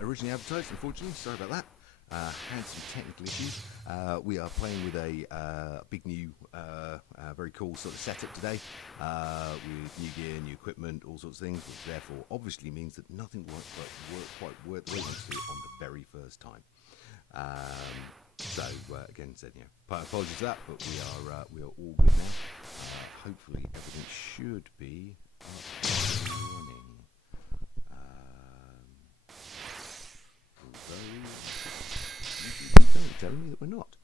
originally advertised, unfortunately. Sorry about that. Had some technical issues. We are playing with a big new, very cool sort of setup today, with new gear, new equipment, all sorts of things, which therefore obviously means that nothing quite worked the way we wanted to on the very first time. Again, said apologies for that, but we are all good now. Hopefully everything should be up and running. Although it's telling me that we're not.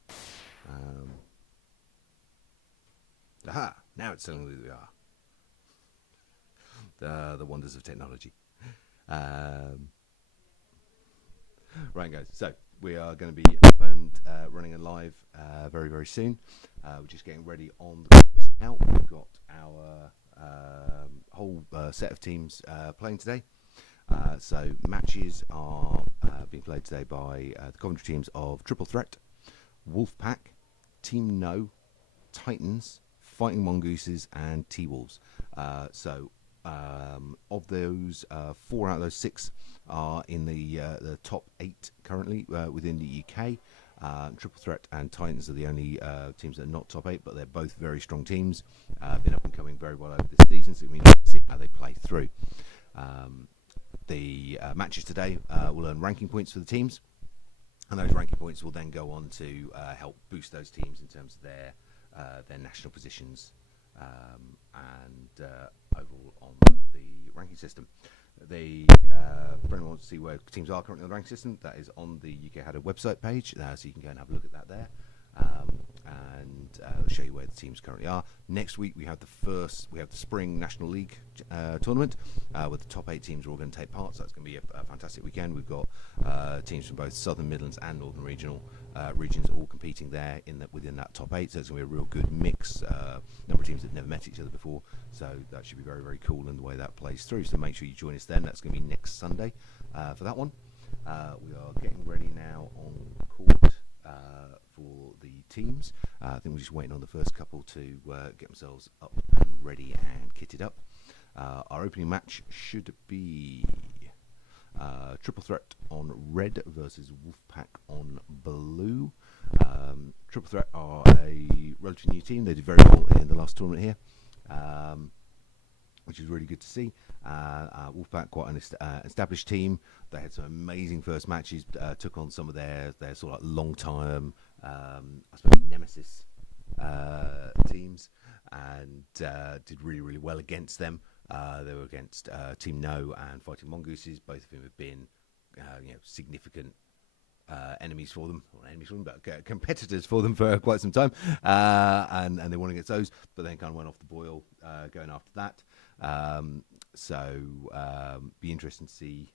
Aha! Now it's telling me that we are. The wonders of technology. Right, guys. So we are going to be up and running and live very, very soon. We're just getting ready on the course now. We've got our whole set of teams playing today. So matches are being played today by the Coventry teams of Triple Threat, Wolfpack, Team No, Titans, Fighting Mongooses, and T-Wolves. Of those, 4 out of those 6 are in the top 8 currently within the UK. Triple Threat and Titans are the only teams that are not top 8, but they're both very strong teams. Been up and coming very well over this season, so we need to see how they play through. The matches today will earn ranking points for the teams, and those ranking points will then go on to help boost those teams in terms of their national positions and overall on the ranking system. For anyone who wants to see where teams are currently on the ranking system, that is on the UK HADO website page, so you can go and have a look at that there. I'll show you where the teams currently are. Next week we have the Spring National League tournament, where the top 8 teams are all going to take part, so that's going to be a fantastic weekend. We've got teams from both Southern Midlands and Northern regions all competing there within that top 8, so it's going to be a real good mix. Number of teams that have never met each other before, so that should be very, very cool in the way that plays through. So make sure you join us then. That's going to be next Sunday for that one. We are getting ready now on court for the teams. I think we're just waiting on the first couple to get themselves up and ready and kitted up. Our opening match should be Triple Threat on red versus Wolfpack on blue. Triple Threat are a relatively new team. They did very well in the last tournament here, which is really good to see. Wolfpack, quite an established team. They had some amazing first matches, took on some of their sort of like long-time, I suppose, nemesis teams, and did really, really well against them. They were against Team No and Fighting Mongooses, both of whom have been significant enemies for them, but competitors for them for quite some time, and they won against those, but then kind of went off the boil going after that. Be interesting to see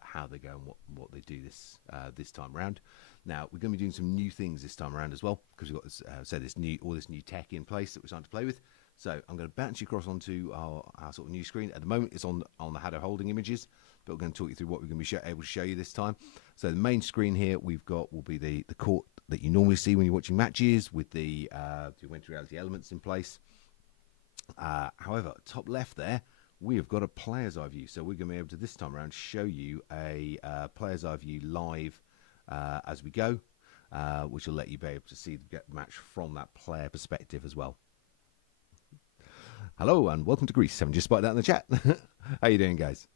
how they go and what they do this time around. Now we're going to be doing some new things this time around as well, because we've got all this new tech in place that we're starting to play with. So I'm going to bounce you across onto our sort of new screen. At the moment it's on the HADO holding images, but we're going to talk you through what we're going to be able to show you this time. So the main screen here will be the court that you normally see when you're watching matches, with the augmented reality elements in place. However, top left there, we have got a player's eye view. So we're going to be able to this time around show you a player's eye view live as we go, which will let you be able to see the match from that player perspective as well. Hello and welcome to Greece. Haven't just spotted that in the chat. How you doing, guys?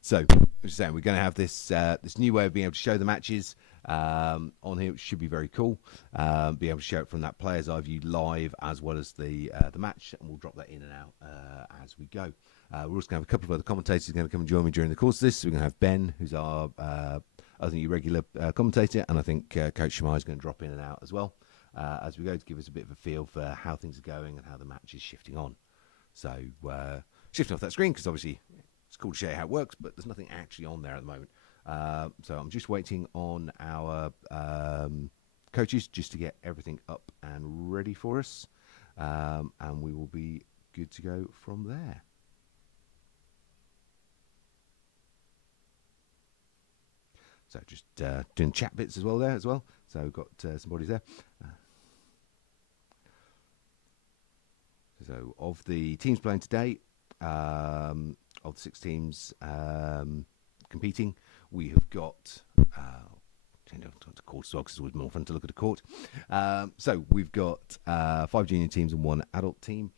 So, as I was saying, we're going to have this new way of being able to show the matches on here, which should be very cool. Be able to show it from that player's eye view live, as well as the match, and we'll drop that in and out as we go. We're also going to have a couple of other commentators going to come and join me during the course of this. So we're going to have Ben, who's our regular commentator, and I think Coach Shamai is going to drop in and out as well as we go, to give us a bit of a feel for how things are going and how the match is shifting on. So shifting off that screen, because obviously it's cool to show you how it works, but there's nothing actually on there at the moment. So I'm just waiting on our coaches just to get everything up and ready for us, and we will be good to go from there. So just doing chat bits as well there as well. So we've got some bodies there. So of the teams playing today, of the 6 teams competing, we have got. Change to court as well because it's always more fun to look at a court. So we've got 5 junior teams and 1 adult team.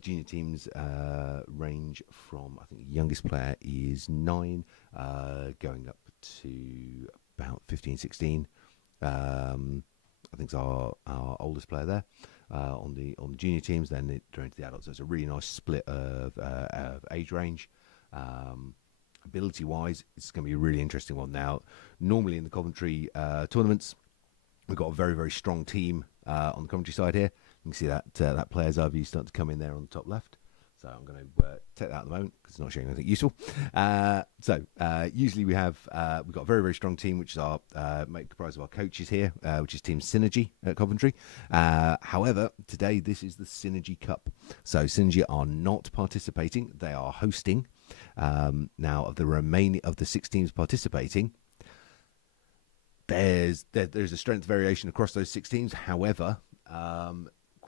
Junior teams range from, I think the youngest player is 9, going up to about 15, 16. I think it's our oldest player there on the junior teams. Then it goes to the adults. So it's a really nice split of age range. Ability wise, it's going to be a really interesting one. Now, normally in the Coventry tournaments, we've got a very, very strong team on the Coventry side here. You can see that player's overview starting to come in there on the top left. So I'm going to take that at the moment because it's not showing anything useful. Usually we've got a very, very strong team, which is comprised of our coaches here, which is Team Synergy at Coventry. However, today this is the Synergy Cup. So Synergy are not participating; they are hosting. Now, of the remaining of the 6 teams participating, there's a strength variation across those 6 teams. However,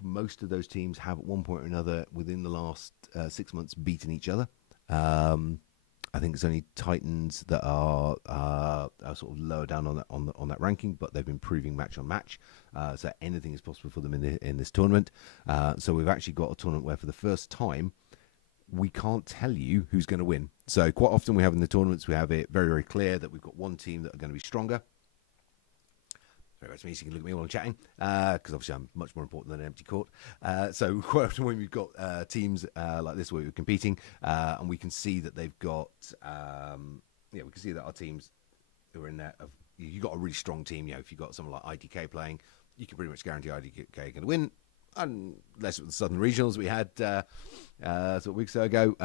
most of those teams have at one point or another within the last 6 months beaten each other. I think it's only Titans that are sort of lower down on that ranking, but they've been improving match on match. So anything is possible for them in this tournament. So we've actually got a tournament where for the first time we can't tell you who's going to win. So quite often we have in the tournaments, we have it very, very clear that we've got one team that are going to be stronger. Very much me, so you can look at me while I'm chatting, because obviously I'm much more important than an empty court. So quite often when we've got teams like this where we're competing, and we can see that they've got, we can see that our teams who are in there, you've got a really strong team. If you've got someone like IDK playing, you can pretty much guarantee IDK are going to win. Unless it was the Southern Regionals we had 2 weeks ago,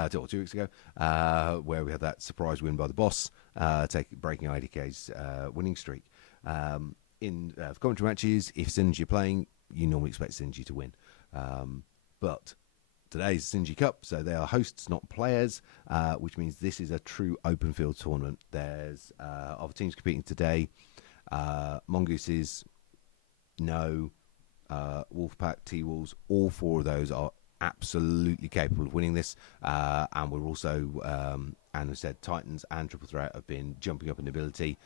where we had that surprise win by the boss, breaking IDK's winning streak. In Coventry matches, if Synergy are playing, you normally expect Synergy to win. But today's Synergy Cup, so they are hosts, not players, which means this is a true open field tournament. There's other teams competing today. Mongooses, No, Wolfpack, T-Wolves, all 4 of those are absolutely capable of winning this. And we're also, and I said, Titans and Triple Threat have been jumping up in ability,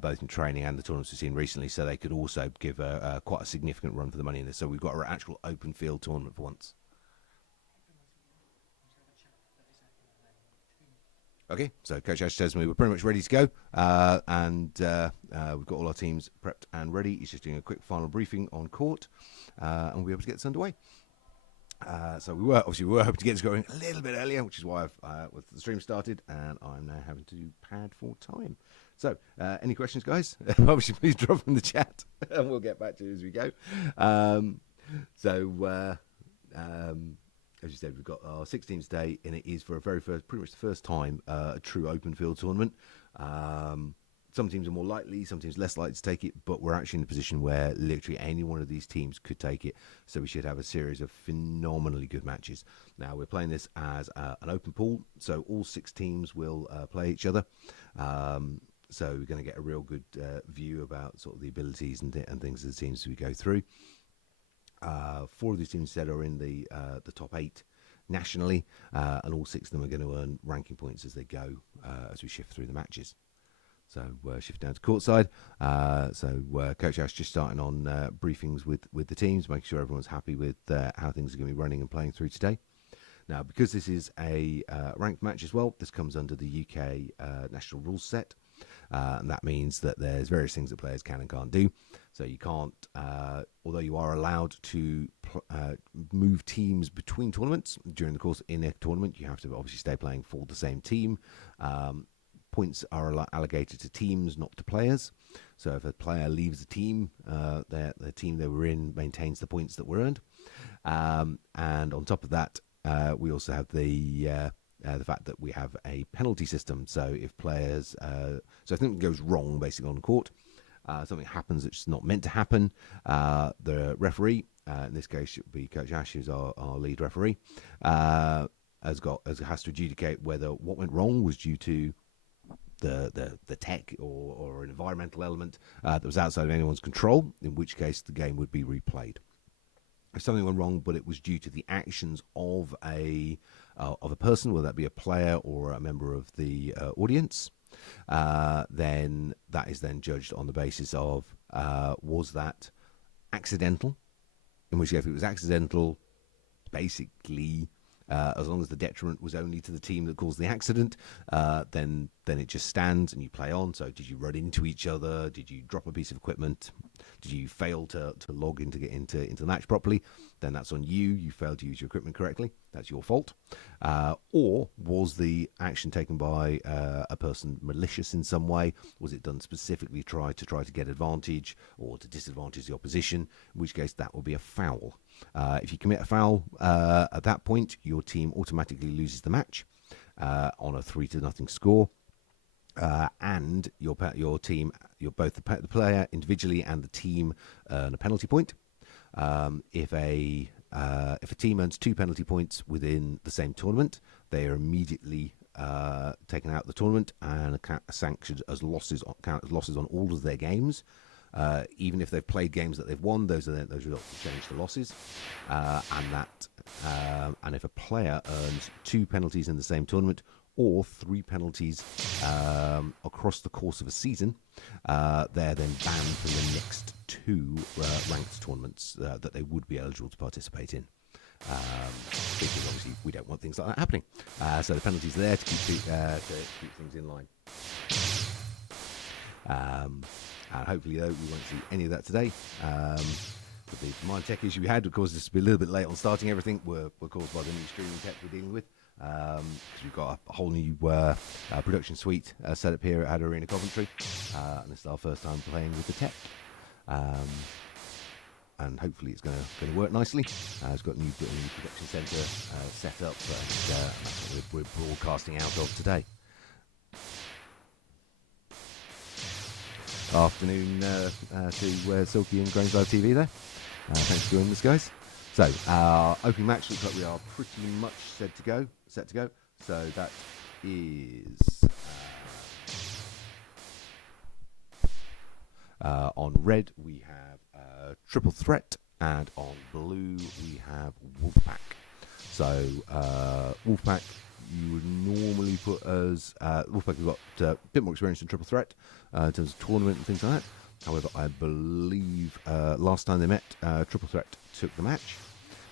both in training and the tournaments we've seen recently, so they could also give quite a significant run for the money in this. So we've got our actual open field tournament for once. Okay, so Coach Ash says we're pretty much ready to go, and we've got all our teams prepped and ready. He's just doing a quick final briefing on court, and we'll be able to get this underway. So we were hoping to get this going a little bit earlier, which is why the stream started, and I'm now having to pad for time. So, any questions, guys? Obviously, please drop in the chat, and we'll get back to you as we go. As you said, we've got our 6 teams today, and it is for pretty much the first time, a true open field tournament. Some teams are more likely, some teams less likely to take it, but we're actually in a position where literally any one of these teams could take it. So we should have a series of phenomenally good matches. Now, we're playing this as an open pool, so all 6 teams will play each other. So we're going to get a real good view about sort of the abilities and things of the teams as we go through. 4 of these teams said are in the top 8 nationally, and all 6 of them are going to earn ranking points as they go as we shift through the matches. So shift down to courtside. Coach Ash just starting on briefings with the teams, making sure everyone's happy with how things are going to be running and playing through today. Now, because this is a ranked match as well, this comes under the UK national rules set. And that means that there's various things that players can and can't do. So you can't, although you are allowed to move teams between tournaments during the course in a tournament, you have to obviously stay playing for the same team. Points are allocated to teams, not to players. So if a player leaves the team, the team they were in maintains the points that were earned. And on top of that, we also have the fact that we have a penalty system. So if players, so if something goes wrong basically on court, something happens that's not meant to happen, the referee, in this case it would be Coach Ash, who's our lead referee, has to adjudicate whether what went wrong was due to the tech or an environmental element that was outside of anyone's control, in which case the game would be replayed. If something went wrong, but it was due to the actions of a person, whether that be a player or a member of the audience, then that is then judged on the basis of was that accidental, in which case if it was accidental, basically as long as the detriment was only to the team that caused the accident, then it just stands and you play on. So did you run into each other? Did you drop a piece of equipment? Did you fail to log in to get into the match properly? Then that's on you. You failed to use your equipment correctly. That's your fault. Or was the action taken by a person malicious in some way? Was it done specifically to try to get advantage or to disadvantage the opposition? In which case that will be a foul. If you commit a foul at that point, your team automatically loses the match on a 3-0 score. And your team, both the player individually and the team earn a penalty point. If a team earns 2 penalty points within the same tournament, they are immediately taken out of the tournament and sanctioned as losses on all of their games. Even if they've played games that they've won, those results change to losses. And if a player earns 2 penalties in the same tournament, or 3 penalties across the course of a season, they're then banned from the next 2 ranked tournaments that they would be eligible to participate in. Because obviously we don't want things like that happening. So the penalties are there to keep things in line. And hopefully, though, we won't see any of that today. The minor tech issue we had, of course, this will be a little bit late on starting everything, were caused by the new streaming tech we're dealing with. Because we've got a whole new production suite set up here at HADO Arena Coventry, and this is our first time playing with the tech, and hopefully it's going to work nicely. It's got a new production centre set up, and that's what we're broadcasting out of today. Afternoon to Silky and Grainside TV there. Thanks for joining us, guys. So, our opening match looks like we are pretty much set to go. So that is on red we have Triple Threat, and on blue we have Wolfpack. So Wolfpack you would normally put as Wolfpack have got a bit more experience than Triple Threat in terms of tournament and things like that. However, I believe last time they met, Triple Threat took the match.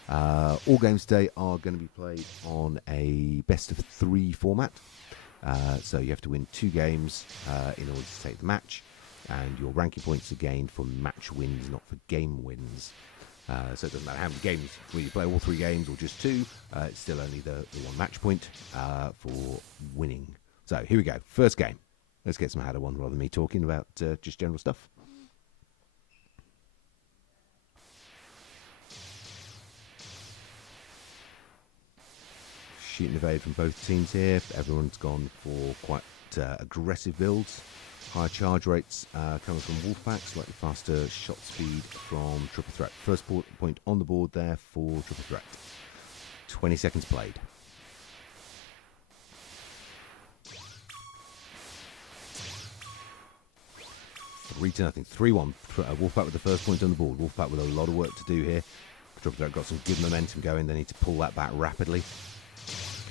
All games today are going to be played on a best-of-3 format. So you have to win 2 games in order to take the match. And your ranking points are gained for match wins, not for game wins. So it doesn't matter how many games, whether you play all 3 games or just 2, it's still only the 1 match point for winning. So here we go. First game. Let's get some HADO on rather than me talking about just general stuff. Shoot and evade from both teams here. Everyone's gone for quite aggressive builds. Higher charge rates coming from Wolfpack, slightly faster shot speed from Triple Threat. First point on the board there for Triple Threat. 20 seconds played. Three to nothing. 3-1. Wolfpack with the first point on the board. Wolfpack with a lot of work to do here. Triple Threat got some good momentum going. They need to pull that back rapidly.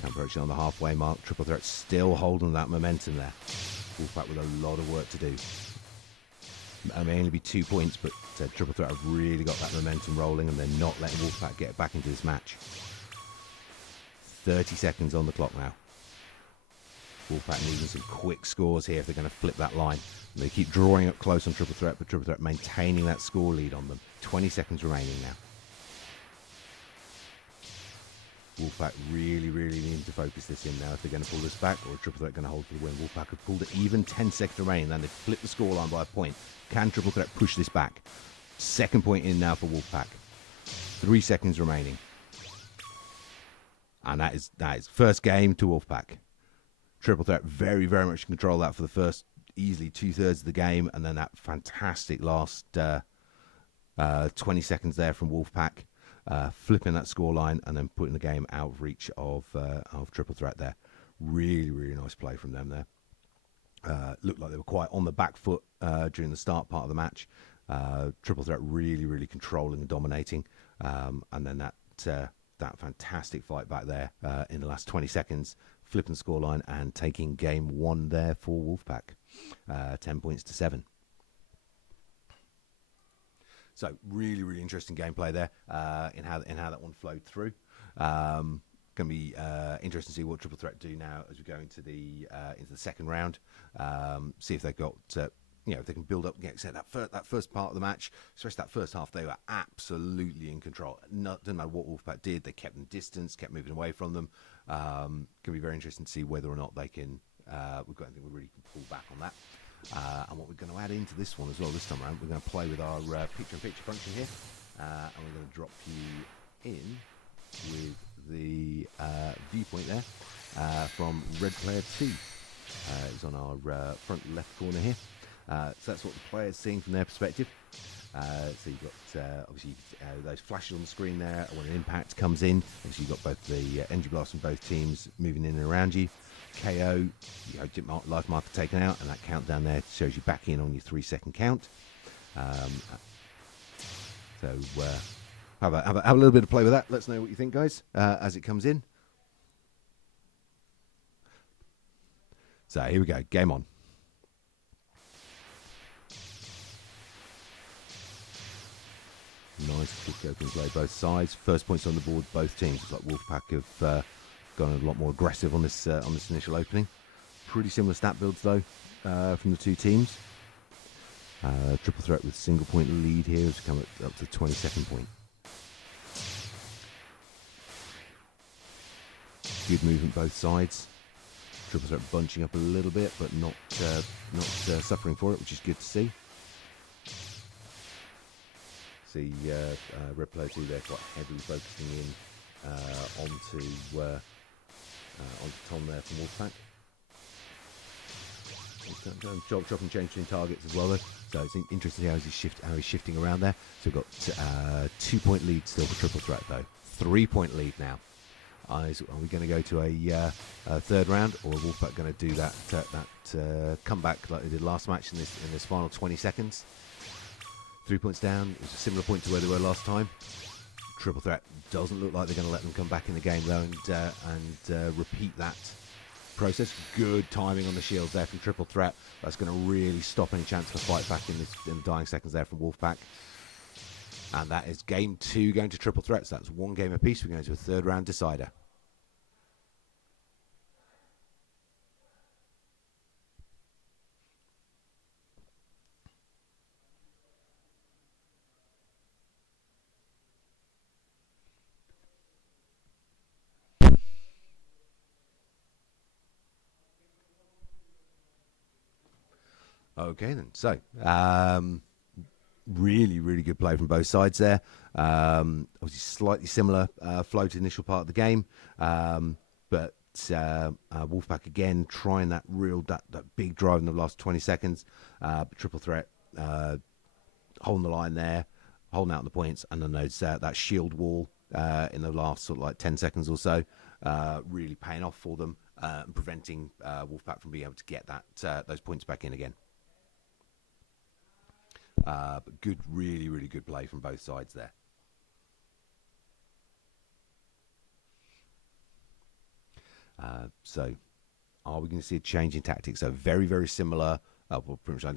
Approaching on the halfway mark. Triple Threat still holding that momentum there. Wolfpack with a lot of work to do. It may only be 2 points, but Triple Threat have really got that momentum rolling, and they're not letting Wolfpack get back into this match. 30 seconds on the clock now. Wolfpack needing some quick scores here if they're going to flip that line. And they keep drawing up close on Triple Threat, but Triple Threat maintaining that score lead on them. 20 seconds remaining now. Wolfpack really need to focus this in now if they're going to pull this back, or Triple Threat going to hold for the win. Wolfpack have pulled it even. 10 seconds remaining, then they flip the scoreline by a point. Can Triple Threat push this back? Second point in now for Wolfpack. 3 seconds remaining. And that is first game to Wolfpack. Triple Threat very much control that for the first easily 2/3 of the game, and then that fantastic last 20 seconds there from Wolfpack. Flipping that scoreline and then putting the game out of reach of Triple Threat there. Really nice play from them there. Looked like they were quite on the back foot during the start part of the match. Triple Threat really controlling and dominating. And then that fantastic fight back there in the last 20 seconds flipping the scoreline and taking game 1 there for Wolfpack, 10 points to 7. So really, really interesting gameplay there in how that one flowed through. Going to be interesting to see what Triple Threat do now as we go into the second round. See if they've got if they can build up, set that first part of the match, especially that first half, they were absolutely in control. Doesn't matter what Wolfpack did, they kept them distance, kept moving away from them. Going to be very interesting to see whether or not they can. We've got anything we really can pull back on that. And what we're going to add into this one as well this time around, we're going to play with our picture-in-picture function here, and we're going to drop you in with the viewpoint there from Red Player 2. It's on our front left corner here. So that's what the player's seeing from their perspective. So you've got obviously those flashes on the screen there when an impact comes in. Obviously you've got both the energy blast from both teams moving in and around you. KO, life marker taken out, and that countdown there shows you back in on your 3-second count. So have a little bit of play with that. Let us know what you think, guys, as it comes in. So here we go, game on. Nice quick open play both sides. First points on the board, both teams. Looks like Wolfpack have gone a lot more aggressive on this initial opening. Pretty similar stat builds though from the two teams. Triple Threat with single point lead here has come up to 22nd point. Good movement both sides. Triple Threat bunching up a little bit, but not suffering for it, which is good to see. See Red Player 2 there quite heavily focusing in onto Tom there from Wolfpack. Chop and change between targets as well though. So it's interesting to see how he's shifting around there. So we've got 2-point lead still for Triple Threat though. 3-point lead now. Are we going to go to a third round, or are Wolfpack going to do that comeback like they did last match in this final 20 seconds? 3 points down. It's a similar point to where they were last time. Triple Threat doesn't look like they're going to let them come back in the game though, and repeat that process. Good timing on the shields there from Triple Threat. That's going to really stop any chance for fight back in the dying seconds there from Wolfpack. And that is game 2 going to Triple Threat. So that's 1 game apiece. We're going to a third round decider. Okay then, so really, really good play from both sides there. Obviously slightly similar flow to the initial part of the game, but Wolfpack again trying that big drive in the last 20 seconds. But Triple Threat holding the line there, holding out the points, and then that shield wall in the last sort of like 10 seconds or so, really paying off for them, and preventing Wolfpack from being able to get those points back in again. But good, really, really good play from both sides there. So, are we going to see a change in tactics? So, very, very similar, well, pretty much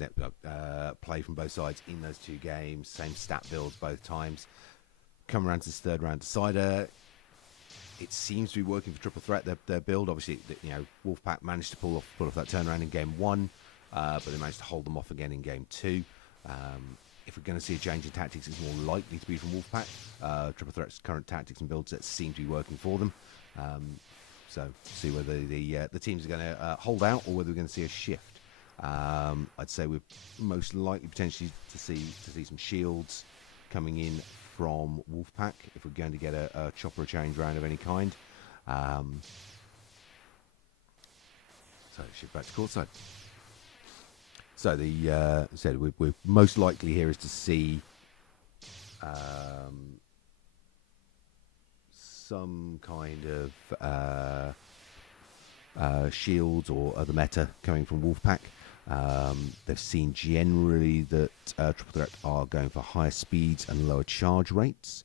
play from both sides in those 2 games. Same stat builds both times. Come around to this third round decider. It seems to be working for Triple Threat. Their build, obviously, Wolfpack managed to pull off that turnaround in game 1, but they managed to hold them off again in game 2. If we're going to see a change in tactics, it's more likely to be from Wolfpack. Triple Threat's current tactics and builds that seem to be working for them. So see whether the teams are going to hold out or whether we're going to see a shift. I'd say we're most likely potentially to see some shields coming in from Wolfpack if we're going to get a chopper change round of any kind. So shift back to courtside. So we're most likely here is to see some kind of shields or other meta coming from Wolfpack. They've seen generally that Triple Threat are going for higher speeds and lower charge rates,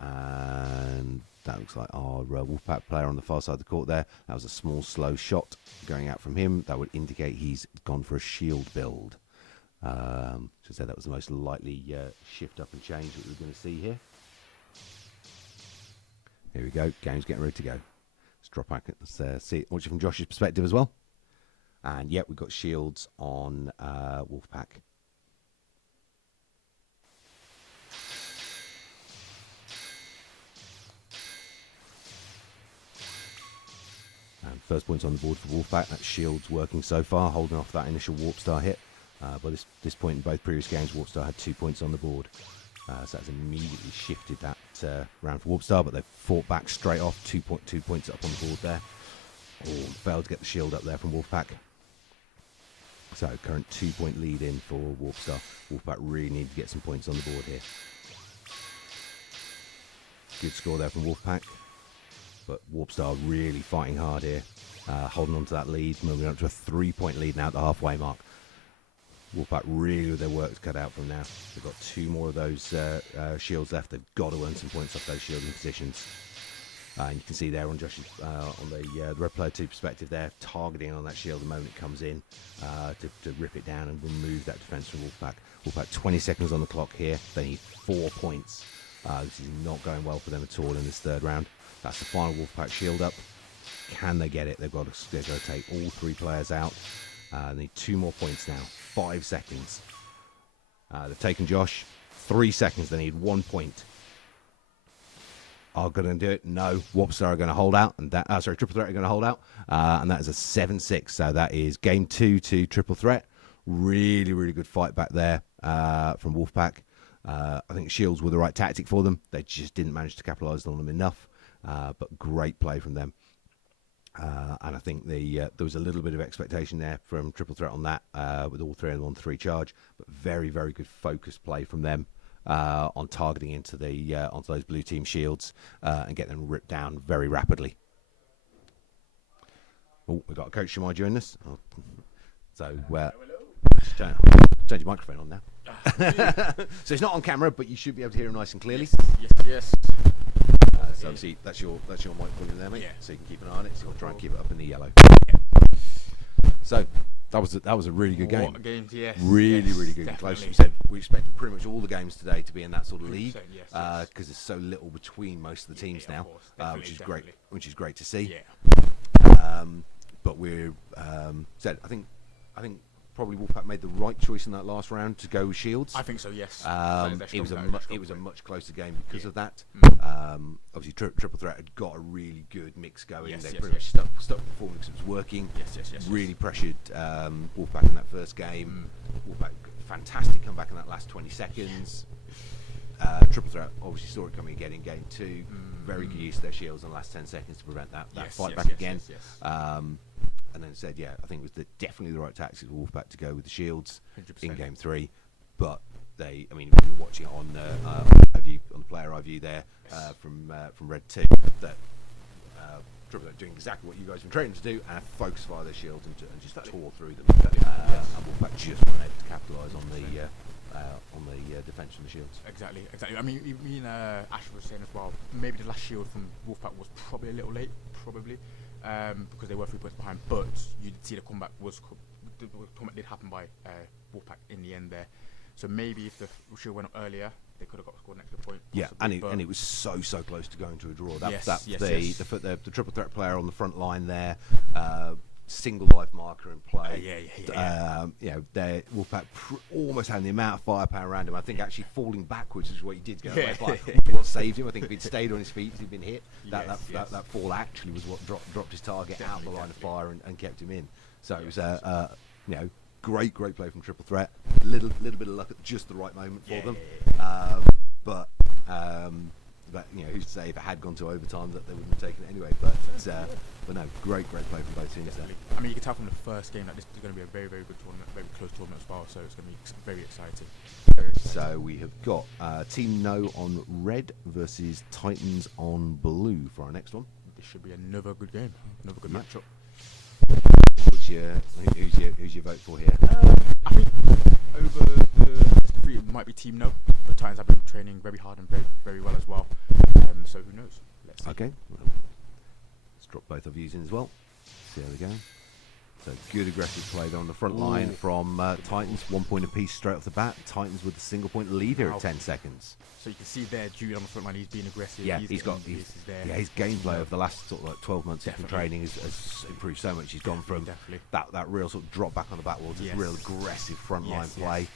and that looks like our Wolfpack player on the far side of the court there. That was a small, slow shot going out from him. That would indicate he's gone for a shield build. So say that was the most likely shift up and change that we're going to see here. Here we go. Game's getting ready to go. Let's drop back. Let's see it. Watch it from Josh's perspective as well. And yep, we've got shields on Wolfpack. And first points on the board for Wolfpack. That shield's working so far, holding off that initial Warp Star hit. By this point in both previous games, Warp Star had 2 points on the board. So that's immediately shifted that round for Warp Star, but they've fought back straight off. 2 points up on the board there. Oh, failed to get the shield up there from Wolfpack. So current 2 point lead in for Warp Star. Wolfpack really need to get some points on the board here. Good score there from Wolfpack. But Warp Star really fighting hard here. Holding on to that lead, moving up to a 3 point lead now at the halfway mark. Wolfpack really with their work cut out from now. They've got 2 more of those shields left. They've got to earn some points off those shielding positions. And you can see there on Josh's, on the Red Player 2 perspective there, targeting on that shield the moment it comes in to rip it down and remove that defense from Wolfpack. Wolfpack 20 seconds on the clock here. They need 4 points. This is not going well for them at all in this third round. That's the final Wolfpack shield up. Can they get it? They've got to take all 3 players out. They need 2 more points now. 5 seconds. They've taken Josh. 3 seconds. They need 1 point. Are going to do it? No. Warp Star are going to hold out, and that Triple Threat are going to hold out, and that is a 7-6. So that is game 2 to Triple Threat. Really, really good fight back there from Wolfpack. I think shields were the right tactic for them. They just didn't manage to capitalise on them enough, but great play from them. And I think there was a little bit of expectation there from Triple Threat on that, with all 3 of them on 3 charge, but very, very good focused play from them. On targeting into the onto those blue team shields and get them ripped down very rapidly. Oh, we've got a coach Shamai joining us. Oh. So change your microphone on now. So it's not on camera, but you should be able to hear him nice and clearly. Yes. So obviously that's your mic volume there, mate. Yeah. So you can keep an eye on it. So I'll try and keep it up in the yellow. Yeah. So that was a really good game. What a game, yes. Really good. Close. We expect pretty much all the games today to be in that sort of league, because there's so little between most of the teams now, which is great. Which is great to see. Yeah. But we're said. I think probably Wolfpack made the right choice in that last round to go with shields. I think so. Yes. It was a much closer game because of that. Obviously, Triple Threat had got a really good mix going. They pretty much stuck performing because it was working. Yes. Really pressured Wolfpack in that first game. Wolfpack fantastic comeback in that last 20 seconds. Triple Threat obviously saw it coming again in game 2. Very good use of their shields in the last 10 seconds to prevent that fight back again. And then said, I think it was definitely the right tactics for Wolfpack to go with the shields 100%. In game 3. But if you were watching it on the player eye view there from Red 2, that Triple Threat doing exactly what you guys have been training to do, and focus via their shields and just tore through them. And Wolfpack just weren't able to capitalise on the defence from the shields. Exactly. I mean, even Ash was saying as well, maybe the last shield from Wolfpack was probably a little late, because they were 3 points behind, but you did see the comeback did happen by Wolfpack in the end there. So maybe if the shield went up earlier, they could have scored an extra point. Yeah, and it was so close to going to a draw. The Triple Threat player on the front line there, single life marker in play. Wolfpack almost had the amount of firepower around him. I think actually falling backwards is what he did. What saved him. I think if he'd stayed on his feet, if he'd been hit, that fall actually was what dropped his target out of the line of fire and kept him in. So it was great play from Triple Threat. Little bit of luck at just the right moment for them. But who's to say if it had gone to overtime that they wouldn't have taken it anyway. But no, great play from both teams there. I mean, you can tell from the first game that this is going to be a very, very good tournament, very close tournament as well. So it's going to be very exciting. So we have got Team No on red versus Titans on blue for our next one. This should be another good game, another good matchup. Who's your vote for here? I think over the three it might be Team No, but Titans have been training very hard and very, very well as well. So who knows? Let's see. Okay. Well, let's drop both of you in as well. See how we go. So good aggressive play there on the front line from Titans. 1 point apiece straight off the bat. Titans with the single point lead here at 10 seconds. So you can see there, Jude on the front line, he's being aggressive. Yeah, his gameplay over the last sort of like 12 months of training has improved so much. He's gone from that real sort of drop back on the back wall to real aggressive front line play.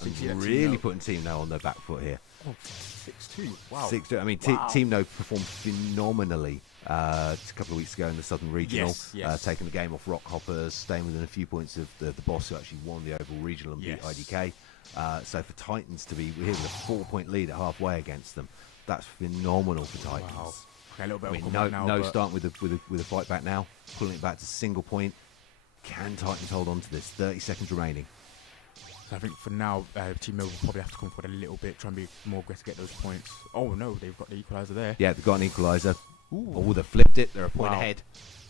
And really putting Team No on their back foot here. Oh, 6-2. Wow. 6-2. I mean, Team No performed phenomenally a couple of weeks ago in the Southern Regional, taking the game off Rock Hoppers, staying within a few points of the boss who actually won the overall regional and beat IDK. So for Titans to be here with a 4-point lead at halfway against them, that's phenomenal for Titans. Wow. Okay, a little bit I mean, no starting with a fight back now, pulling it back to single point. Can Titans hold on to this? 30 seconds remaining. So I think for now, Team No will probably have to come forward a little bit, try and be more aggressive to get those points. Oh no, they've got the equaliser there. Yeah, they've got an equaliser. Oh, they've flipped it. They're a point ahead.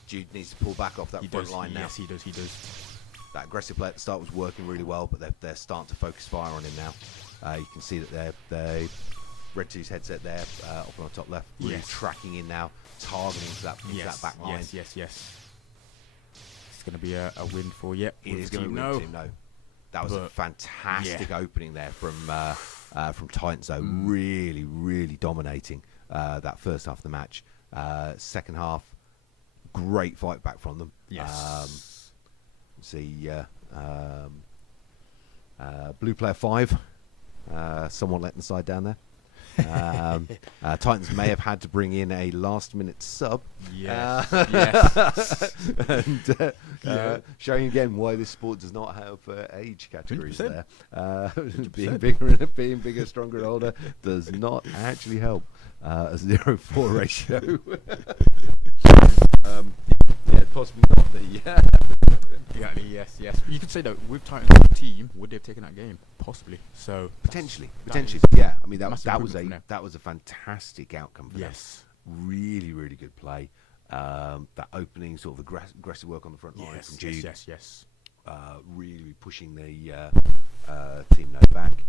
Jude needs to pull back off that front line now. Yes, he does. That aggressive play at the start was working really well, but they're starting to focus fire on him now. You can see that they're Red 2's headset there, up on the top left, really tracking in now, targeting to that back line. Yes. It's going to be a win for It is going to be Team No. That was a fantastic opening there from Titans, though. Really, really dominating that first half of the match. Second half, great fight back from them. Yes. See, blue player 5, somewhat letting the side down there. Titans may have had to bring in a last-minute sub. And showing again why this sport does not have age categories 100%. there. Being bigger, stronger, and older does not actually help. A 0-4 ratio. Possibly not the. Exactly. Yes. You could say that with Titans' team, would they have taken that game? Possibly. So potentially. Yeah. I mean, that was a fantastic outcome for them. Really, really good play. That opening sort of aggressive work on the front line from Jude. Yes. Really pushing the Team No back.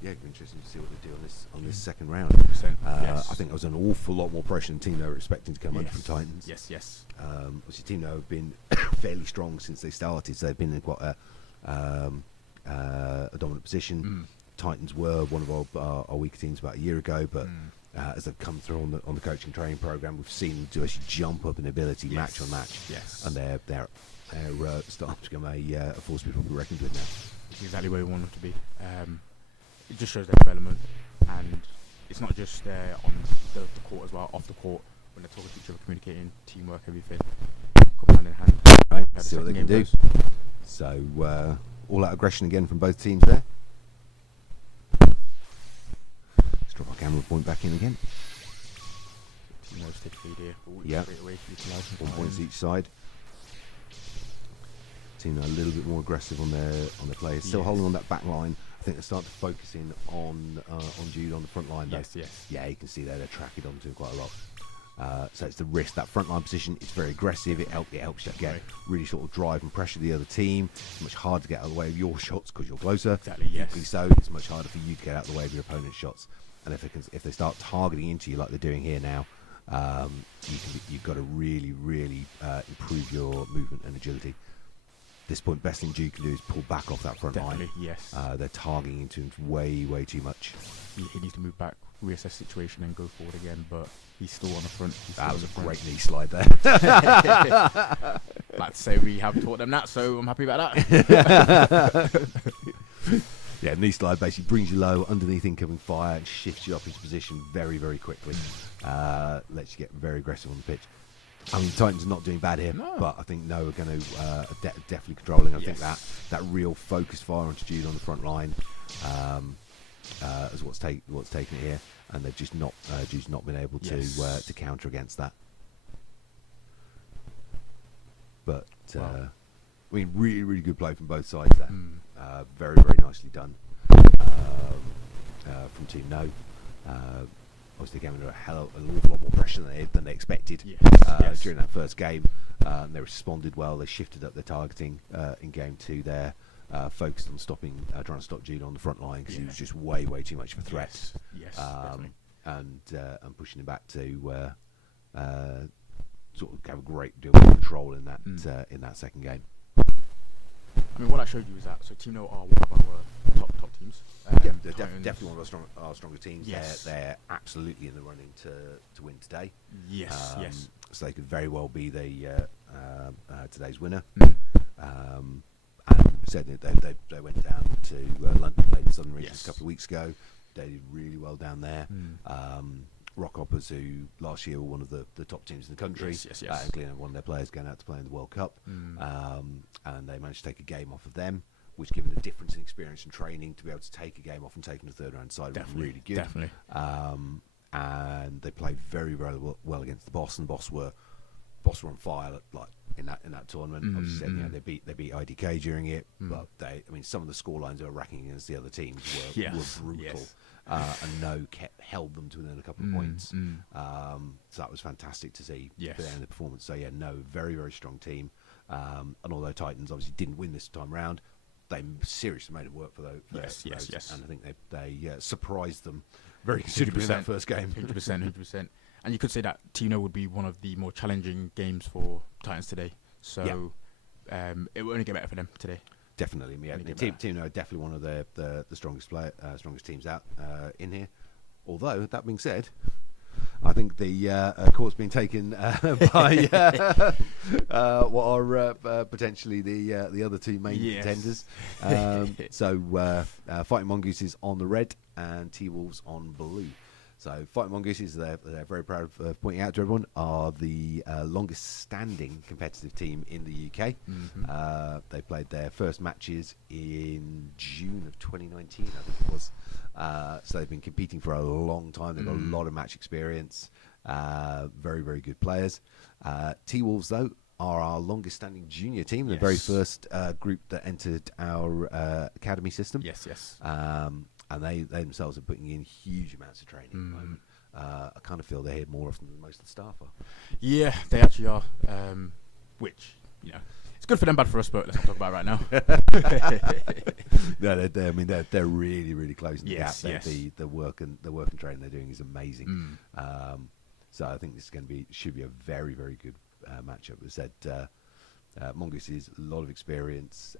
Yeah, it'd be interesting to see what they do on this second round. I think there was an awful lot more pressure than Team No were expecting to come under from Titans. Yes. Obviously, Team No have been fairly strong since they started, so they've been in quite a dominant position. Titans were one of our weaker teams about a year ago, but as they've come through on the coaching training program, we've seen them to actually jump up in ability match on match. And they're starting to become a force to be probably reckoned with now. It's exactly where we want them to be. It just shows their development, and it's not just on the court as well, off the court, when they're talking to each other, communicating, teamwork, everything, come hand in hand. Right, see what they can do. So, all out aggression again from both teams there. Let's drop our camera point back in again. Team knows take the lead here. Straight away, 1 points each side. Team are a little bit more aggressive on their players, still holding on that back line. I think they're starting to focus in on Jude on the front line. Yes. Yeah, you can see there they're tracking onto him quite a lot. So it's the wrist, that front line position. It's very aggressive. It helps you get really sort of drive and pressure the other team. It's much harder to get out of the way of your shots because you're closer. Exactly. Yes. So it's much harder for you to get out of the way of your opponent's shots. And if they start targeting into you like they're doing here now, you've got to really, really improve your movement and agility. At this point, best thing Jude can do is pull back off that front line. Yes. They're targeting into him way, way too much. He needs to move back, reassess the situation, and go forward again. But he's still on the front. That was a great knee slide there. Like to say we have taught them that, so I'm happy about that. Yeah, knee slide basically brings you low underneath incoming fire and shifts you up into position very, very quickly. Lets you get very aggressive on the pitch. I mean, Titans are not doing bad here, but I think No are going to definitely controlling. I think that real focused fire onto Jude on the front line is what's taken it here, and they've just not Jude's not been able to counter against that. But I mean, really, really good play from both sides there. Very, very nicely done from Team No. Obviously, they came under an awful lot more pressure than they expected during that first game. They responded well. They shifted up their targeting in game 2 there. focused on trying to stop Jude on the front line because he was just way too much of a threat. Yes, definitely. And pushing him back to sort of have a great deal of control in that second game. I mean, what I showed you is that Team No are one of our top teams. They're definitely one of our stronger teams. Yes. They're absolutely in the running to win today. Yes. So they could very well be today's winner. And certainly they went down to London, played in Southern Regions a couple of weeks ago. They did really well down there. Rockhoppers, who last year were one of the top teams in the country, including one of their players going out to play in the World Cup, and they managed to take a game off of them, which, given the difference in experience and training, to be able to take a game off and take in a third round side was really good. Definitely. And they played very well against the Boss, and the Boss were on fire in that tournament. Obviously, they beat IDK during it, but some of the scorelines they were racking against the other teams were brutal. And No held them to within a couple of points. So that was fantastic to see for the end of the performance. So No, very strong team. And although Titans obviously didn't win this time round, they seriously made it work for those. Yes. And I think they surprised them very considerably in that first game. 100%. And you could say that Team No would be one of the more challenging games for Titans today. So it will only get better for them today. Definitely, Team No are definitely one of the strongest teams out in here. Although that being said, I think the court's been taken by what are potentially the other two main contenders. So Fighting Mongooses on the red and T-Wolves on blue. So Fighting Mongooses, they're very proud of pointing out to everyone, are the longest standing competitive team in the UK. They played their first matches in June of 2019, I think it was. So they've been competing for a long time. They've got a lot of match experience. Very good players. T-Wolves, though, are our longest standing junior team, the very first group that entered our academy system. Yes. And they themselves are putting in huge amounts of training at the moment. I kind of feel they're here more often than most of the staff are. Yeah, they actually are. Which, it's good for them, bad for us, but let's not talk about it right now. No, they're really closing the gap. The work and training they're doing is amazing. So I think this should be a very good matchup. As I said, Mongoose is a lot of experience.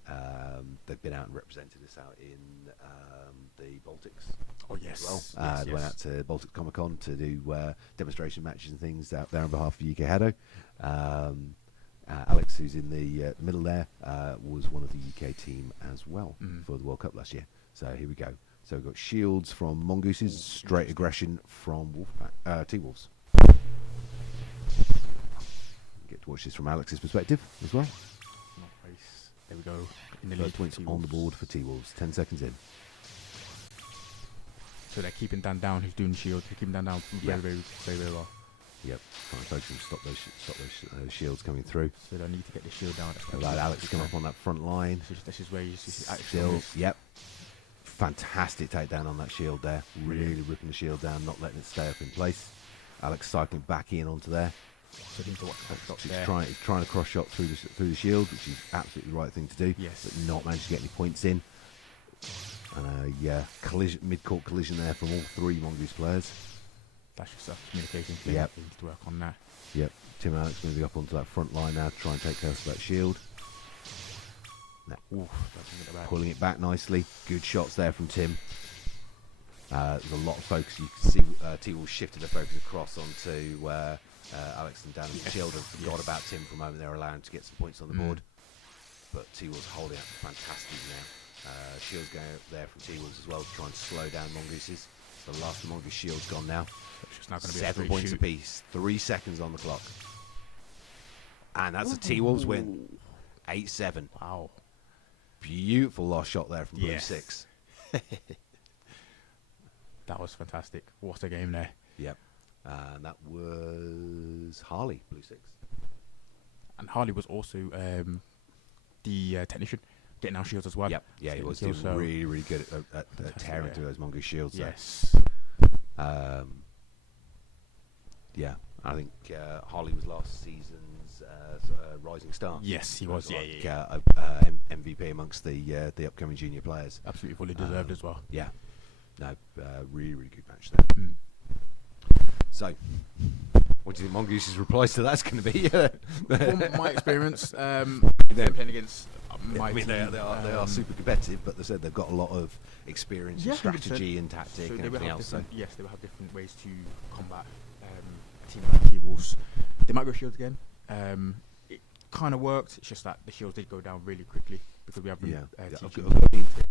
They've been out and represented us out in the Baltics. Oh yes, as well. They went out to Baltic Comic Con to do demonstration matches and things out there on behalf of UK HADO. Alex, who's in the middle there, was one of the UK team as well for the World Cup last year. So here we go. So we've got shields from Mongooses, straight aggression from T-Wolves. Get to watch this from Alex's perspective as well. Nice. There we go. In the First points on the board for T-Wolves. 10 seconds in. So they're keeping Dan down. Who's doing shield? They're keeping Dan down very well. Yep. Trying to focus and stop those shields coming through. So they need to get the shield down. Like Alex come up on that front line. This is where you see still. Yep. Fantastic takedown on that shield there. Really ripping the shield down, not letting it stay up in place. Alex cycling back in onto there. So he needs to watch he's trying to cross shot through the shield, which is absolutely the right thing to do. Yes. But not managed to get any points in. And mid-court collision there from all three Mongoose players. That's just a communication thing. Yep. We need to work on that. Yep. Tim and Alex moving up onto that front line now to try and take care of that shield. Pulling it back nicely. Good shots there from Tim. There's a lot of focus. You can see T-Wolves shifted their focus across onto Alex and Dan and Shield and forgot about Tim for a moment. They're allowing to get some points on the board. But T-Wolves holding up fantastically now. Shield's going up there from T-Wolves as well to try and slow down Mongooses. The last of Mongoose Shield's gone now. It's not going to be 7 points apiece. 3 seconds on the clock. And that's a T-Wolves win. 8-7. Wow. Beautiful last shot there from Blue 6. That was fantastic. What a game there. Yep. And that was Harley, Blue 6. And Harley was also the technician, getting our shields as well. Yep. Yeah, he was doing really good at tearing through those Mongoose shields. Yes. Yeah, I think Harley was last season's year's rising star. Yes, he was. MVP amongst the upcoming junior players. Absolutely fully deserved as well. Yeah, no, really good match there. Mm. So, what do you think Mongoose's replies to that's going to be? From my experience, them playing against my they are super competitive, but they said they've got a lot of experience, and 100%. strategy, and tactic, So and they will everything have else. So, yes, they will have different ways to combat a team like T-Wolves. They might go shields again. It kind of worked. It's just that the shields did go down really quickly because we have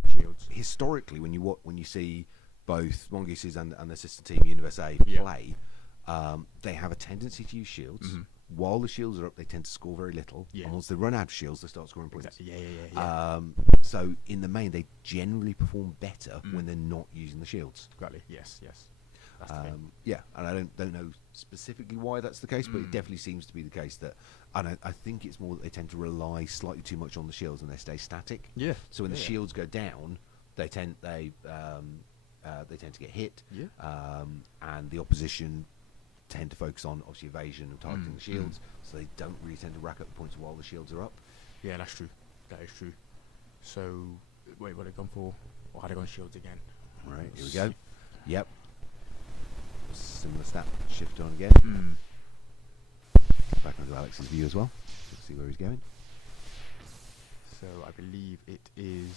shields. Historically, when you see both Mongoose's and the sister team USA play, they have a tendency to use shields. Mm-hmm. While the shields are up, they tend to score very little. Yeah. And once they run out of shields, they start scoring points. Exactly. Yeah. So in the main, they generally perform better when they're not using the shields. Exactly. Yes. That's the thing. Yeah, and I don't know specifically why that's the case, but it definitely seems to be the case that. And I think it's more that they tend to rely slightly too much on the shields and they stay static. Yeah. So when the shields go down, they tend to get hit. Yeah. And the opposition tend to focus on obviously evasion and targeting the shields, so they don't really tend to rack up the points while the shields are up. Yeah, that's true. That is true. So, wait, what have they gone for? Or had they gone shields again? All right, here we go. Yep. Similar stat shift on again. Back onto Alex's view as well. Let's see where he's going. So, I believe it is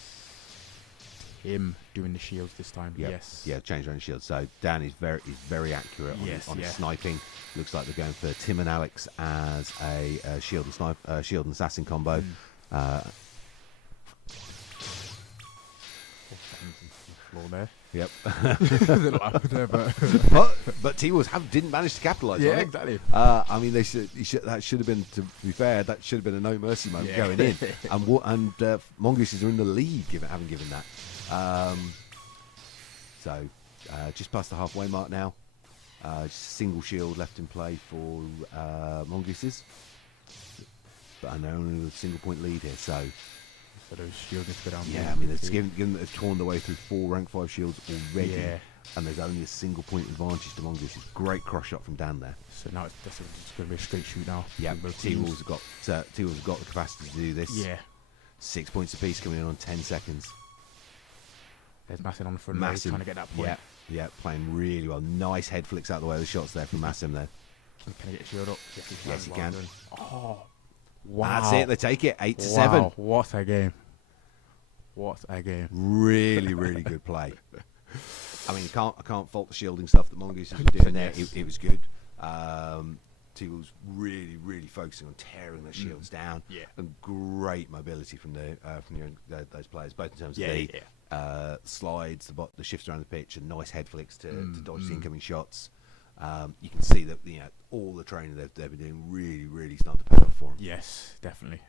him doing the shields this time. Yep. Yes. Yeah, change around the shield. So Dan is very accurate on his sniping. Looks like they're going for Tim and Alex as a shield and assassin combo. Floor there. Yep. but but T-Wolves didn't manage to capitalise on it. Exactly. I mean, that should have been, to be fair, that should have been a no mercy moment going in. And Mongooses are in the lead having given that. So just past the halfway mark now. Just a single shield left in play for Mongooses. And they're only with a single point lead here, so those shields need to go down. Yeah, I mean, it's given that they've torn their way through 4 rank 5 shields already, and there's only a single point advantage to Mongoose. Great cross shot from Dan there. So now it's going to be a straight shoot now. Yeah, T-Wolves have got the capacity to do this. Yeah. 6 points apiece coming in on 10 seconds. There's Massim on the front row trying to get that point. Yeah, playing really well. Nice head flicks out of the way of the shots there from Massim there. Can he get a shield up? Yes, he can. Oh, wow. That's it. They take it 8-7. What a game. What a game. Really good play. I mean, I can't fault the shielding stuff that Mongoose was doing there. It was good. T-Wolves really focusing on tearing their shields down. Yeah. And great mobility from those players, both in terms of the slides, the shifts around the pitch, and nice head flicks to dodge the incoming shots. You can see that all the training they've been doing really starting to pay off for them. Yes, definitely.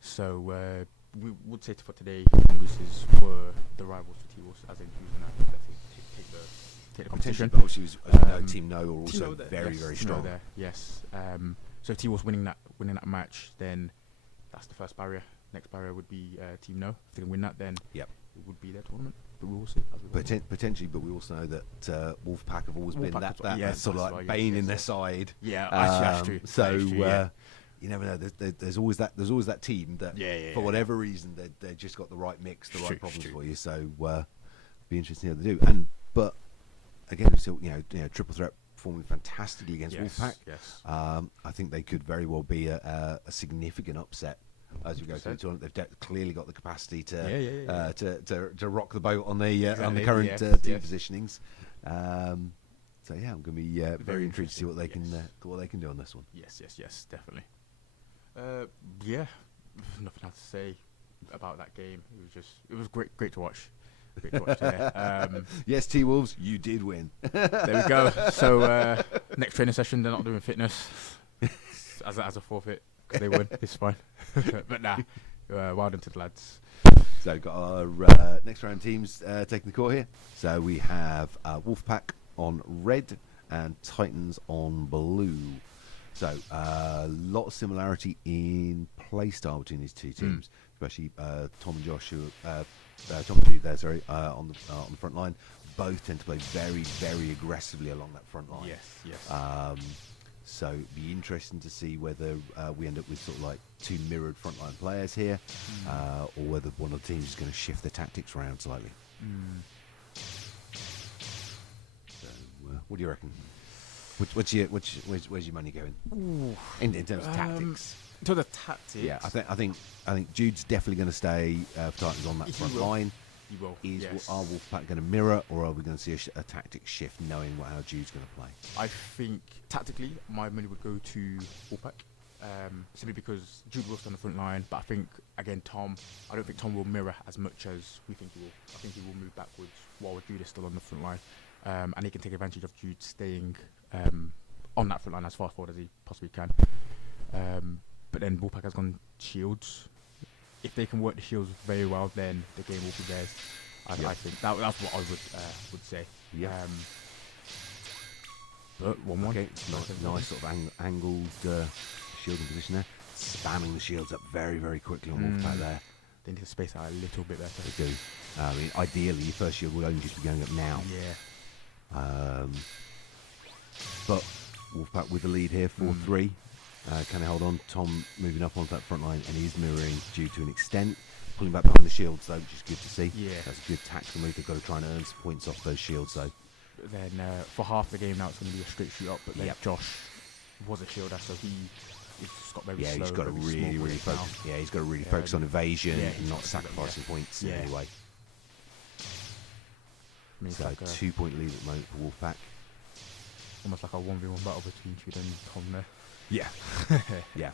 So we would say for today, Mongooses were the rivals for T-Wolves, as in who's going to take the competition. But obviously, Team No are also very strong. There, yes. So if T-Wolves winning that match, then that's the first barrier. Next barrier would be Team No. If they can win that, then it would be their tournament. But we will see. Potentially, but we also know that Wolfpack have always been that sort of like bane in their side. Yeah, that's true. So you never know. There's always that team that for whatever reason they just got the right mix, the right problems for you. So be interesting how they do. But again, still triple threat performing fantastically against Wolfpack. Yes. I think they could very well be a significant upset. As we go through the tournament, they've clearly got the capacity to rock the boat on the current team positionings. So I'm going to be very intrigued to see what they can do on this one. Yes, definitely. Nothing else to say about that game. It was great to watch. Great to watch today. Yes, T-Wolves, you did win. There we go. So next training session, they're not doing fitness as a forfeit. Because they won, it's fine. But well done to the lads. So we've got our next round teams taking the court here. So we have Wolfpack on red and Titans on blue. So a lot of similarity in play style between these two teams, especially Tom and Josh, Tom and Jude there, on the front line. Both tend to play very aggressively along that front line. Yes. So it'd be interesting to see whether we end up with sort of like two mirrored frontline players here, or whether one of the teams is going to shift their tactics around slightly. So, what do you reckon? Where's your money going? In terms of tactics. To the tactics. Yeah, I think Jude's definitely going to stay for Titans on that front line. He will. Are Wolfpack going to mirror, or are we going to see a tactic shift, knowing how Jude's going to play? I think tactically, my money would go to Wolfpack, simply because Jude will stay on the front line. But I think again, I don't think Tom will mirror as much as we think he will. I think he will move backwards while Jude is still on the front line, and he can take advantage of Jude staying on that front line as far forward as he possibly can. But then Wolfpack has gone shields. If they can work the shields very well, then the game will be theirs. I think that's what I would say. Yeah. But 1-1. Okay, nice sort of angled shielding position there. Spamming the shields up very, very quickly on Wolfpack there. They need to space out a little bit better. They do. I mean, ideally, your first shield would only just be going up now. Yeah. But Wolfpack with the lead here, 4-3. Can they hold on? Tom moving up onto that front line, and he's mirroring Jude to an extent. Pulling back behind the shields, though, which is good to see. Yeah. That's a good tactical move. They've got to try and earn some points off those shields, though. Then for half the game now, it's going to be a straight shoot up. But then Josh was a shielder, so he's got very slow. He's got to really focus. Yeah, he's got to really focus on evasion and not sacrificing points in any way. So like 2 point lead at the moment for Wolfpack. Almost like a 1v1 battle between Jude and Tom there. Yeah, yeah,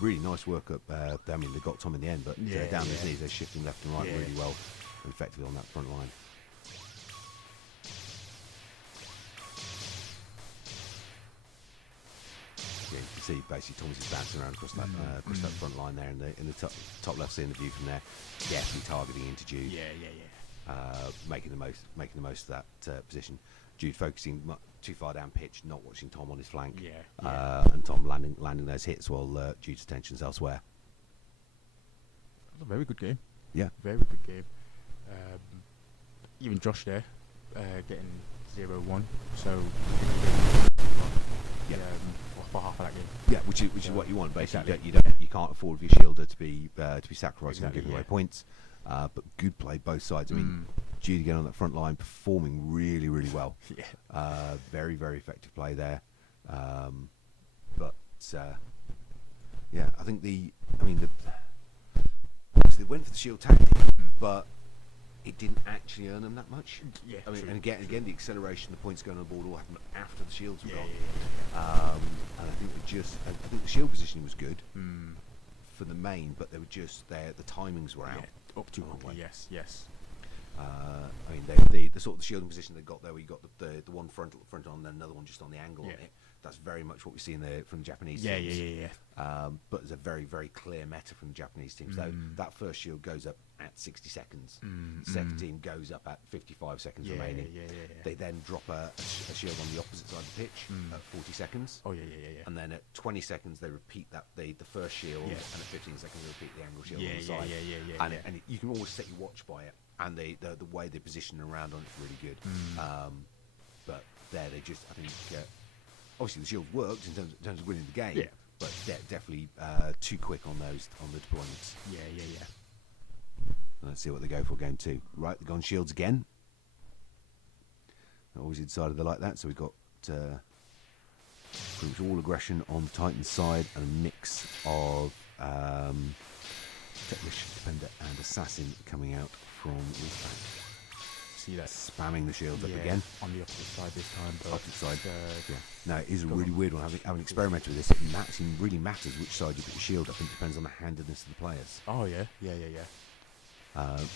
really nice work up. I mean, they got Tom in the end, but down his knees, they're shifting left and right really well, and effectively on that front line. Yeah, you can see basically Thomas is bouncing around across that that front line there, in the top left, seeing the view from there. Definitely targeting into Jude. Making the most of that position. Jude focusing too far down pitch, not watching Tom on his flank, and Tom landing those hits while Jude's attention's elsewhere. That was a very good game. Yeah, very good game. Even Josh there, getting 0-1. So for half of that game. Yeah, which is what you want basically. Exactly. You can't afford for your shielder to be sacrificing and giving away points. But good play both sides. I mean, Jude again on that front line, performing really, really well. Very, very effective play there. I think they went for the shield tactic, but it didn't actually earn them that much. Yeah, I mean, true. and again, the acceleration, the points going on the board all happened after the shields were gone. And I think the shield positioning was good for the main, but they were just there. The timings were out. Up too quickly. Yes. I mean, the sort of the shielding position they got there, where you got the one front on, and then another one just on the angle on it. That's very much what we see from the Japanese teams. But there's a very, very clear meta from the Japanese teams. Though that first shield goes up at 60 seconds. Second team goes up at 55 seconds remaining. They then drop a shield on the opposite side of the pitch at 40 seconds. And then at 20 seconds they repeat the first shield, and at 15 seconds they repeat the angle shield on the side. And you can always set your watch by it, and the way they position around on it's really good. But there they just, I think, obviously the shield worked in terms of winning the game. But definitely too quick on the deployments. Let's see what they go for game 2. Right, they've gone shields again. Obviously decided they like that, so we've got pretty much all aggression on the Titans side and a mix of Technish, Defender and Assassin coming out from Wolfpack. See that spamming the shields up again on the opposite side this time. But opposite side. No, it is a really weird one. Having experimented with this, it really matters which side you put your shield up. It depends on the handedness of the players.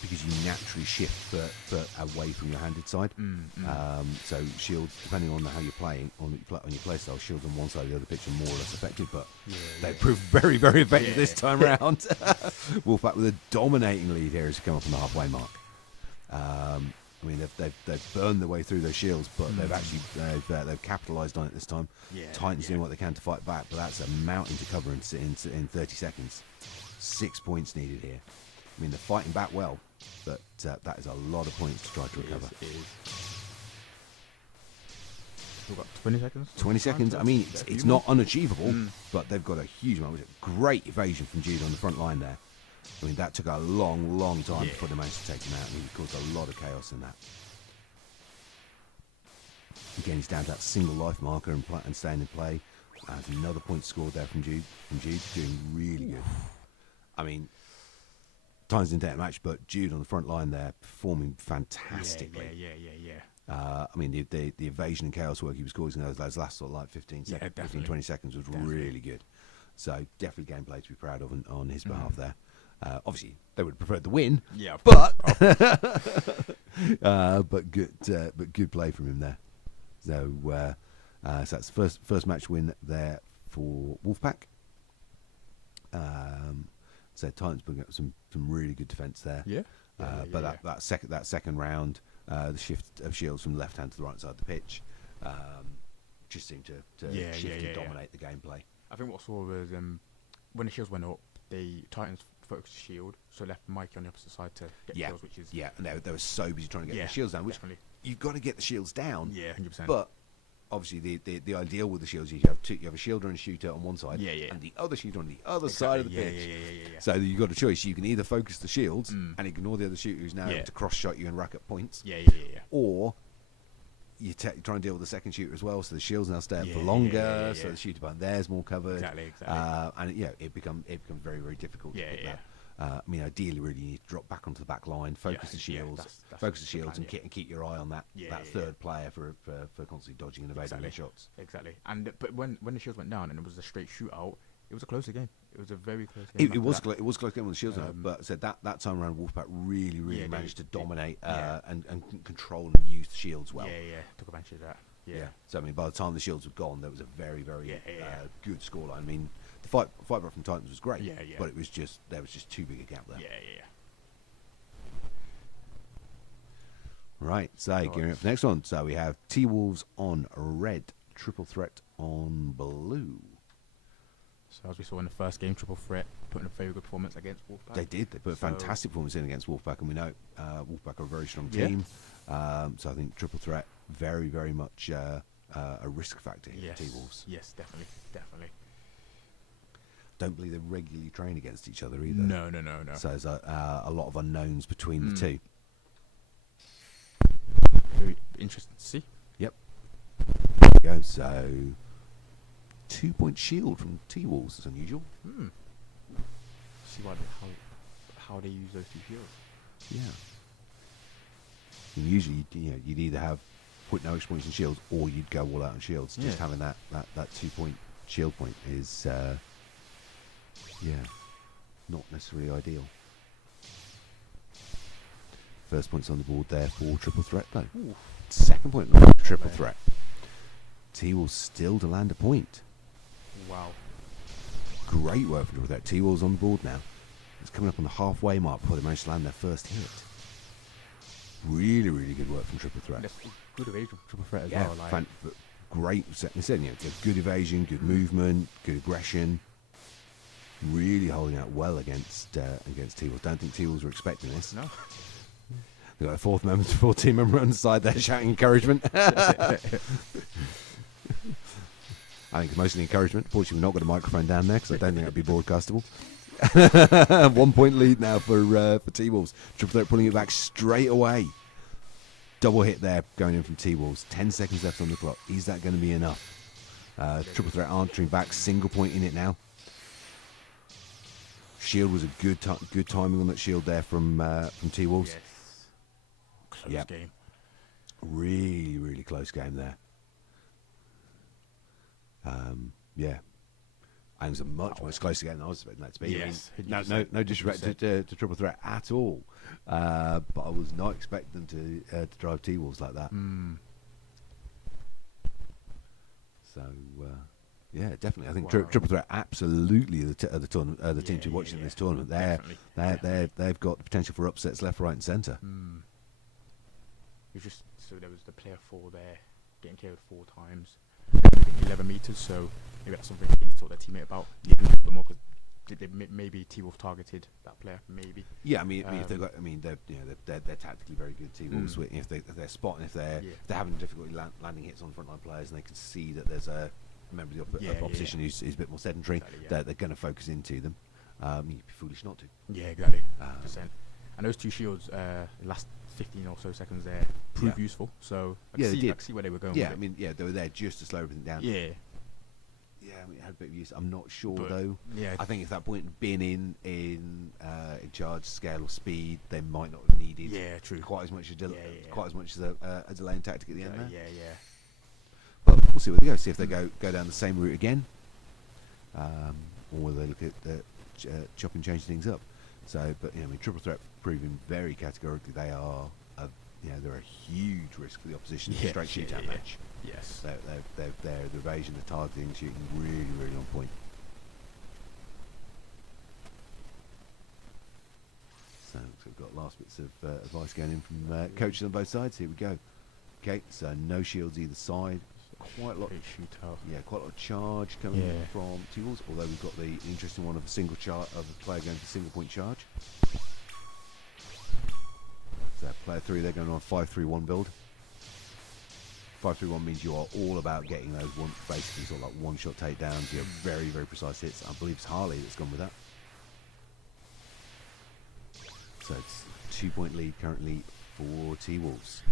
Because you naturally shift away from your handed side. So shields, depending on how you're playing, on your play style, shields on one side of the other pitch are more or less effective, but they proved very, very effective this time round. Wolfpack with a dominating lead here as we come up on the halfway mark. I mean, they've burned their way through those shields, but they've capitalised on it this time. Titans doing what they can to fight back, but that's a mountain to cover in 30 seconds. 6 points needed here. I mean, they're fighting back well, but that is a lot of points to try to recover. It is. We've got 20 seconds. 20 seconds. I mean, it's not unachievable, but they've got a huge amount. Great evasion from Jude on the front line there. I mean, that took a long, long time before they managed to take him out. I mean, he caused a lot of chaos in that. Again, he's down to that single life marker and staying in play. Another point scored there from Jude. Doing really good. I mean, times didn't take a match, but Jude on the front line there performing fantastically. Yeah. I mean, the evasion and chaos work he was causing those last sort of like 15 seconds, 15, 20 seconds was really good. So definitely gameplay to be proud of on his behalf there. Obviously, they would have preferred the win. Yeah, but but good play from him there. So so that's the first match win there for Wolfpack. So Titans putting up some really good defence there. That second round, the shift of shields from the left hand to the right side of the pitch, just seemed to shift and dominate the gameplay. I think what I saw was when the shields went up, the Titans focused the shield, so left Mikey on the opposite side to get kills, which is and they were so busy trying to get the shields down. Which you've got to get the shields down. 100%. But obviously, the ideal with the shields is you have a shielder and a shooter on one side, and the other shooter on the other side of the pitch. So you've got a choice. You can either focus the shields and ignore the other shooter who's now able to cross shot you and rack up points. Or you try and deal with the second shooter as well, so the shields now stay up for longer, so the shooter behind there's more covered. Exactly. And it becomes very, very difficult. I mean, ideally, really, you need to drop back onto the back line, focus the shields, and keep your eye on that third player for constantly dodging and evading their shots. Exactly. And but when the shields went down and it was a straight shootout, it was a closer game. It was a very close game. It was close game when the shields went out, but said that time around, Wolfpack really managed to dominate and control and use the shields well. Took advantage of that. So I mean, by the time the shields were gone, there was a very, very good scoreline. I mean, the fight back from Titans was great, but there was just too big a gap there. Right, so gearing up for the next one. So we have T-Wolves on red, triple threat on blue. So as we saw in the first game, triple threat putting a very good performance against Wolfpack. They did. They put a fantastic performance in against Wolfpack, and we know Wolfpack are a very strong team. So I think triple threat very, very much a risk factor here for T-Wolves. Yes, definitely. Don't believe they regularly train against each other either. No. So there's a lot of unknowns between the two. Very interesting to see. Yep. There we go. So 2-point shield from T-Wolves is unusual. See how they use those two shields. Yeah. And usually, you'd either have put no extra points in shields, or you'd go all out on shields. Just having that 2-point shield point is, not necessarily ideal. First point's on the board there for triple threat, though. Ooh. Second point on the triple threat. T-Wolves still to land a point. Wow. Great work for triple threat. T-Wolves on the board now. It's coming up on the halfway mark before they manage to land their first hit. Really, really good work from triple threat. Good evasion from triple threat as well. Great. Good evasion, good movement, good aggression. Really holding out well against T-Wolves. Don't think T-Wolves were expecting this. No. They've got a fourth team member on the side there shouting encouragement. I think it's mostly encouragement. Fortunately, we've not got a microphone down there because I don't think that'd be broadcastable. 1 point lead now for T-Wolves. Triple threat pulling it back straight away. Double hit there going in from T-Wolves. 10 seconds left on the clock. Is that going to be enough? Triple threat answering back. Single point in it now. Shield was a good timing on that shield there from T-Wolves. Yes. Close game. Really, really close game there. And it was a much closer game than I was expecting that to be. Yes, I mean, no disrespect to triple threat at all, but I was not expecting them to drive T-Wolves like that. So definitely, I think triple threat absolutely the team to watch in this tournament. They've got the potential for upsets left, right, and centre. So there was the player 4 there getting killed 4 times, 11 meters. So maybe that's something they need to talk to their teammate about. More, because maybe T-Wolf targeted that player, maybe. Yeah, I mean, if they've got, I mean, they're tactically very good. T-Wolves, if they're spotting, if they're having difficulty landing hits on frontline players, and they can see that there's a member of the opposition who's a bit more sedentary, Exactly, they're going to focus into them. You'd be foolish not to. Yeah, exactly. 100%. And those two shields, last 15 or so seconds there, proved useful. So I can see where they were going. Yeah, with I mean, they were there just to slow everything down. Yeah. Yeah, I mean, it had a bit of use. I'm not sure But, though. yeah. I think if that point had been in charge, scale, or speed, they might not have needed quite as much as a delaying tactic at the end there. Yeah. But we'll see where they go. See if they go down the same route again, or whether they look at chop and change things up. So, but I mean, triple threat proving very categorically they are, they're a huge risk for the opposition in a straight shootout match. Yes. Their evasion, the targeting, shooting really, really on point. So we've got last bits of advice going in from coaches on both sides. Here we go. Okay, so no shields either side. Quite a lot. Shootout. Yeah, quite a lot of charge coming from T-Wolves. Although we've got the interesting one of a single charge of a player going for single point charge. So player 3, they're going on a 5-3-1 build. 5-3-1 means you are all about getting those basically sort of like one-shot takedowns. You have very, very precise hits. I believe it's Harley that's gone with that. So it's 2-point lead currently for T-Wolves.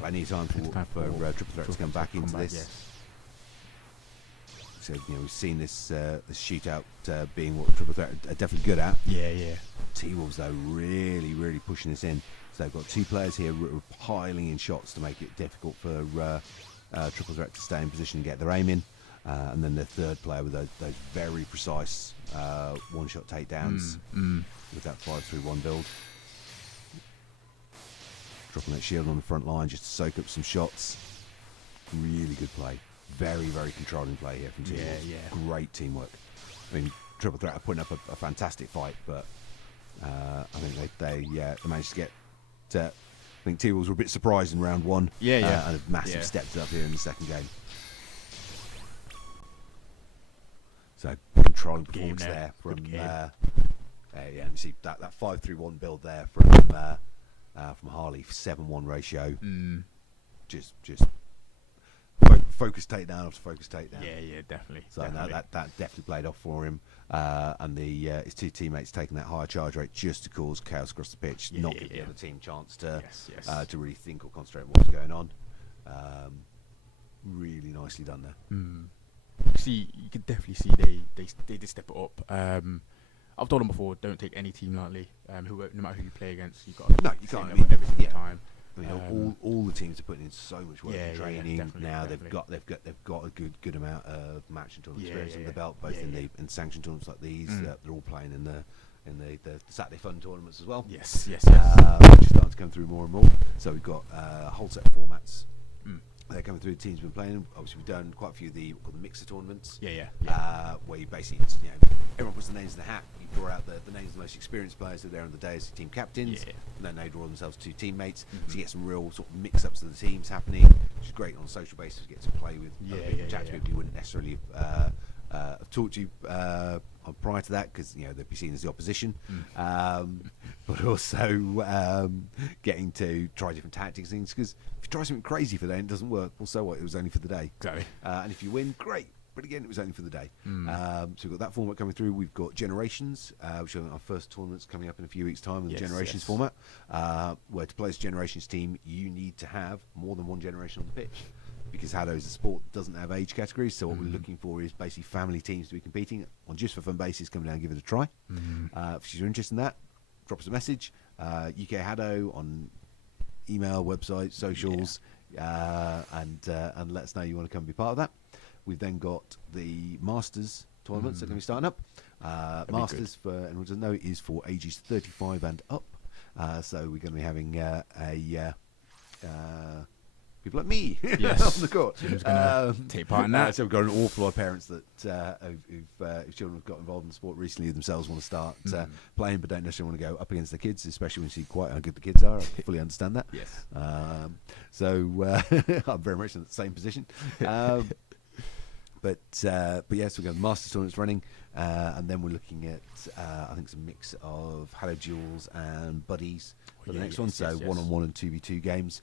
Plenty of time for triple threat to come back into this. Yes. So we've seen this shootout being what triple threat are definitely good at. Yeah. T-Wolves though really, really pushing this in. So they've got two players here piling in shots to make it difficult for triple threat to stay in position and get their aim in. And then the third player with those very precise one-shot takedowns with that 5-3-1 build. Dropping that shield on the front line just to soak up some shots. Really good play. Very, very controlling play here from T-Wolves. Yeah. Great teamwork. I mean, triple threat are putting up a fantastic fight, but I think they managed to get. I think T-Wolves were a bit surprised in round one. Yeah. And have massive stepped up here in the second game. So controlling performance there from. And you see that 5-3-1 build there from Harley, 7-1 ratio. Just focus takedown after focus takedown. Yeah, definitely. So that definitely played off for him. And his two teammates taking that higher charge rate just to cause chaos across the pitch, not give the other team chance to really think or concentrate on what's going on. Really nicely done there. See, you can definitely see they did step it up. I've told them before, don't take any team lightly. No matter who you play against, you've got to you can't. every single time. I mean, all the teams are putting in so much work in training. Now definitely. they've got a good amount of match and tournament experience under the belt, both in sanctioned tournaments like these. They're all playing in the Saturday Fun tournaments as well. Yes. Which is starting to come through more and more. So we've got a whole set of formats. They're coming through. The teams have been playing. Obviously, we've done quite a few of the mixer tournaments. Where you basically, everyone puts the names in the hat. You draw out the names of the most experienced players that are there on the day as team captains. And then they draw themselves two teammates. So you get some real sort of mix-ups of the teams happening, which is great on a social basis. You get to play with chat to people you wouldn't necessarily have talked to prior to that, because they'd be seen as the opposition. But also getting to try different tactics and things, because if you try something crazy for the day and it doesn't work, well, so what? It was only for the day. Exactly. And if you win, great. But again, it was only for the day. So we've got that format coming through. We've got Generations, which are our first tournament's coming up in a few weeks' time with the Generations format, where to play as Generations team, you need to have more than one generation on the pitch. Because HADO is a sport that doesn't have age categories, so what we're looking for is basically family teams to be competing on just for fun basis. Come down and give it a try. If you're interested in that, drop us a message. UK HADO on email, website, socials, and let us know you want to come and be part of that. We've then got the Masters tournaments that are going to be starting up. Masters, for anyone who doesn't know, is for ages 35 and up. So we're going to be having people like me Yes. on the court. Who's gonna take part in that? So we've got an awful lot of parents that whose children have got involved in the sport recently themselves want to start playing, but don't necessarily want to go up against the kids, especially when you see quite how good the kids are. I fully understand that. Yes. So I'm very much in the same position. But yes, we've got Masters tournaments running, and then we're looking at I think some mix of HADO duels and buddies for the next one. So 1-on-1 and 2v2 games.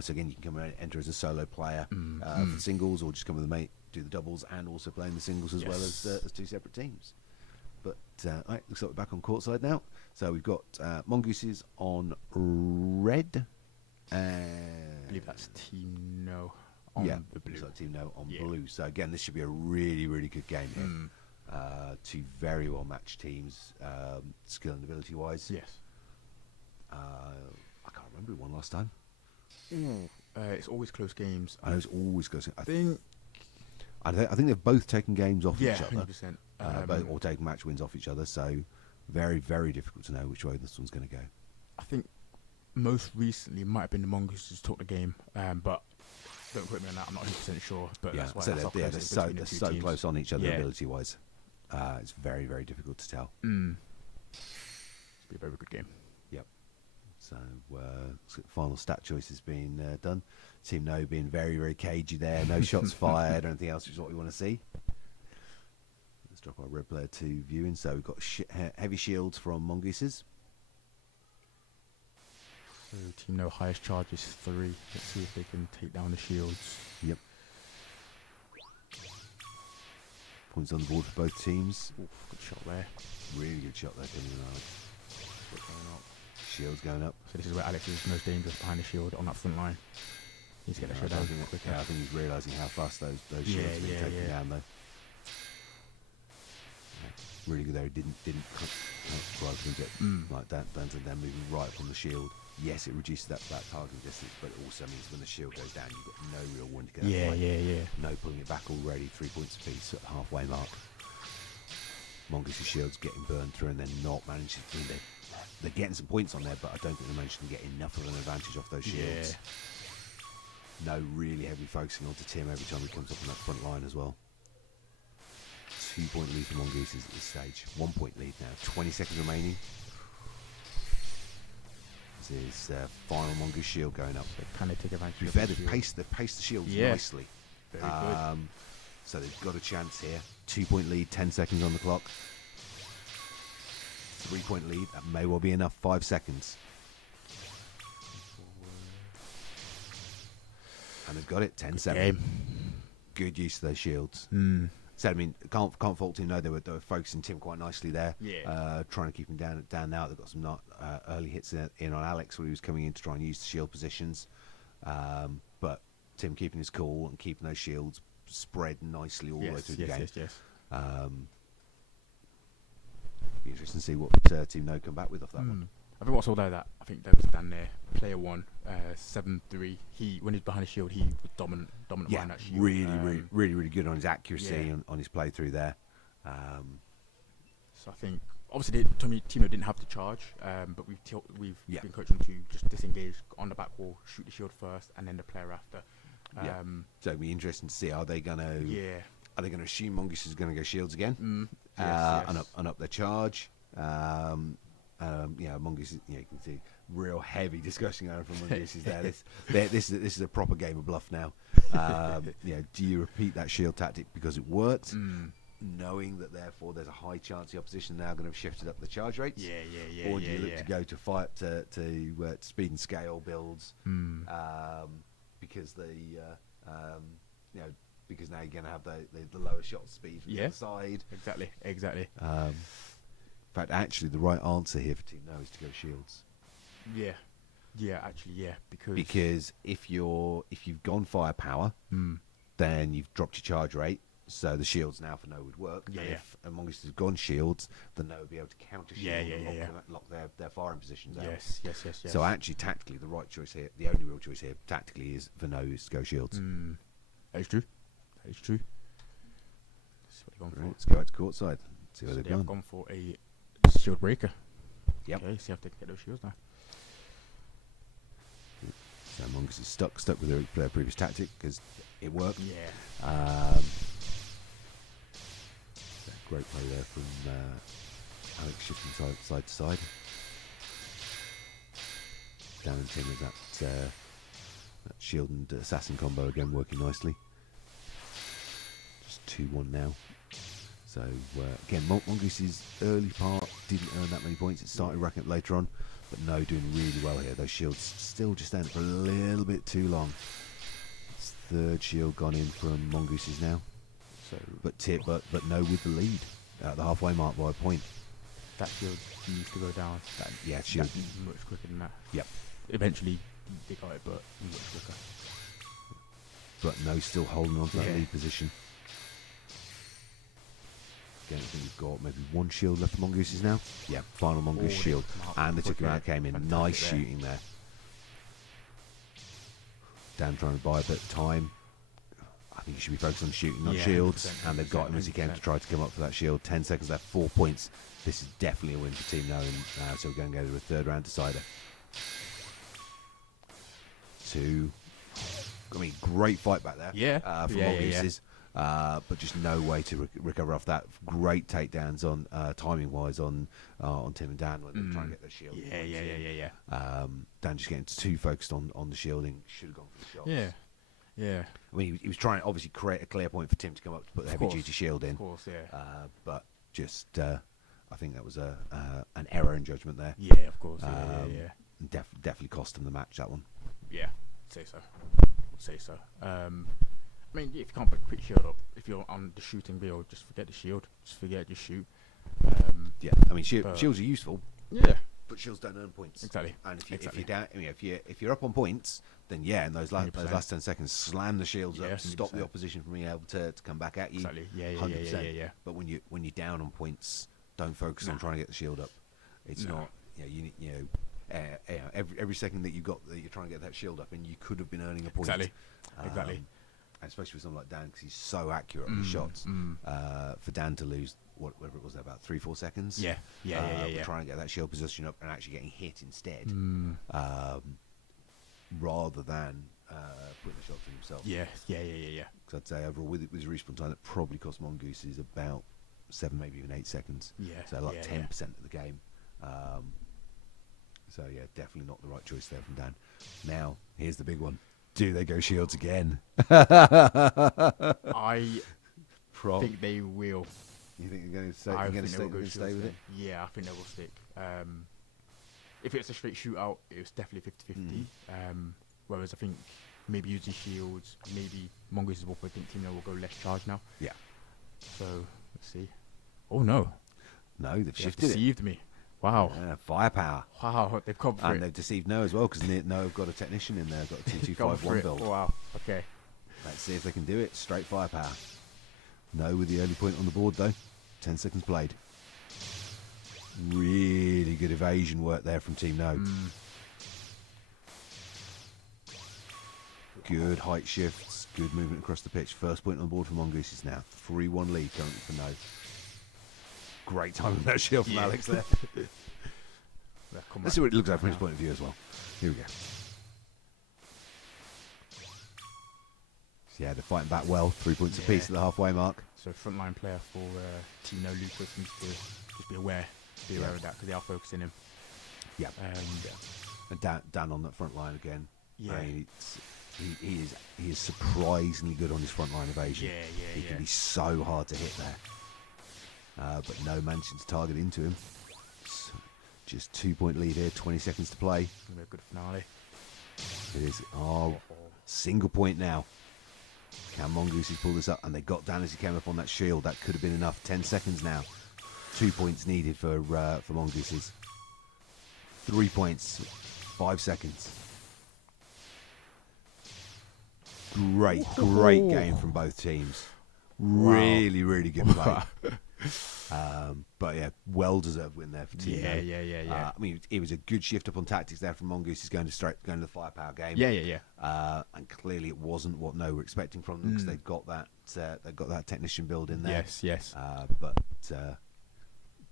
So again, you can come and enter as a solo player for the singles, or just come with a mate, do the doubles, and also playing the singles as well as two separate teams. But all right, looks like we're back on courtside now. So we've got Mongooses on red. I believe that's Team No on the blue. Looks like Team No on blue. So again, this should be a really, really good game here. Two very well matched teams, skill and ability wise. Yes. I can't remember who won last time. It's always close games. I know it's always close. I think they've both taken games off each other. 100%. Or taken match wins off each other. So very, very difficult to know which way this one's going to go. I think most recently it might have been the Mongooses took the game, but don't quote me on that. I'm not 100% sure. But that's why they're so close on each other ability wise. It's very, very difficult to tell. It's be a very good game. Yep. So final stat choices being done. Team No being very, very cagey there. No shots fired or anything else, which is what we want to see. Let's drop our red player to viewing. So we've got heavy shields from Mongooses. So Team No highest charge is 3. Let's see if they can take down the shields. Yep. Points on the board for both teams. Oof, good shot there. Really good shot there, Shields going up. So this is where Alex is most dangerous, behind the shield on that front line. Needs to get that shot down quicker. Yeah, I think he's realising how fast those shields have been taken down though. Really good there. He didn't drive him get like that. They're moving right from the shield. Yes, it reduces that targeting distance, but it also means when the shield goes down, you've got no real one to get out. No pulling it back already. 3 points apiece at the halfway mark. Mongooses' shields getting burned through, and they're not managing. They're getting some points on there, but I don't think they're managing to get enough of an advantage off those shields. No, really heavy focusing onto Tim every time he comes up on that front line as well. 2 point lead for Mongooses at this stage. 1 point lead now. 20 seconds remaining. This is final Mongoose shield going up. They kind of take advantage. To be fair, they've paced the shields nicely. Very good. So they've got a chance here. 2 point lead, 10 seconds on the clock. 3 point lead, that may well be enough. 5 seconds. And they've got it. 10-7. Good use of those shields. So I mean, can't fault Team. No, they were focusing Tim quite nicely there. Trying to keep him down now. They've got some early hits in on Alex when he was coming in to try and use the shield positions. But Tim keeping his cool and keeping those shields spread nicely all the way through the game. Be interesting to see what Team No come back with off that one. I think what's all that I think there was Dan there, player 1, 7-3. When he's behind the shield, he was dominant behind that shield. Really good on his accuracy on his play through there. So I think obviously Team No didn't have the charge, but we've been coaching to just disengage on the back wall, shoot the shield first, and then the player after. So it'll be interesting to see are they going to assume Mongoose is going to go shields again and up their charge. Mongoose, you can see real heavy discussion going from Mongoose there. This is a proper game of bluff now. Do you repeat that shield tactic because it worked, knowing that therefore there's a high chance the opposition now going to have shifted up the charge rates? Or do you look to go to fight to speed and scale builds because because now you're going to have the lower shot speed from the other side. Exactly. In fact, actually, the right answer here for Team No is to go shields. Because if you've gone firepower, then you've dropped your charge rate, so the shields now for No would work. And if Mongoose has gone shields, then No would be able to counter shield and lock their firing positions out. Yes. So actually, tactically, the right choice here, the only real choice here, tactically, is for No is to go shields. That is true. That's what they're going for. Let's go out to courtside. See where they've gone. Gone for a shield breaker. Yep. Okay, see if they can get those shields now. So Mongoose is stuck with their previous tactic because it worked. Yeah. Great play there from Alex, shifting side to side. Dan and Tim with that shield and assassin combo again working nicely. Just 2-1 now. So again, Mongoose's early part didn't earn that many points. It started racking up later on, but no, doing really well here. Those shields still just standing for a little bit too long. It's third shield gone in from Mongoose's now. So, but no with the lead at the halfway mark by a point. that shield needs to go down. Shield Much quicker than that. Yep. Eventually, they got it, but much quicker. But no, still holding on to that lead position. Again, I think we've got maybe one shield left for Mongoose's now. Yeah, final Mongoose shield. And they took him out, came in. Nice shooting there. Dan trying to buy a bit of time. I think he should be focused on shooting, not shields. 100%, And they've got him as he came to try to come up for that shield. 10 seconds left, 4 points. This is definitely a win for Team No. So we're going to go to a third round decider. 2. I mean, great fight back there. From Mongoose's. But just no way to recover off that. Great takedowns on timing wise on Tim and Dan when they try and get their shield. Dan just getting too focused on the shielding. Should have gone for the shots. Yeah. I mean, he was trying to obviously create a clear point for Tim to come up to put the heavy duty shield in. Of course, yeah. But just I think that was an error in judgment there. Yeah, of course. Definitely cost him the match, that one. Yeah, I'd say so. I mean, if you can't put a quick shield up, if you're on the shooting field, just forget the shield. Just shoot. I mean, shields are useful. Yeah. But shields don't earn points. Exactly. And if you're down, if you're up on points, then in those last 10 seconds, slam the shields up, stop the opposition from being able to come back at you. Exactly. 100%. Yeah. But when you're down on points, don't focus on trying to get the shield up. It's not. Every second that you're trying to get that shield up, and you could have been earning a point. Exactly. And especially with someone like Dan, because he's so accurate on his shots. For Dan to lose whatever it was, about 3-4 seconds. Trying to get that shield position up and actually getting hit instead, rather than putting the shot for himself. Yeah. Because I'd say overall, with his respawn time, that probably cost Mongoose is about 7, maybe even 8 seconds. So 10% of the game. So definitely not the right choice there from Dan. Now here's the big one: do they go shields again? I think they will. You think they're going to stay with it? Yeah, I think they will stick. If it's a straight shootout, it's definitely 50-50. Whereas I think maybe using shields, maybe Mongoose will think Team No will go less charge now. Yeah. So let's see. Oh no, they've shifted deceived me. Wow. Firepower. Wow, they've come for it. And they've deceived No as well, because No have got a technician in there. Got a 2-2-5-1 build. Wow. Okay. Let's see if they can do it. Straight firepower. No with the early point on the board though. 10 seconds played. Really good evasion work there from Team No. Good height shifts. Good movement across the pitch. First point on the board for Mongooses now. 3-1 lead currently for No. Great time with that shield from Alex there. Let's see what it looks like from his point of view as well. Here we go. So they're fighting back well. 3 points apiece at the halfway mark. So frontline player for Team No, Lucas, needs to just be aware of that, because they are focusing him. Yeah. And Dan on that front line again. Yeah. I mean, he is surprisingly good on his front line evasion. He can be so hard to hit there. But No managing to target into him. So just 2 point lead here, 20 seconds to play. Gonna be a good finale. It is. Single point now. Can Mongooses pull this up? And they got Dan as he came up on that shield. That could have been enough. 10 seconds now. 2 points needed for Mongooses. 3 points. 5 seconds. Great game from both teams. Really, really good play. But well deserved win there for Team No. Yeah. I mean, it was a good shift up on tactics there from Mongoose. Going to the firepower game. Yeah. And clearly it wasn't what No were expecting from them, because they've got that technician build in there. Yes. But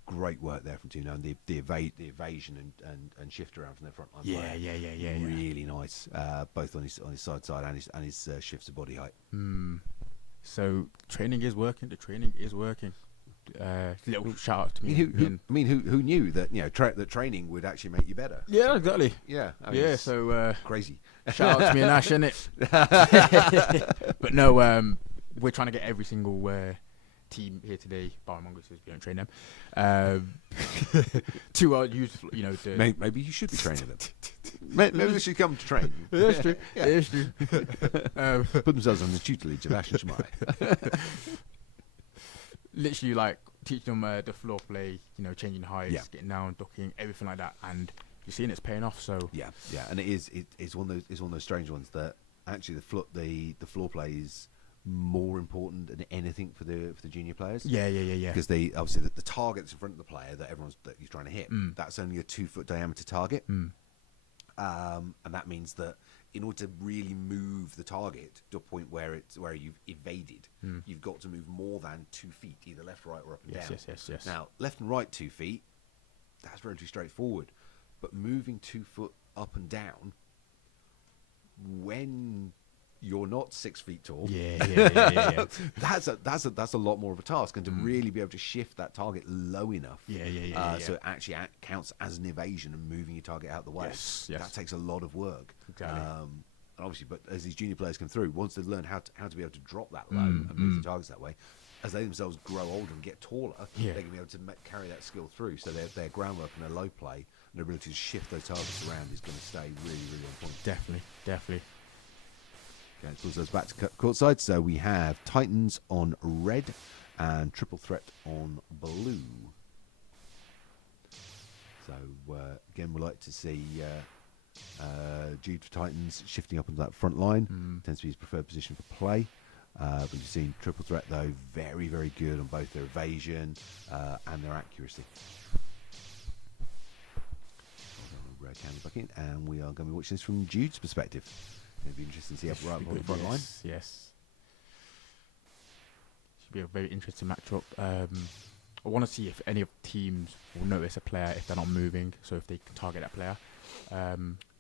great work there from Tino, and the evasion and shift around from their front line. Yeah. Really nice, both on his side and his shifts of body height. So training is working. The training is working. Little shout out to me. Who knew that that training would actually make you better? Yeah, exactly. Yeah, So crazy. Shout out to me and Ash, innit? But no, we're trying to get every single team here today, bar Mongoose, we don't train them, to use, the... Maybe you should be training them. Maybe they should come to train. That's true. Yeah. That's true. Put themselves under the tutelage of Ash and Shmai. Literally, teach them the floor play, changing heights, getting down, ducking, everything like that, and you're seeing it's paying off. So yeah, and it's one of those strange ones that actually the floor play is more important than anything for the junior players. Yeah. Because they obviously the target's in front of the player that you're trying to hit. That's only a 2-foot diameter target, and that means that in order to really move the target to a point where you've evaded, you've got to move more than 2 feet, either left, right, or up and down. Yes. Now, left and right 2 feet, that's relatively straightforward. But moving 2 foot up and down when you're not 6 feet tall, yeah. that's a lot more of a task, and to really be able to shift that target low enough, so it actually counts as an evasion and moving your target out of the way. Yes. That takes a lot of work. Exactly. And obviously, but as these junior players come through, once they've learned how to be able to drop that low and move the targets that way, as they themselves grow older and get taller, they can be able to carry that skill through. So their groundwork and their low play and their ability to shift those targets around is going to stay really, really on point. Definitely. Okay, so it's back to courtside. So we have Titans on red and Triple Threat on blue. So again, we like to see Jude for Titans shifting up into that front line. Tends to be his preferred position for play. But you've seen Triple Threat, though, very, very good on both their evasion and their accuracy. Red candy bucket, and we are going to be watching this from Jude's perspective. It'll be interesting to see up right on the front line. Yes. Should be a very interesting matchup. I want to see if any of the teams will notice a player if they're not moving, so if they can target that player.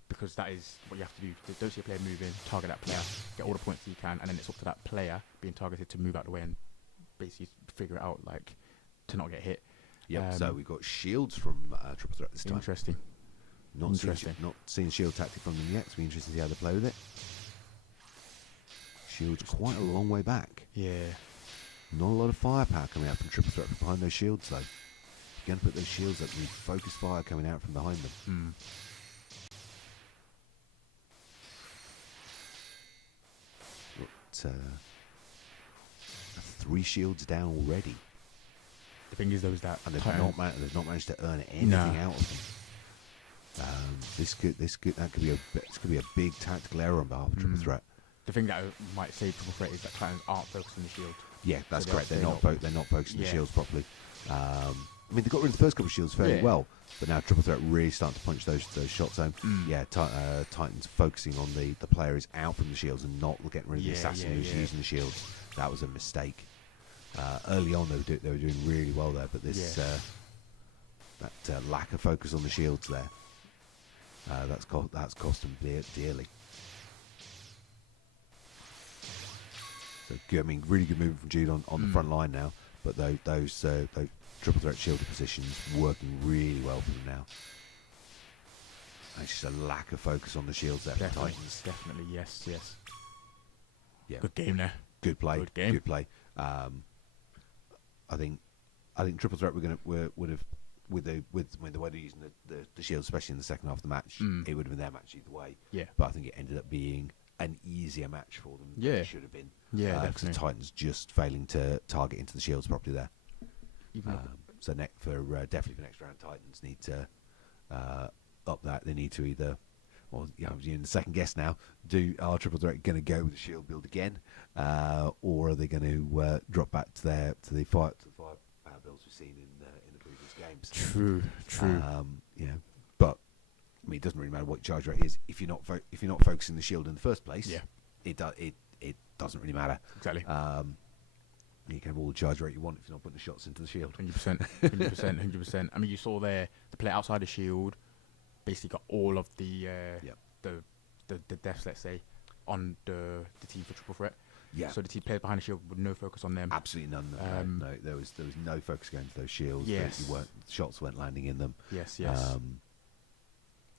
Because that is what you have to do. If you don't see a player moving, target that player, get all the points you can, and then it's up to that player being targeted to move out the way and basically figure it out, to not get hit. Yep, so we've got shields from Triple Threat this time. Interesting. Not seen shield tactic from them yet, so we're interested to see how they play with it. Shield's quite a long way back. Yeah. Not a lot of firepower coming out from Triple Threat from behind those shields, though. If you're going to put those shields up, you need focused fire coming out from behind them. Got 3 shields down already. The thing is, though, is that and they've not managed to earn anything out of them. This could be a big tactical error on behalf of Triple Threat. The thing that I might say Triple Threat is that Titans aren't focused on the shield. Yeah, that's correct. They're not focusing the shields properly. I mean, they got rid of the first couple of shields fairly well, but now Triple Threat really starting to punch those shots home. Yeah, Titans focusing on the player is out from the shields and not getting rid of the assassin who's using the shields. That was a mistake. Early on, they were doing really well there, but this that lack of focus on the shields there, that's cost them dearly. So I mean, really good movement from Jude on the front line now, but those Triple Threat shielded positions working really well for them now. And it's just a lack of focus on the shields there for Titans. Definitely, yes. Yeah, good game there. Good play. Good game. Good play. I think Triple Threat would have with the way they're using the shield, especially in the second half of the match, it would have been their match either way. Yeah. But I think it ended up being an easier match for them than it should have been. Yeah, because the Titans just failing to target into the shields properly there. So definitely for next round, Titans need to up that. They need to either, well, in the second guess now, are Triple Threat going to go with the shield build again, or are they going to drop back to the five power builds we've seen in the previous games? True. But I mean, it doesn't really matter what your charge rate is if you're not focusing the shield in the first place. Yeah, it doesn't really matter. Exactly. You can have all the charge rate you want if you're not putting the shots into the shield. 100%, 100%. I mean, you saw there the player outside the shield basically got all of the deaths, let's say, on the team for triple threat. Yeah. So the team players behind the shield with no focus on them. Absolutely none. No, there was no focus going to those shields. Yes. Shots weren't landing in them. Yes.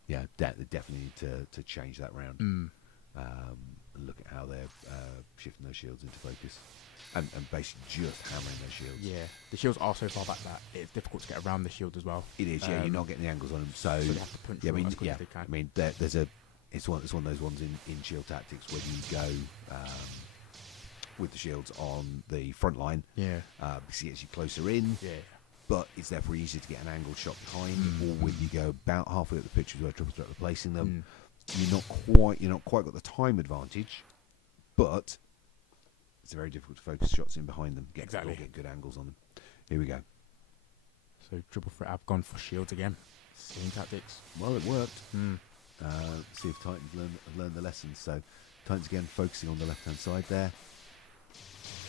Yeah, they definitely need to change that round. And look at how they're shifting those shields into focus. And basically just hammering those shields. Yeah, the shields are so far back that it's difficult to get around the shield as well. It is, you're not getting the angles on them. So they have to punch through as quick as they can. I mean, it's one of those ones in shield tactics where you go with the shields on the front line. Yeah. Because it gets you closer in. Yeah. But it's therefore easier to get an angled shot behind, or when you go about halfway up the pitch where triple threat replacing them, you're not quite got the time advantage, but it's very difficult to focus shots in behind them. Get good angles on them. Here we go. So triple threat have gone for shields again. Same tactics. Well, it worked. See if Titans have learned the lessons. So Titans again focusing on the left-hand side there.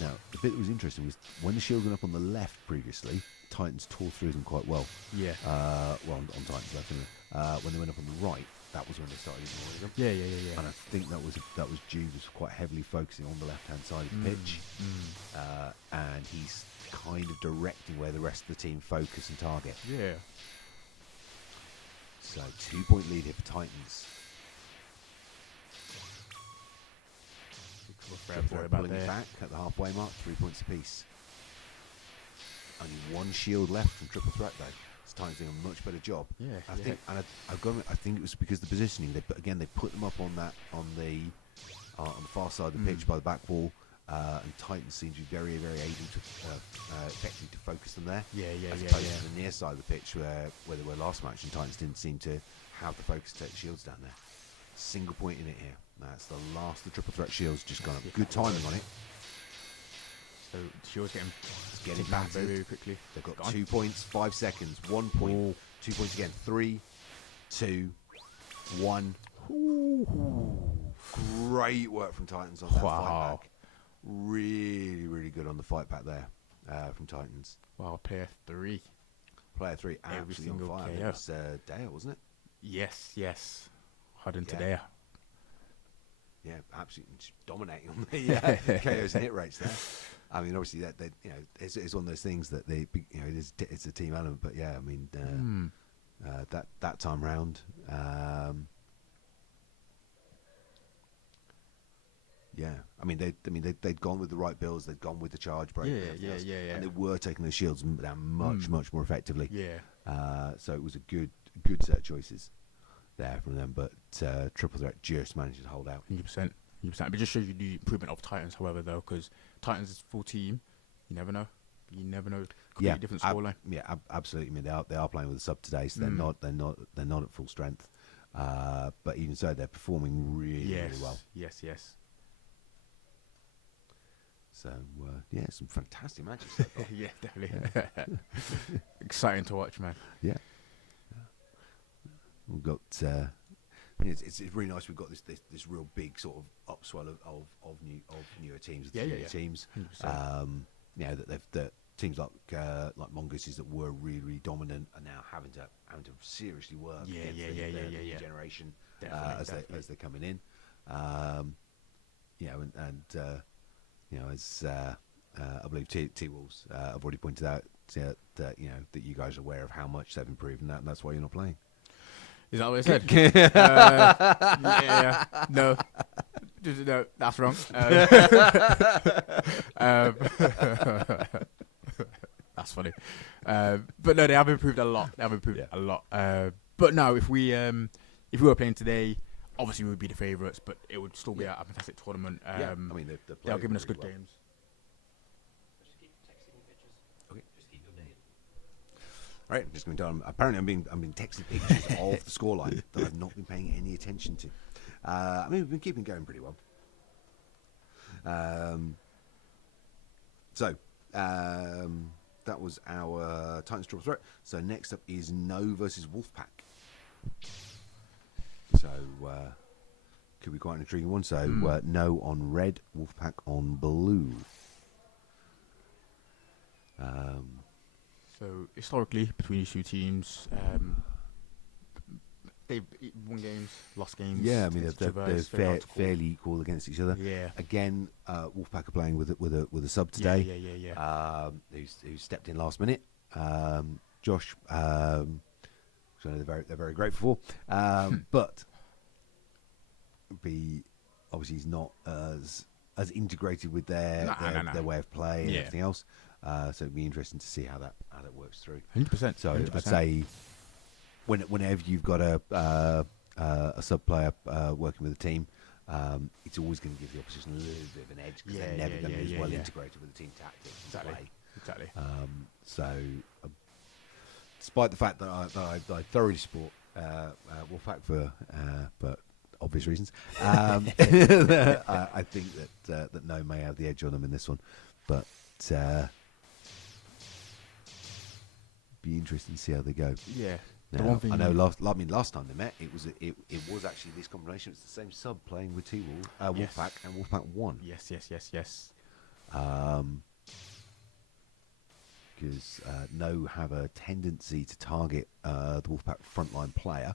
Now, the bit that was interesting was when the shield went up on the left previously, Titans tore through them quite well. Yeah. On Titans left, anyway. When they went up on the right, that was when they started ignoring them. Yeah. And I think that was due to quite heavily focusing on the left-hand side of the pitch. And he's kind of directing where the rest of the team focus and target. Yeah. So 2-point lead here for Titans. Pulling it back at the halfway mark, 3 points apiece. Only one shield left from triple threat though. Titans doing a much better job. Yeah, I think, and I think it was because of the positioning. They put them up on the far side of the pitch by the back wall, and Titans seem to be very, very able to effectively to focus them there. As opposed to the near side of the pitch where they were last match, and Titans didn't seem to have the focus to take the shields down there. Single point in it here. That's the last of the triple threat shields. Just gone up. Good timing on it. So Shield's getting back very, very quickly. They've got 2 points, 5 seconds, 1 point, Ooh. 2 points again. 3, 2, 1. Ooh. Great work from Titans on that fight back. Really, really good on the fight back there from Titans. Wow, player 3. Player 3, absolutely on fire. It was Dale, wasn't it? Yes. Hudden today. Yeah, absolutely dominating on the KOs and hit rates there. I mean, obviously that it's one of those things that it's a team element. But yeah, I mean that time round, they'd gone with the right builds. They'd gone with the charge break. And they were taking those shields down much more effectively. Yeah. So it was a good set of choices there from them, but triple threat just managed to hold out. 100%. But it just shows you the improvement of Titans, however, though, because Titans is full team. You never know. Completely different scoreline. Absolutely. I mean, they are playing with a sub today, so they're not at full strength. But even so, they're performing really well. Yes. So some fantastic matches so far. Yeah, definitely. Exciting to watch, man. Yeah. We've got. It's really nice. We've got this real big sort of upswell of newer teams, teams. That teams like Mongooses that were really dominant are now having to seriously work. The generation as they're coming in. As I believe T Wolves have already pointed out that you guys are aware of how much they've improved, and that's why you're not playing. Is that what it said? No, that's wrong. That's funny. But no, they have improved a lot. But no, if we were playing today, obviously we would be the favourites, but it would still be a fantastic tournament. I mean, they're giving us good games. Right, just going down. Apparently, I'm being texted pictures of the scoreline that I've not been paying any attention to. We've been keeping going pretty well. That was our Titans triple threat. So next up is No versus Wolfpack. So could be quite an intriguing one. So No on red, Wolfpack on blue. So historically, between these two teams, they've won games, lost games. Yeah, I mean It's they're traversed, very hard to call. fairly equal against each other. Yeah. Again, Wolfpack are playing with a sub today. Yeah. Who's stepped in last minute. Josh, which I know they're very grateful for. But obviously he's not as integrated with their way of play and everything else. So it'd be interesting to see how that works through. 100%. So 100%. I'd say whenever you've got a sub player working with a team, it's always going to give the opposition a little bit of an edge because they're never going to be as well integrated with the team tactics and play. Exactly. So, despite the fact that I thoroughly support Wolfpack for obvious reasons, I think that No may have the edge on them in this one, but be interesting to see how they go. Yeah. Now, I know last time they met, it was actually this combination. It's the same sub playing with Wolfpack, and Wolfpack won. Yes. Because No have a tendency to target the Wolfpack frontline player,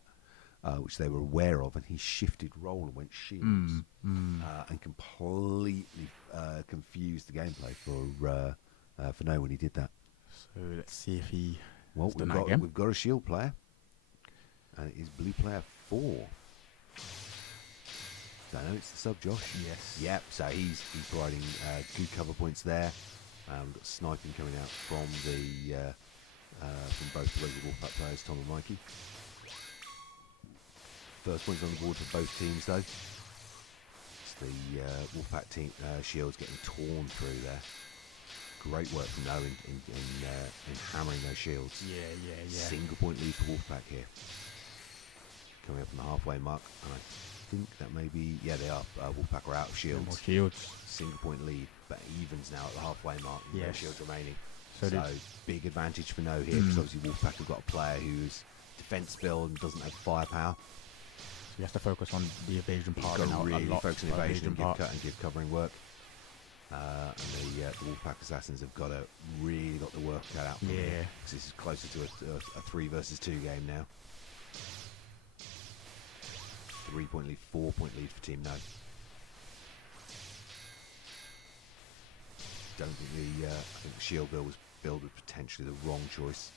which they were aware of, and he shifted role and went shields, and completely confused the gameplay for No when he did that. So let's see if he. Well, we've got a shield player, and it is blue player 4. Don't know, it's the sub, Josh. Yes. Yep. So he's providing good cover points there. We've got sniping coming out from both the regular Wolfpack players, Tom and Mikey. First points on the board for both teams, though. It's the Wolfpack team shields getting torn through there. Great work from No in hammering those shields. Yeah. Single point lead for Wolfpack here. Coming up on the halfway mark, and I think that maybe they are. Wolfpack are out of shields. No more shields. Single point lead, but evens now at the halfway mark. No shields remaining. So big advantage for No here, because obviously Wolfpack have got a player who's defense build and doesn't have firepower. So you have to focus on the evasion part. You've got to really focus on evasion and give covering work. And the Wolfpack assassins have really got the work cut out for them, because this is closer to a 3 versus 2 game now. 3-point lead, 4-point lead for Team No. I think the shield build was potentially the wrong choice.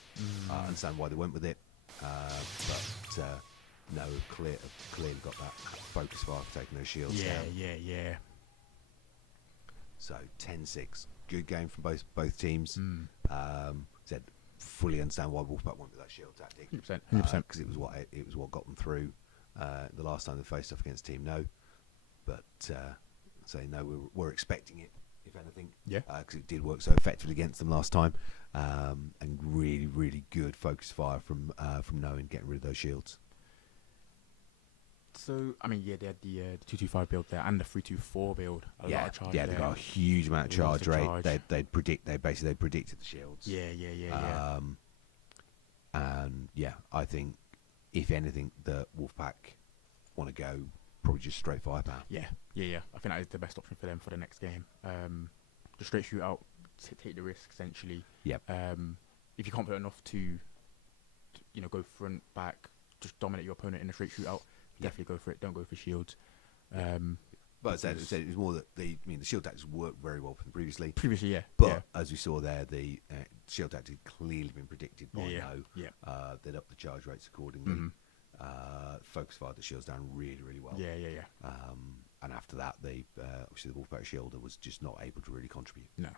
I understand why they went with it, but No have clearly got that focus fire for taking those shields down. Yeah. So 10-6, good game from both teams. Said fully understand why Wolfpack went with that shield tactic. 100%. Because it was what got them through the last time they faced off against Team No. But No, we're expecting it, if anything. Yeah. Because it did work so effectively against them last time, and really, really good focus fire from No in getting rid of those shields. So, I mean, they had the 225 build there and the 324 build. A lot of charge. Yeah, they got a huge amount of charge rate. They predicted the shields. Yeah. And I think if anything, the Wolfpack want to go probably just straight firepower. Yeah. I think that is the best option for them for the next game. Just straight shootout, take the risk essentially. Yep. If you can't put enough to go front, back, just dominate your opponent in a straight shootout. Definitely go for it. Don't go for shields. But it was more that the shield tactics worked very well for them previously. Yeah. But as we saw there, the shield tactic had clearly been predicted by No. Yeah. They'd up the charge rates accordingly. Focus fired the shields down really, really well. Yeah. And after that, obviously the Wolfpack shielder was just not able to really contribute. No.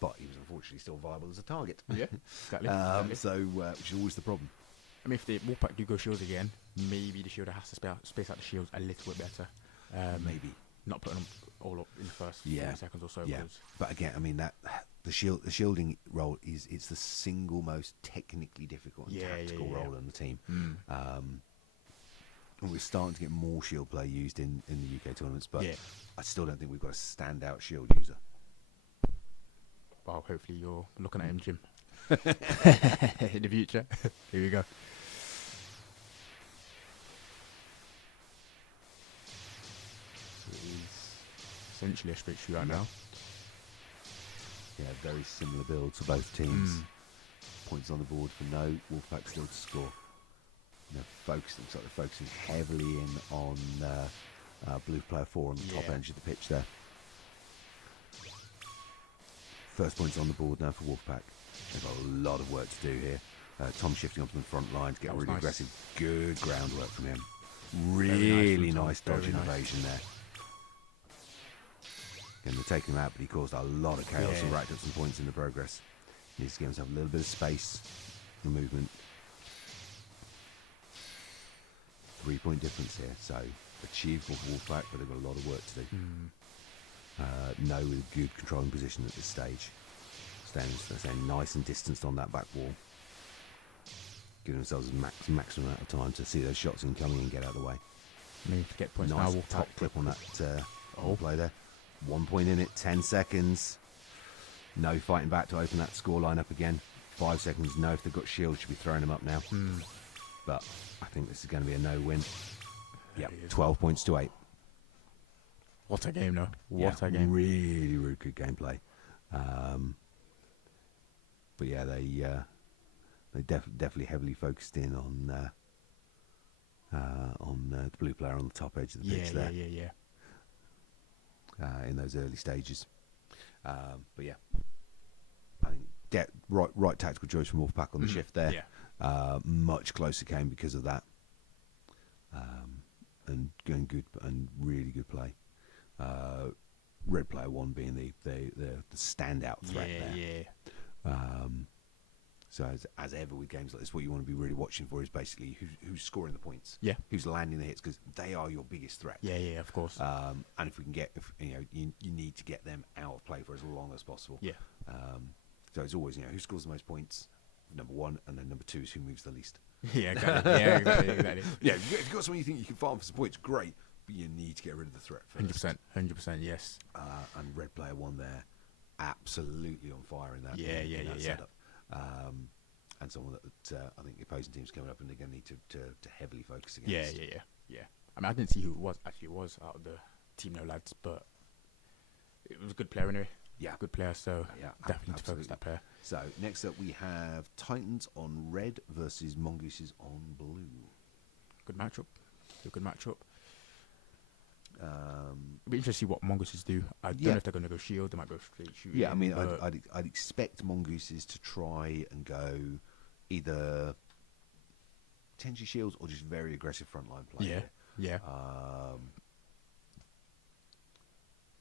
But he was unfortunately still viable as a target. Yeah, exactly. So, which is always the problem. I mean, if the Wolfpack do go shields again, maybe the shielder has to space out the shields a little bit better. Maybe not putting them all up in the first 40 seconds or so. Yeah, but again, I mean that the shielding role it's the single most technically difficult and tactical role on the team. And we're starting to get more shield play used in the UK tournaments, but I still don't think we've got a standout shield user. Well, hopefully you're looking at him, Jim. In the future. Here we go. So it is essentially a straight shootout now. Yeah, very similar builds for both teams. Points on the board for no. Wolfpack still to score. Looks like they're focusing heavily in on blue player 4 on the top edge of the pitch there. First points on the board now for Wolfpack. They've got a lot of work to do here. Tom shifting onto the front line to get really aggressive. Good groundwork from him. Really nice dodge innovation there. Again, they're taking him out, but he caused a lot of chaos and racked up some points in the progress. Needs to give himself a little bit of space for movement. 3-point difference here, so achievable for Wolfpack, but they've got a lot of work to do. No with a good controlling position at this stage. Staying nice and distanced on that back wall. Giving themselves a maximum amount of time to see those shots incoming and get out of the way. Maybe to get points Nice now. top clip on that play there. 1 point in it, 10 seconds. No fighting back to open that score line up again. 5 seconds, no. If they've got shields, should be throwing them up now. But I think this is going to be a no win. Yep, 12 points to 8. What a game, though. What a game. Really, really good gameplay. But yeah, they definitely heavily focused in on the blue player on the top edge of the pitch there. In those early stages. But yeah, I think right tactical choice from Wolfpack on the shift there. Much closer game because of that. And going good and really good play. Red player 1 being the standout threat there. So as ever with games like this, what you want to be really watching for is basically who's scoring the points, who's landing the hits, because they are your biggest threat. Of course. And if we can get, you need to get them out of play for as long as possible. So it's always who scores the most points, number 1, and then number 2 is who moves the least. Exactly. Exactly. If you've got someone you think you can farm for some points, great, but you need to get rid of the threat first. 100%, yes. And red player 1 there, absolutely on fire in that setup. And someone that I think the opposing team's coming up and they're going to need to heavily focus against. Yeah. I mean, I didn't see who it was out of the team, no lads, but it was a good player anyway. Yeah, good player. So definitely need to focus that player. So next up we have Titans on red versus Mongooses on blue. Good matchup. It'll be interesting to see what Mongooses do. I don't know if they're going to go shield. They might go straight shooting. Yeah, I mean, I'd expect Mongooses to try and go either potentially shields or just very aggressive frontline play.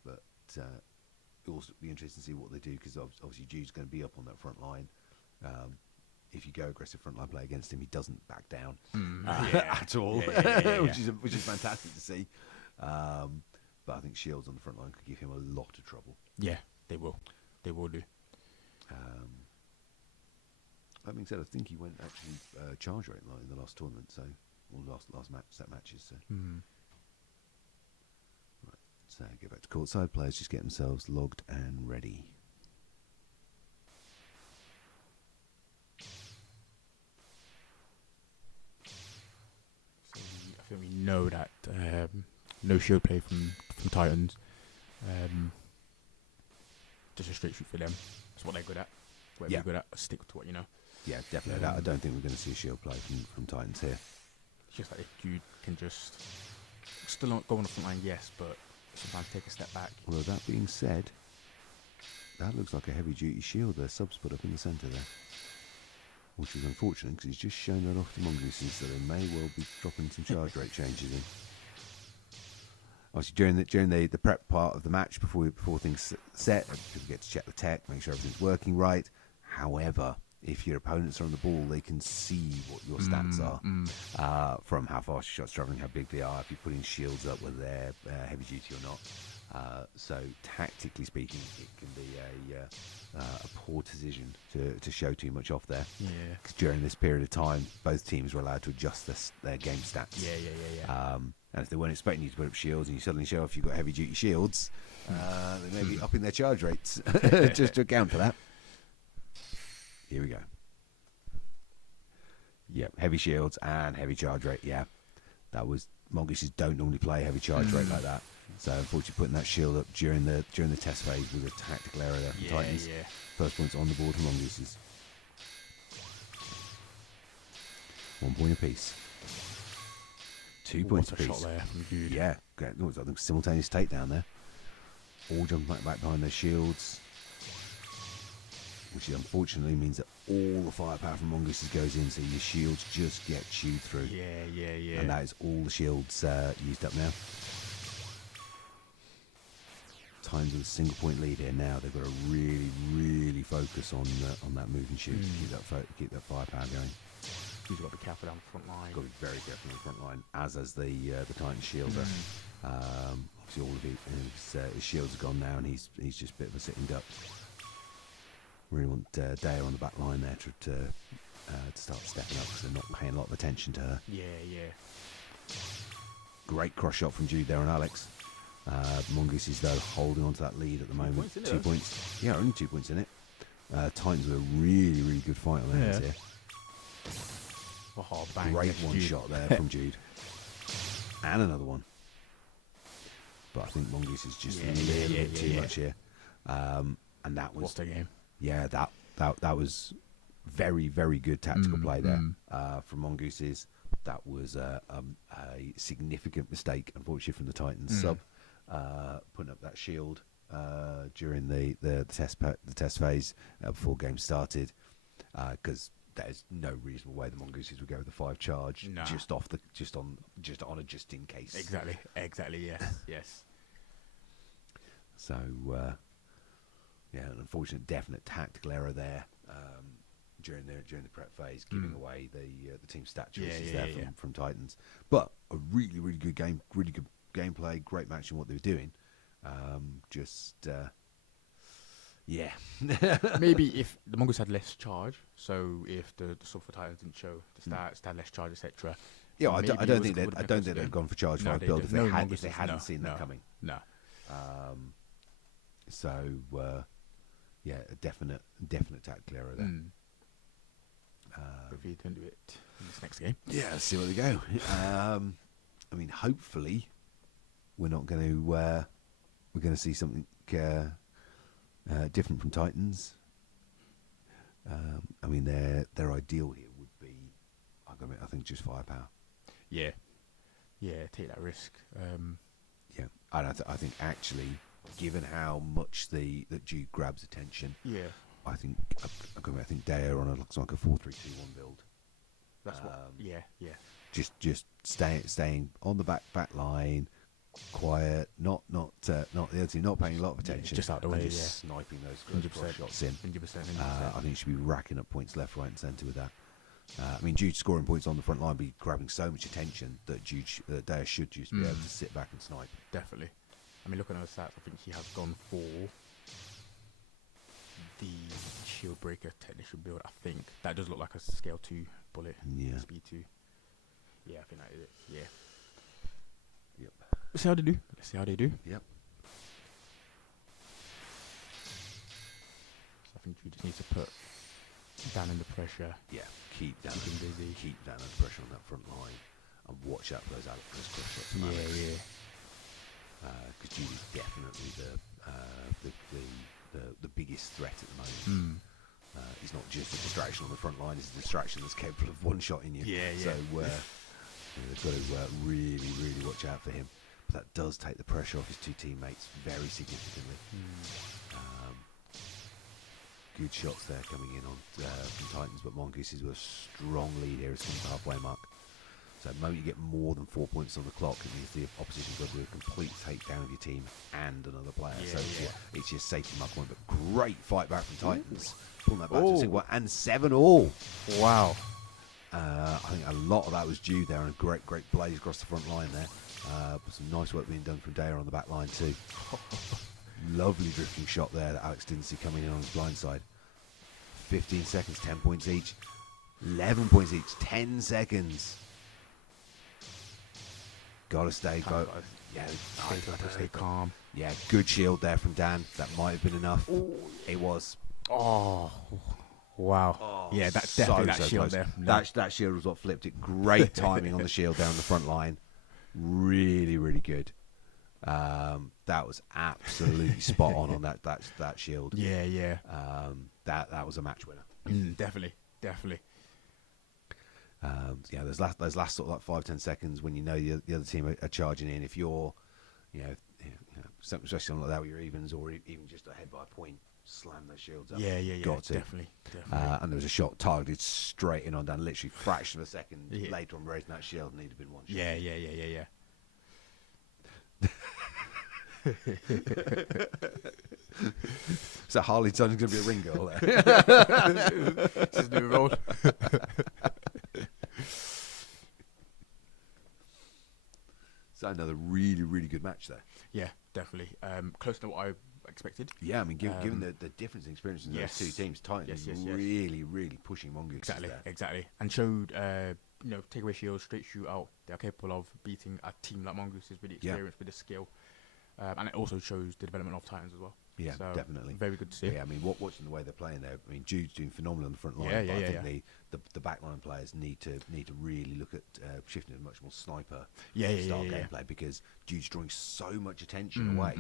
But it'll also be interesting to see what they do, because obviously Jude's going to be up on that front line. If you go aggressive frontline play against him, he doesn't back down at all, which is fantastic to see. But I think shields on the front line could give him a lot of trouble. Yeah, they will do. That being said, I think he went actually charge rate in the last tournament, or last set matches. So. Right, so go back to courtside. Players just get themselves logged and ready. So I think we know that no shield play from Titans. Just a straight shoot for them. That's what they're good at. What they're good at. Stick to what you know. Yeah, definitely. I don't think we're going to see a shield play from Titans here. It's just like if Jude can just still not go on the front line, yes, but sometimes take a step back. Although that being said, that looks like a heavy duty shield there, subs put up in the centre there. Which is unfortunate because he's just shown that off to Mongooses, so they may well be dropping some charge rate changes in. Obviously, during the prep part of the match, before things set, people get to check the tech, make sure everything's working right. However, if your opponents are on the ball, they can see what your stats are from how fast your shots travelling, how big they are, if you're putting shields up, whether they're heavy duty or not. So tactically speaking, it can be a poor decision to show too much off there. Yeah. Because during this period of time, both teams were allowed to adjust their game stats. Yeah. And if they weren't expecting you to put up shields and you suddenly show off you've got heavy duty shields, they may be upping their charge rates just to account for that. Here we go. Yep, heavy shields and heavy charge rate. Yeah, that was Mongooses don't normally play heavy charge rate like that. So unfortunately, putting that shield up during the test phase was a tactical error there from Titans. Yeah. First points on the board for Mongooses. 1 point apiece. 2 points What a apiece. shot there from Jude. Yeah, great. I think simultaneous takedown there. All jumping back behind their shields, which unfortunately means that all the firepower from Mongooses goes in, so your shields just get chewed through. Yeah. And that is all the shields used up now. Titans with a single point lead here now. They've got to really focus on that move and shoot to keep that firepower going. You've got to be careful down the front line. Got to be very careful on the front line, as the Titan shielder. Obviously, all of his shields are gone now, and he's just a bit of a sitting duck. Really want Daya on the back line there to start stepping up, because they're not paying a lot of attention to her. Yeah. Great cross shot from Jude there on Alex. Mongooses, though, holding on to that lead at the moment. Points in it, 2 points. Yeah, only 2 points in it. Titans with a really good fight on their hands here. Oh, bang. Great Yes, one Jude. shot there from Jude. And another one. But I think Mongoose is just a little bit too much here. And that was... What's the game? Yeah, that was very good tactical play there from Mongooses. That was a significant mistake, unfortunately, from the Titans sub, putting up that shield during the test phase before game started, because there's no reasonable way the Mongooses would go with the 5 charge just on a just in case. Exactly. Yes. So an unfortunate, definite tactical error there during the prep phase, giving away the team stat choices from Titans. But a really good game, really good gameplay, great match in what they were doing. Maybe if the Mongols had less charge, so if the sub for Titans didn't show the stats, had less charge, etc. Yeah, I don't think they'd gone for charge 5 build if they hadn't seen that coming. No. A definite tactical error there. If you don't do it in this next game. Yeah, let's see where they go. I mean, hopefully, we're going to see something different from Titans. I mean, their ideal here would be, I think, just firepower. Yeah, take that risk. I think actually, given how much that Jude grabs attention, I think Daya on looks like a 4-3-2-1 build. That's what. Yeah. Just staying on the back line, quiet, not the other team, not paying a lot of attention, just out the way, just sniping those cross shots in. 100%. I think he should be racking up points left, right, and centre with that. I mean, Jude scoring points on the front line, be grabbing so much attention that Daya should just be able to sit back and snipe. Definitely. I mean, looking at the stats, I think he has gone for the shield breaker technician build. I think that does look like a scale 2 bullet. Yeah. Speed 2. Yeah, I think that is it. Yeah. Yep. Let's see how they do. Yep. So I think you just need to put down in the pressure. Yeah. Keep down under pressure on that front line, and watch out for those cross shots. Yeah. Because Jude is definitely the biggest threat at the moment. He's not just a distraction on the front line; he's a distraction that's capable of one-shotting you. Yeah. So they've got to really watch out for him. But that does take the pressure off his 2 teammates very significantly. Good shots there coming in on from Titans, but Mongooses with a strong lead here. It's from the halfway mark. So the moment you get more than 4 points on the clock, it means the opposition's got to do a complete takedown of your team and another player. It's your safety mark point. But great fight back from Titans, pulling that back to 6-1 and 7-all. Wow. I think a lot of that was due there, and a great blaze across the front line there. But some nice work being done from Daya on the back line too. Lovely drifting shot there that Alex didn't see coming in on his blind side. 15 seconds, 10 points each. 11 points each, 10 seconds. Gotta stay calm. Yeah, good shield there from Dan. That might have been enough. It was. Oh, wow. Oh, yeah, that's definitely that shield close. there. That shield was what flipped it. Great timing on the shield down the front line. Really good. That was absolutely spot on that shield. Yeah. That was a match winner. Definitely. Yeah, those last sort of like 5-10 seconds when you know the other team are charging in. If you're, especially something like that with your evens or even just ahead by a point, slam those shields up. Yeah. Got to. Definitely. And there was a shot targeted straight in on Dan, literally fraction of a second Yeah. later on raising that shield, and he'd have been one shot. Yeah. So Harley Tunn's going to be a ring girl there. Just do a roll. So another really, really good match there. Yeah, definitely. Close to what I expected. Yeah, I mean, given the difference in experience in yes. those two teams, Titans Yes. really, really pushing Mongoose. Exactly. And showed, take away shields, straight shootout. They are capable of beating a team like Mongoose is really experienced with the skill. And it also shows the development of Titans as well. Yeah, so definitely. Very good to see. Yeah, I mean, watching the way they're playing there, I mean, Jude's doing phenomenal on the front line. Yeah, but yeah, I think the backline players need to really look at shifting to much more sniper style gameplay because Jude's drawing so much attention away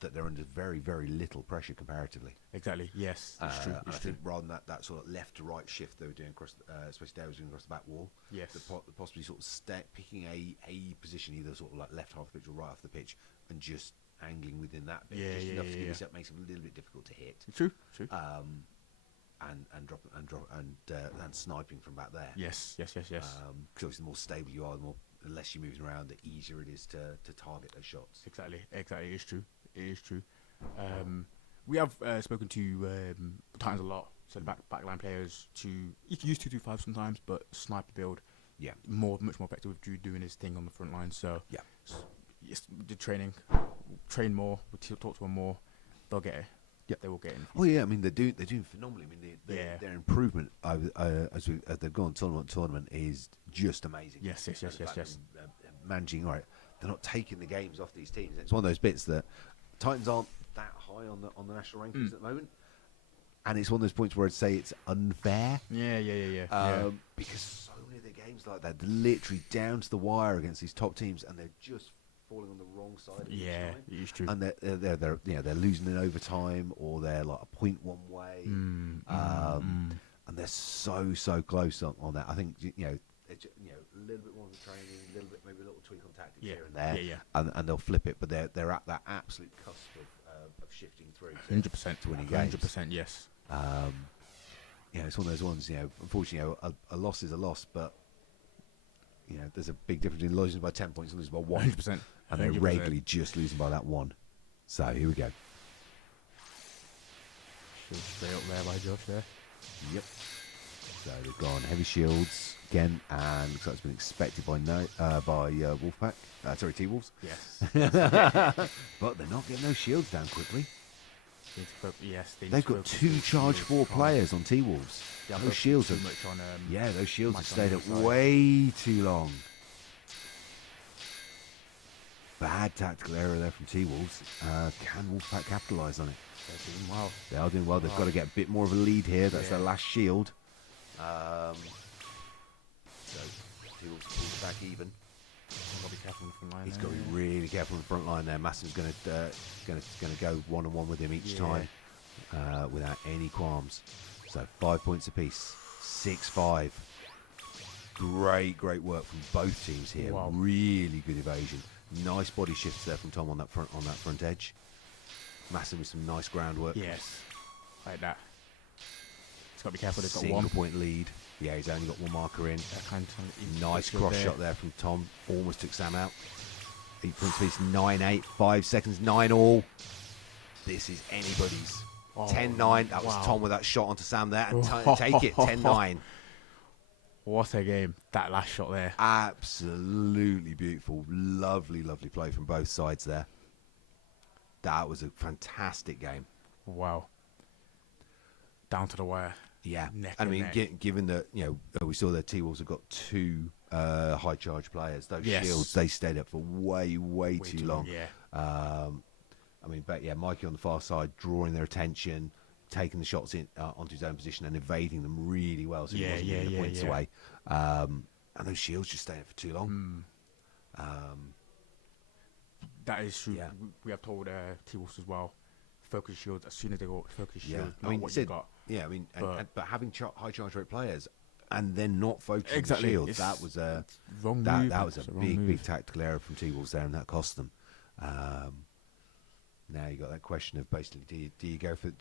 that they're under very, very little pressure comparatively. Exactly. Yes, it's true. I think rather than that sort of left to right shift they were doing across, especially Dale was doing across the back wall. Yes. Possibly sort of picking a position either sort of like left half the pitch or right half the pitch and just angling within that bit. Just enough to give yourself makes it a little bit difficult to hit. True. And drop and sniping from back there. Yes. Because obviously the more stable you are, the less you're moving around, the easier it is to target those shots. Exactly. It is true. We have spoken to Titans a lot. So the backline players you can use 2-2-5 sometimes, but sniper build. Yeah. Much more effective with Jude doing his thing on the front line. So yeah. Yes, the train more. We'll talk to them more. They'll get it. Yeah, they will get it. Oh yeah, I mean they're doing phenomenally. I mean their improvement as they've gone tournament is just amazing. Yes. Managing, all right, they're not taking the games off these teams. It's one of those bits that Titans aren't that high on the national rankings at the moment, and it's one of those points where I'd say it's unfair. Yeah. Because so many of their games like that, they're literally down to the wire against these top teams, and they're just falling on the wrong side of each time. It's true. And they're losing in overtime, or they're like a point one way, and they're so close on that. I think a little bit more of the training, maybe a little tweak on tactics here and there, and they'll flip it. But they're at that absolute cusp of shifting through 100% to winning games. 100%, yes. It's one of those ones. Unfortunately, a loss is a loss, but there's a big difference between losing by 10 points and losing by 1. 100%. And they're regularly just losing by that 1. So here we go. Straight up there by Josh there. Yep. So they've gone heavy shields again, and looks like it's been expected by Wolfpack. T-Wolves. Yes. But they're not getting those shields down quickly. Yes, they've got 2 charge 4 players on T-Wolves. Those shields have those shields have stayed up way too long. Bad tactical error there from T-Wolves. Can Wolfpack capitalise on it? They're doing well. They are doing well. They've got to get a bit more of a lead here. That's their last shield. So T-Wolves pulls back even. He's got to be careful on the front line. He's got to be really careful on the front line there. Masson's going to go one-on-one with him each time without any qualms. So 5 points apiece. 6-5. Great work from both teams here. Wow. Really good evasion. Nice body shifts there from Tom on that front edge. Masson with some nice groundwork. Yes, like that. He's got to be careful. They've got Single 1 point lead. Yeah, he's only got 1 marker in. Nice cross cross shot there from Tom. Almost took Sam out. 8 points apiece. 9-8. 5 seconds. 9 all. This is anybody's. 10-9. That was Tom with that shot onto Sam there. And take it. 10-9. What a game. That last shot there. Absolutely beautiful. Lovely play from both sides there. That was a fantastic game. Wow. Down to the wire. Yeah. Neck I mean, neck. given that, we saw that T-Wolves have got 2 high charge players. Those shields, they stayed up for way too long. Yeah. I mean, but yeah, Mikey on the far side drawing their attention, taking the shots in onto his own position and evading them really well, so he wasn't giving the points away. And those shields just staying up for too long. That is true. Yeah. We have told T-Wolves as well, focus shields as soon as they go focus Yeah, shield. I mean, what said- you got. Yeah, I mean, But- but having high charge rate players and then not focusing Exactly, the shields, it's that was a Wrong that move. that was a it's wrong big move. tactical error from T-Wolves there, and that cost them. Now you got that question of basically, do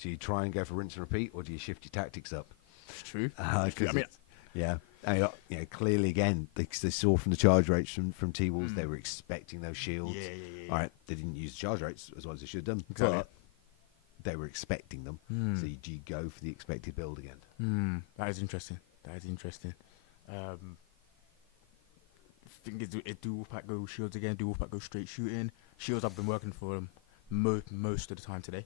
you try and go for rinse and repeat, or do you shift your tactics up? It's true. It's true. 'Cause I mean, it's- yeah, and, clearly again they saw from the charge rates from T-Wolves they were expecting those shields. yeah. All right, they didn't use the charge rates as well as they should have done, Exactly. but they were expecting them. So you go for the expected build again. That is interesting. Thing is, do Wolfpack go shields again? Do Wolfpack go straight shooting? Shields have been working for them most of the time today.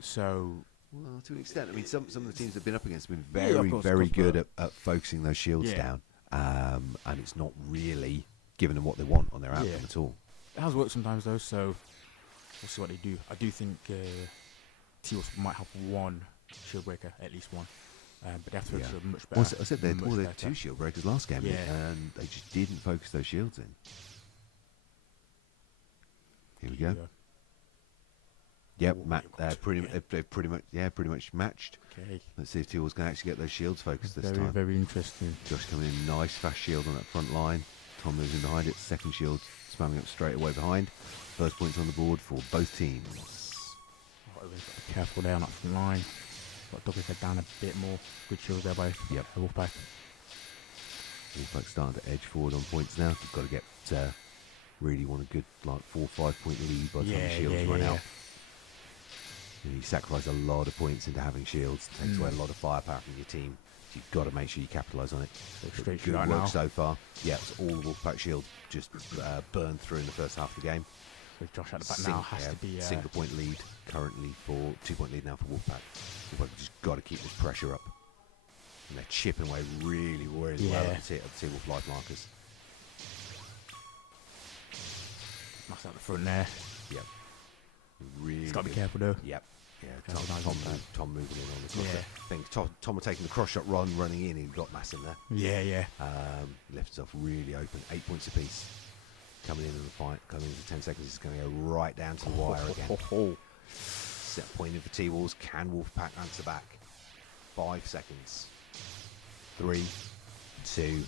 So Well, to an extent, I mean, some of the teams have been up against have been Yeah, of course, very good but- at focusing those shields Yeah. down, and it's not really giving them what they want on their outcome Yeah. at all. it has worked sometimes though. So we'll see what they do. I do think T-Wolves might have one shield breaker, at least one. But they have to focus much better. Well, I said they had much better. 2 shield breakers last game, Yeah. and they just didn't focus those shields in. Here we go. Yep, Oh, Matt, you've got they've pretty much matched. Okay. Let's see if T-Wolves can actually get those shields focused this Very, time. very interesting. Josh coming in, nice fast shield on that front line. Tom moves in behind it. Second shield spamming up straight away behind. First points on the board for both teams. Oh, we've got to be careful there on that front line. Got to dog his head down a bit more. Good shields there by Wolfpack. Wolfpack starting to edge forward on points now. You've got to get really want a good 4 or 5 point lead by the time the shields run out. And you sacrifice a lot of points into having shields. Takes away a lot of firepower from your team. So you've got to make sure you capitalise on it. So straight Good shootout work now. so far. Yeah, it's all the Wolfpack shields just burned through in the first half of the game. So Josh at the back now has to be. Single point lead currently for 2 point lead now for Wolfpack. Wolfpack just got to keep this pressure up. And they're chipping away really well at the T-Wolf life markers. Mass out the front there. Yep. Really He's got to be good. careful though. Yep. Yeah, Careful now, Tom moving in on the cross. Yeah. I think Tom were taking the cross shot run, running in. He got Mass in there. Yeah. Left himself really open. 8 points apiece. Coming in the fight. Coming into 10 seconds. He's going to go right down to the wire again. Set point in for T-Wolves. Can Wolfpack answer back? 5 seconds. 3, 2,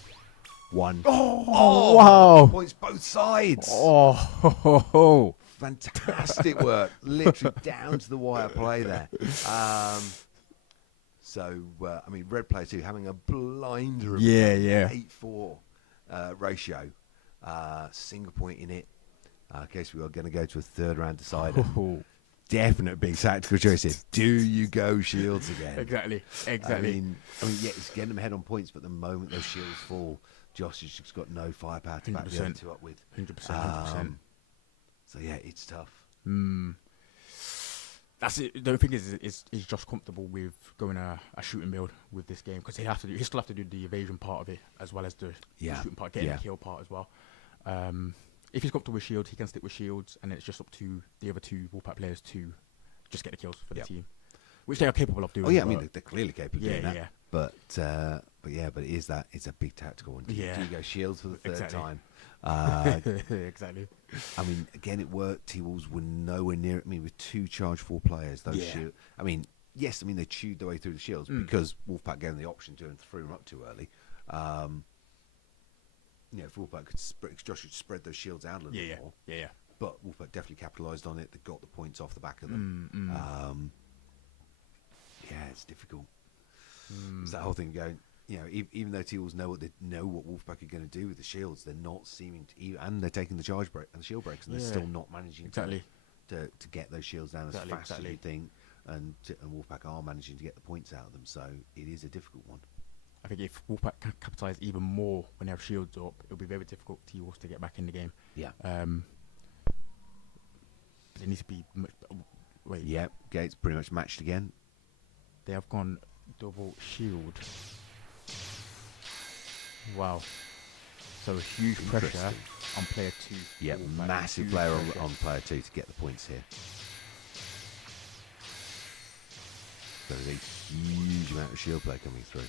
1. Oh, wow. Points both sides. Oh. Fantastic work. Literally down to the wire play there. I mean, Red Player 2 having a blinder of Yeah. 8-4 ratio. Single point in it. Okay, so we are going to go to a third round decider. Oh. Definite big tactical choices. Do you go shields again? Exactly. I mean, yeah, it's getting them ahead on points, but the moment those shields fall, Josh has just got no firepower to back the other 100%. two up with. 100%. So yeah, it's tough. That's it. The thing is Josh comfortable with going a shooting build with this game because he still have to do the evasion part of it as well as the shooting part, getting the kill part as well. If he's comfortable with shields, he can stick with shields, and it's just up to the other two Wolfpack players to just get the kills for the team, which they are capable of doing. Oh yeah, I mean they're clearly capable of doing that. Yeah. But it is that it's a big tactical one. Do you go shields for the third time? Exactly. I mean, again, it worked. T-Wolves were nowhere near it. I mean, with 2 charge 4 players, those shields. I mean, yes, they chewed their way through the shields because Wolfpack gave them the option to and threw them up too early. If Wolfpack Josh could spread those shields out a little bit more. Yeah. But Wolfpack definitely capitalised on it. They got the points off the back of them. It's difficult. It's that whole thing going. Even though T-Wolves know what Wolfpack are going to do with the shields, they're not seeming to, and they're taking the charge break and the shield breaks, and they're still not managing to get those shields down as fast as you think. And Wolfpack are managing to get the points out of them, so it is a difficult one. I think if Wolfpack can capitalise even more when they have shields up, it'll be very difficult for T-Wolves to get back in the game. Yeah. There needs to be much. Wait. Yeah, Gates pretty much matched again. They have gone double shield. Wow. So huge pressure on player 2. Yeah, massive player on player 2 to get the points here. So there's a huge amount of shield play coming through.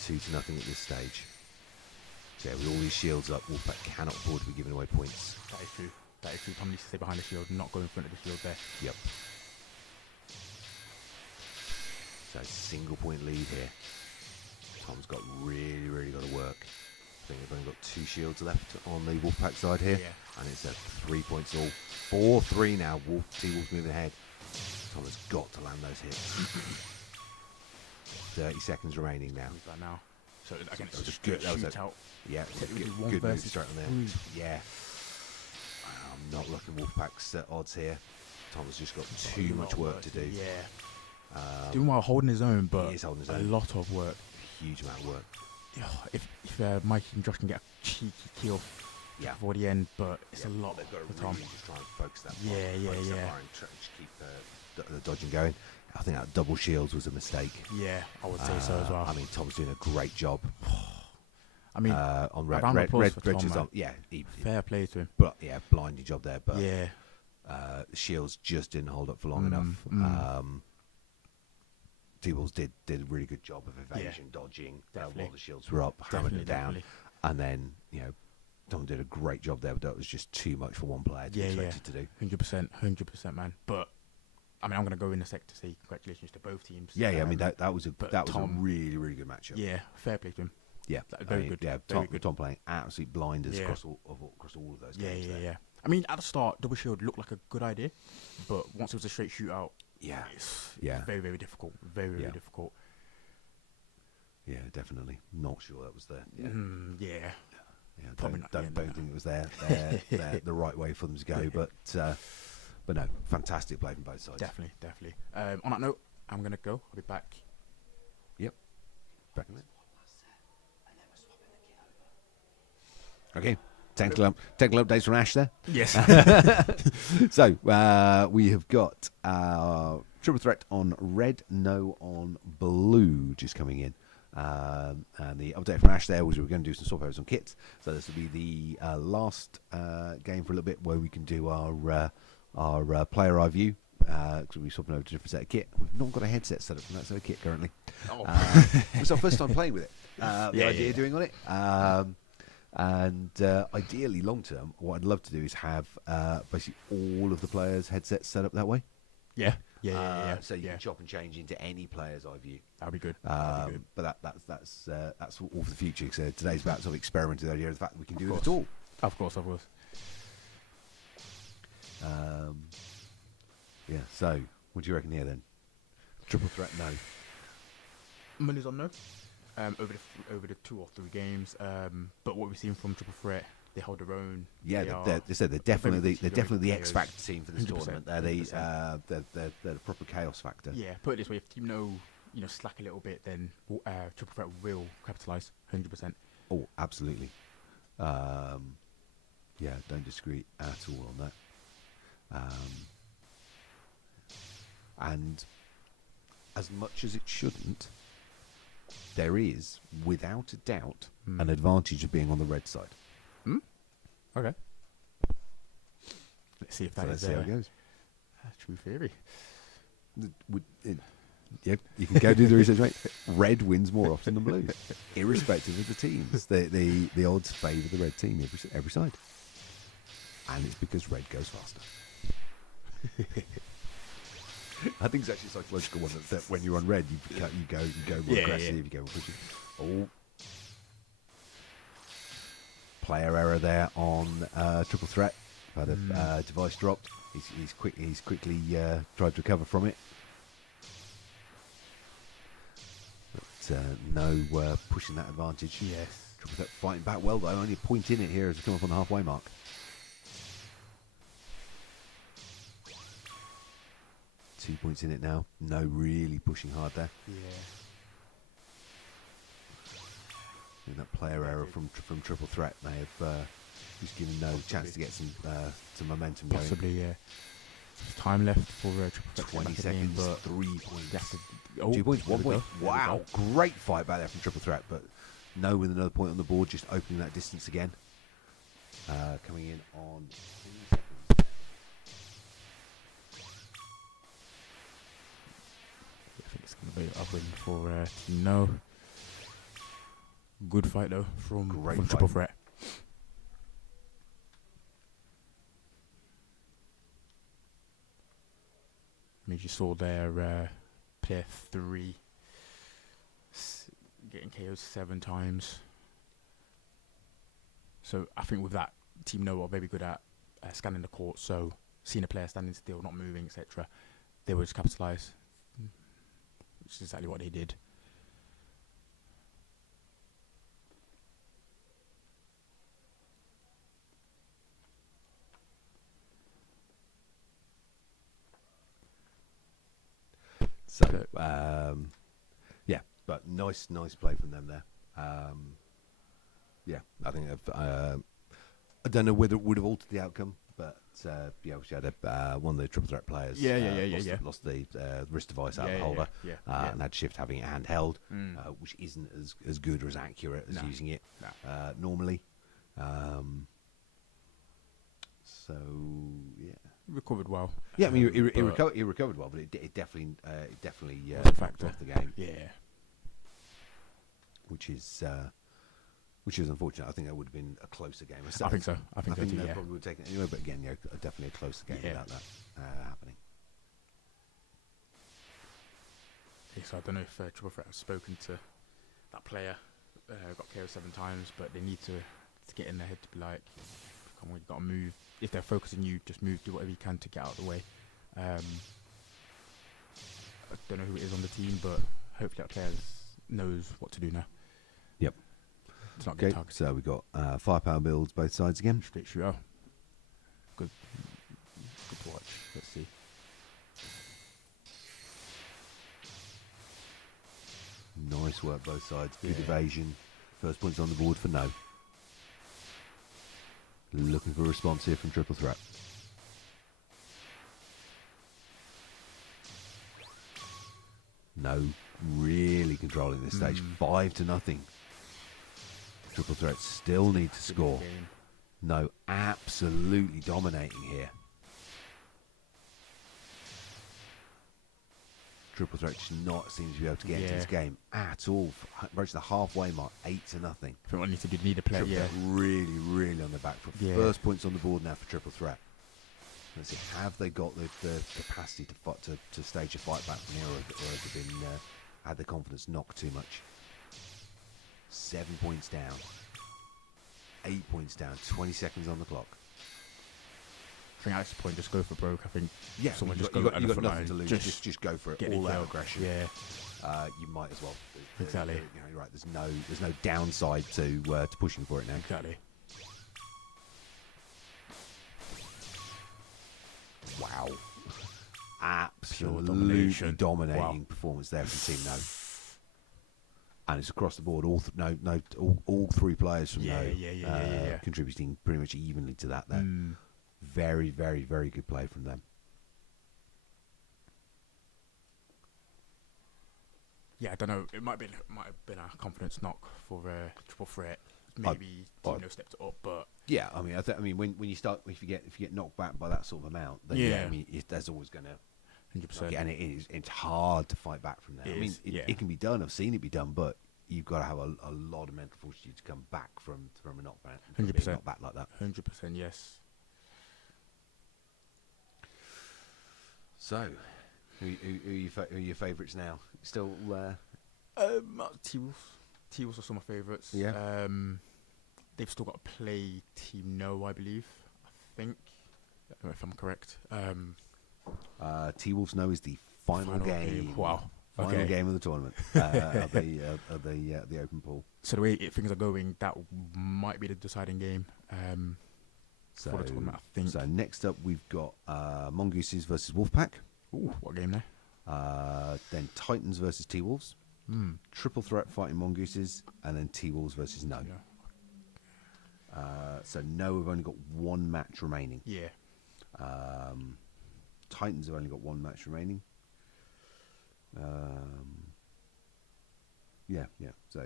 So 2-0 at this stage. So yeah, with all these shields up, Wolfpack cannot afford to be giving away points. That is true. That is true. Tom needs to stay behind the shield, not go in front of the shield there. Yep. So single point lead here. Tom's got really got to work. I think they've only got 2 shields left on the Wolfpack side here. Yeah. And it's a 3 points all. 4-3 now. T-Wolf's moving ahead. Tom has got to land those hits. 30 seconds remaining now. Who's that now? So again, That was it's a good- that was a- shootout. Yeah, It was good, one good move versus straight on there. 3. Yeah. I'm not looking Wolfpack's odds here. Tom's just got A too lot much of work to do. Yeah. Um, Doing well, holding his own, but he is holding his a own. lot of work. Huge amount of work. If Mikey and Josh can get a cheeky kill Yeah. before the end, but it's Yeah, a lot They've got for to Tom. really just try and focus that. Yeah, yeah, focus that yeah. fire and just keep the dodging going. I think that double shields was a mistake. Yeah, I would say so as well. I mean, Tom's doing a great job I mean, on red. round of applause for Red Tom, is man. on. Yeah, fair play to him. but yeah, blinding job there. But Yeah, shields just didn't hold up for long enough. T-Balls did a really good job of evasion, dodging while Definitely. the shields were up, hammering Definitely, it down, definitely. and then Tom did a great job there, but that was just too much for one player to be expected to do. 100%, man. But I mean, I'm gonna go in a sec to say congratulations to both teams. Yeah, I mean that was a but that was Tom- a really good matchup. Yeah, fair play to him. Yeah, Very good, Yeah, very Tom, good. Tom playing absolute blinders Yeah. across all of those Yeah, games. yeah, there. yeah. I mean, at the start, double shield looked like a good idea, but once it was a straight shootout, Yeah, it's Yeah. very difficult. Very Yeah. difficult. yeah, definitely. Not sure that was there. Yeah, Yeah. yeah. Probably not, Don't yeah, don't no. think it was there the right way for them to go. But no, fantastic play from both sides. Definitely. On that note, I'm gonna go. I'll be back. Yep. Back in a minute. Okay. Technical updates from Ash there. Yes. So we have got triple threat on red, no on blue, just coming in. And the update from Ash there was we were going to do some swap overs on kits. So this will be the last game for a little bit where we can do our player eye view. Because we'll be swapping over to a different set of kit. We've not got a headset set up from that set of kit currently. It's our first time playing with it. The idea of doing on it. And ideally, long term, what I'd love to do is have basically all of the players' headsets set up that way. Yeah. So you can chop and change into any player's eye view. That'll be good. But that's all for the future. So today's about sort of experimenting with the idea of the fact that we can do it course. at all. Of course. Yeah. So what do you reckon here then? Triple threat, no. Money's on no. Over the 2 or 3 games. But what we've seen from Triple Threat, they hold their own. Yeah, They they're definitely the X players. Factor team for this 100%, tournament. They're the proper chaos factor. Yeah, put it this way: if team slack a little bit, then Triple Threat will capitalise 100%. Oh, absolutely. Yeah, don't disagree at all on that. And as much as it shouldn't, there is, without a doubt, an advantage of being on the red side. Okay. Let's see if So that let's is see how it goes. a true theory. Yep, you can go do the research, mate. Red wins more often than blue, irrespective of the teams. The odds favour the red team every side, and it's because red goes faster. I think it's actually a psychological one that when you're on red, you go more aggressive, you go more pushy. Oh, player error there on triple threat. Had a device dropped. He's quickly tried to recover from it. But no pushing that advantage. Yes. Triple threat fighting back well though. Only a point in it here as we come up on the halfway mark. 2 points in it now. No really pushing hard there. Yeah. And that player error from triple threat may have just given no chance to get some momentum going. Possibly, yeah. There's time left for Triple Threat. 20 seconds, 3 points. That's 2 points, 1 there we point. go. Wow, great fight back there from triple threat, but no with another point on the board, just opening that distance again. Coming in on 2 seconds. I think it's going to be a win for Team No. Good fight though from Great Triple fight. Threat. I mean, you saw their player 3 getting KO'd 7 times. So I think with that, Team Noah are very good at scanning the court. So seeing a player standing still, not moving, etc., they would just capitalise, which is exactly what they did. So, yeah, but nice play from them there. Yeah, I think I don't know whether it would have altered the outcome, but yeah, we had one of the triple threat players. Lost the wrist device out of the holder, and had Shift having it handheld, which isn't as good or as accurate as using it normally. So yeah. Recovered well. Yeah, I mean, he recovered well, but it definitely was a factor off the game. Yeah, which is unfortunate. I think that would have been a closer game. I think so. I think they yeah. probably would take it anyway. But again, definitely a closer game without that happening. Okay, so I don't know if Triple Threat has spoken to that player. Got KO 7 times, but they need to get in their head to be like, come on, you got to move. If they're focusing you, just move, do whatever you can to get out of the way. I don't know who it is on the team, but hopefully that player knows what to do now. Yep. It's not good target. So we got firepower builds both sides again. Straight shooter. Good to watch. Let's see. Nice work both sides. Good evasion. First points on the board for No. Looking for a response here from Triple Threat. No, really controlling this stage. 5-0. Triple Threat still need to score. No, absolutely dominating here. Triple Threat does not seem to be able to get into this game at all. Approaching the halfway mark, 8-0. I think what needs to do, need a player. Triple Threat really on the back foot. First points on the board now for Triple Threat. Let's see, have they got the capacity to stage a fight back from here, or have they been had the confidence knocked too much? 7 points down, 8 points down, 20 seconds on the clock. I think at this point, just go for broke. I think someone you've got nothing to lose. Just go for it. All out aggression. Yeah. You might as well. Exactly. You're right. There's no downside to pushing for it now. Exactly. Wow. Absolutely dominating performance there from Team No. And it's across the board. All 3 players from No contributing pretty much evenly to that there. Very good play from them. Yeah, I don't know. It might have been a confidence knock for Triple Threat. Maybe Team No stepped it up, but yeah, I mean, when you start, if you get knocked back by that sort of amount, then I mean, there's always going to 100%. And it's hard to fight back from there. I mean, it can be done. I've seen it be done, but you've got to have a lot of mental fortitude to come back from a knockback. 100%. Knocked back like that. 100%. Yes. So, who are your favourites now? Still, T-Wolves. T-Wolves are some of my favourites. Yeah. They've still got to play Team No, I believe. I think, if I'm correct. T-Wolves No is the final game. Wow. Final game of the tournament of the open pool. So the way things are going, that might be the deciding game for the tournament, I think. So next up, we've got Mongooses versus Wolfpack. Ooh, what game there? Then Titans versus T-Wolves. Triple Threat fighting Mongooses, and then T-Wolves versus No. Yeah. So No have only got 1 match remaining. Yeah. Titans have only got 1 match remaining. So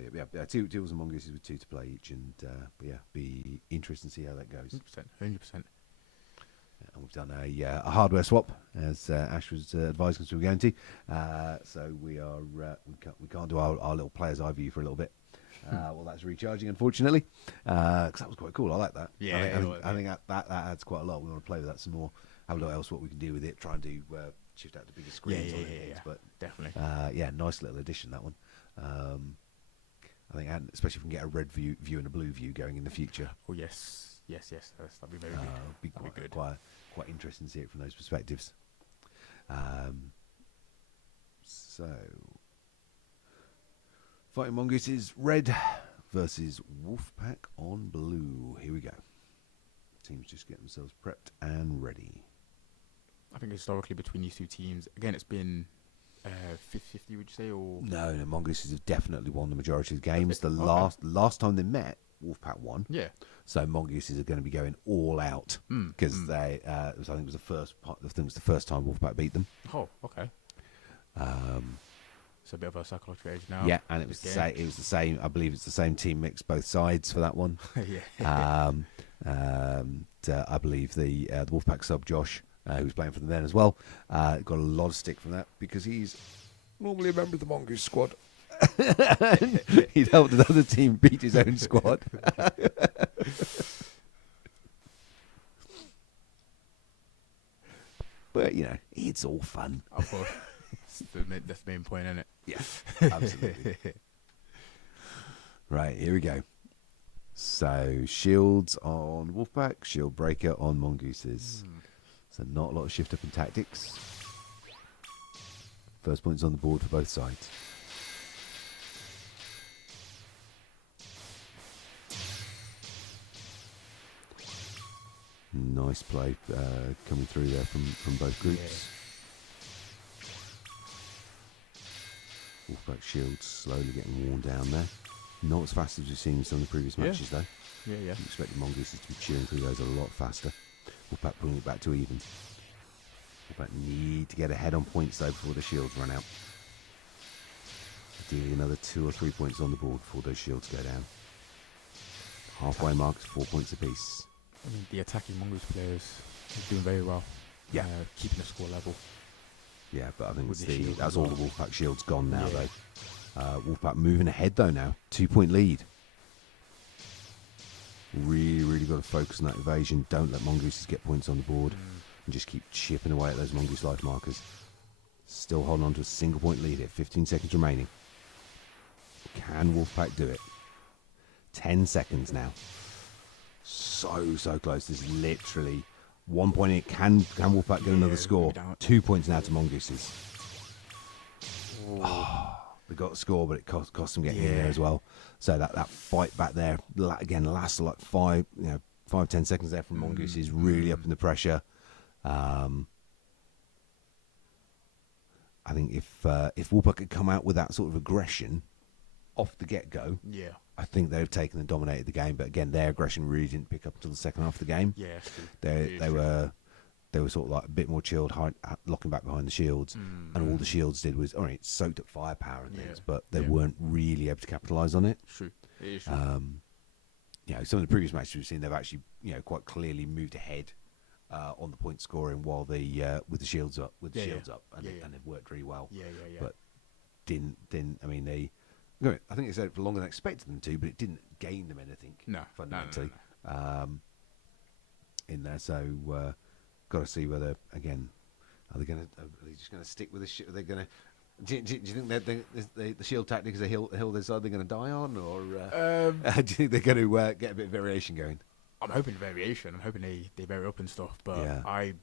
T-Wolves and Mongooses with 2 to play each, and be interesting to see how that goes. 100%. And we've done a hardware swap, as Ash was advising us we were going to. So we can't do our little players eye view for a little bit. Well, that's recharging, unfortunately, because that was quite cool. I like that. Yeah, I think that adds quite a lot. We want to play with that some more. Have a look else what we can do with it. Try and do shift out to bigger screens on it. Yeah. But Definitely. yeah, nice little addition, that one. I think, and especially if we can get a red view and a blue view going in the future. Oh yes. That'd be very good. Be That'd be good. quite interesting to see it from those perspectives. So, Fighting Mongoose is red versus Wolfpack on blue. Here we go. Teams just get themselves prepped and ready. I think historically between these two teams, again, it's been 50-50, would you say? Or No, Mongooses have definitely won the majority of the games. Okay. Last time they met, Wolfpack won. yeah. So Mongooses are going to be going all out because they. I think it was the first. I think it was the first time Wolfpack beat them. Oh, okay. It's a bit of a psychological edge now. Yeah, and it was the same. I believe it's the same team mix both sides for that one. Yeah. I believe the Wolfpack sub Josh, who was playing for them then as well, got a lot of stick from that because he's normally a member of the Mongoose squad. He'd helped another team beat his own squad. But it's all fun. Of course. That's the main point, isn't it? Yeah, absolutely. Right, here we go. So shields on Wolfpack, shield breaker on Mongooses. So not a lot of shift up in tactics. First points on the board for both sides. Nice play coming through there from both groups. Wolfpack shields slowly getting worn down there. Not as fast as we've seen in some of the previous matches though. Yeah. You expect the Mongooses to be chewing through those a lot faster. Wolfpack pulling it back to even. Wolfpack need to get ahead on points though before the shields run out. Ideally another 2 or 3 points on the board before those shields go down. Halfway mark is 4 points apiece. I mean, the attacking Mongoose players are doing very well. Yeah. Keeping the score level. Yeah, but I think With the shield that's as all well. the Wolfpack shields gone now Yeah. though. Wolfpack moving ahead though now. 2 point lead. Really got to focus on that evasion. Don't let Mongooses get points on the board. And just keep chipping away at those Mongoose life markers. Still holding on to a single point lead here. 15 seconds remaining. Can Wolfpack do it? 10 seconds now. So close. This is literally 1 point in. Can Wolfpack get another score? 2 points now to Mongooses. They got a score, but it cost them getting in there as well. So that fight back there again lasted like 5-10 seconds there from Mongooses, really up in the pressure. I think if Wolfpack could come out with that sort of aggression off the get-go, I think they've taken and dominated the game. But again, their aggression really didn't pick up until the second half of the game. Yeah, that's true. They were sort of like a bit more chilled, locking back behind the shields, and all the shields did was, all right, soaked up firepower and things, but they weren't really able to capitalise on it. True. It is true. Some of the previous matches we've seen, they've actually, quite clearly moved ahead on the point scoring while with the shields up, and they've worked really well. Yeah. But didn't. I mean, I think they said it for longer than expected them to, but it didn't gain them anything. Fundamentally, in there. So. Got to see whether again are they just going to stick with this shit? Are they going to? Do you think that the shield tactic is a hill they decide they're going to die on, or do you think they're going to get a bit of variation going? I'm hoping variation. I'm hoping they vary up and stuff, but I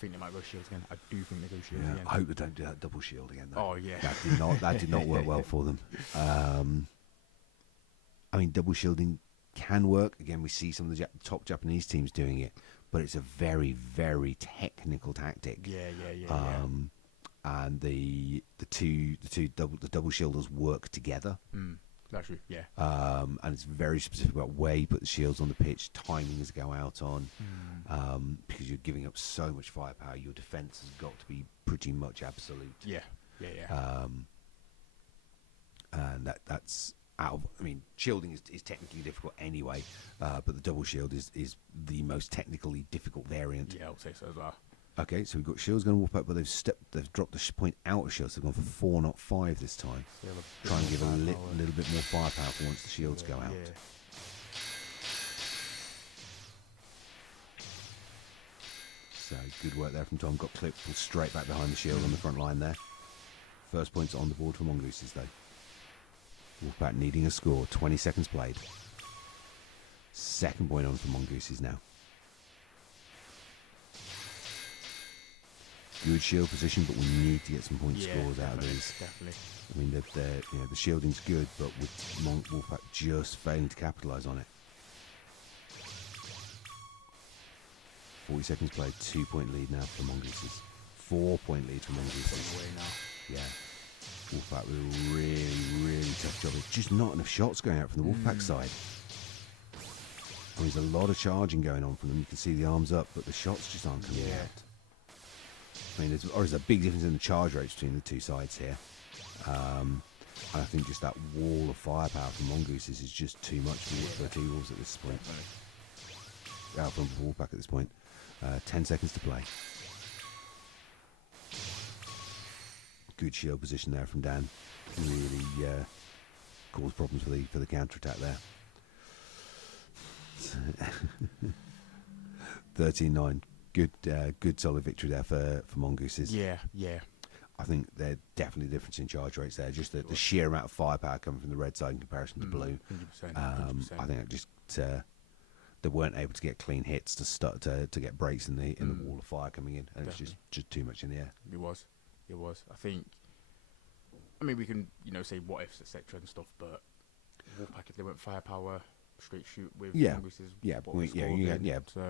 think they might go shields again. I do think they go shields again. I hope they don't do that double shield again. Though. Oh yeah, that did not work well for them. I mean, double shielding can work. Again, we see some of the top Japanese teams doing it. But it's a very, very technical tactic. Yeah. And the double shielders work together. That's true. Yeah. And it's very specific about where you put the shields on the pitch, timings to go out on, because you're giving up so much firepower. Your defense has got to be pretty much absolute. Yeah. And that's. Shielding is technically difficult anyway, but the double shield is the most technically difficult variant. Yeah, I'll say so as well. Okay, so we've got shields going to Wolfpack, but they've dropped the point out of shields. They've gone for 4, not 5 this time. Try and give a little bit more firepower for once the shields go out. Yeah. So good work there from Tom. Got clipped, pulled straight back behind the shield on the front line there. First points on the board for Mongooses though. Wolfpack needing a score. 20 seconds played. Second point on for Mongooses now. Good shield position, but we need to get some point scores out of these. Definitely. I mean, the shielding's good, but with Wolfpack just failing to capitalise on it. 40 seconds played, 2-point lead now for Mongooses. 4-point lead for Mongooses. Away now. Yeah. Wolfpack with a really, really tough job. There's just not enough shots going out from the Wolfpack side. There's a lot of charging going on from them. You can see the arms up, but the shots just aren't coming out. I mean, there's a big difference in the charge rates between the two sides here. And I think just that wall of firepower from Mongooses is just too much for T-Wolves at this point. From Wolfpack at this point. 10 seconds to play. Good shield position there from Dan. Really caused problems for the counter attack there. 13-9. Good solid victory there for Mongooses. Yeah. I think they're definitely a difference in charge rates there. Just the sheer amount of firepower coming from the red side in comparison to blue. 100%. I think it just they weren't able to get clean hits to start to get breaks in the wall of fire coming in, and Definitely. it's just too much in the air. It was. I think. I mean, we can say what ifs, etc. and stuff, but Wolfpack, if they went firepower, straight shoot with Mongooses, so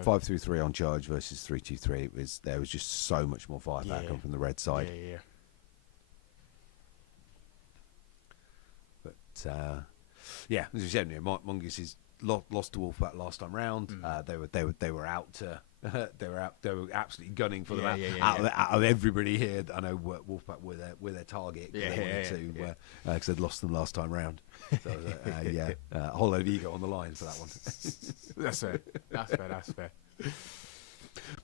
5-3-3 on charge versus 3-2-3. There was just so much more firepower coming from the red side. Yeah. But as you said, Mongooses lost to Wolfpack last time round. They were out to they were absolutely gunning for them out of everybody here. I know Wolfpack were their target because they'd lost them last time round. So a whole load of ego on the line for that one. That's fair.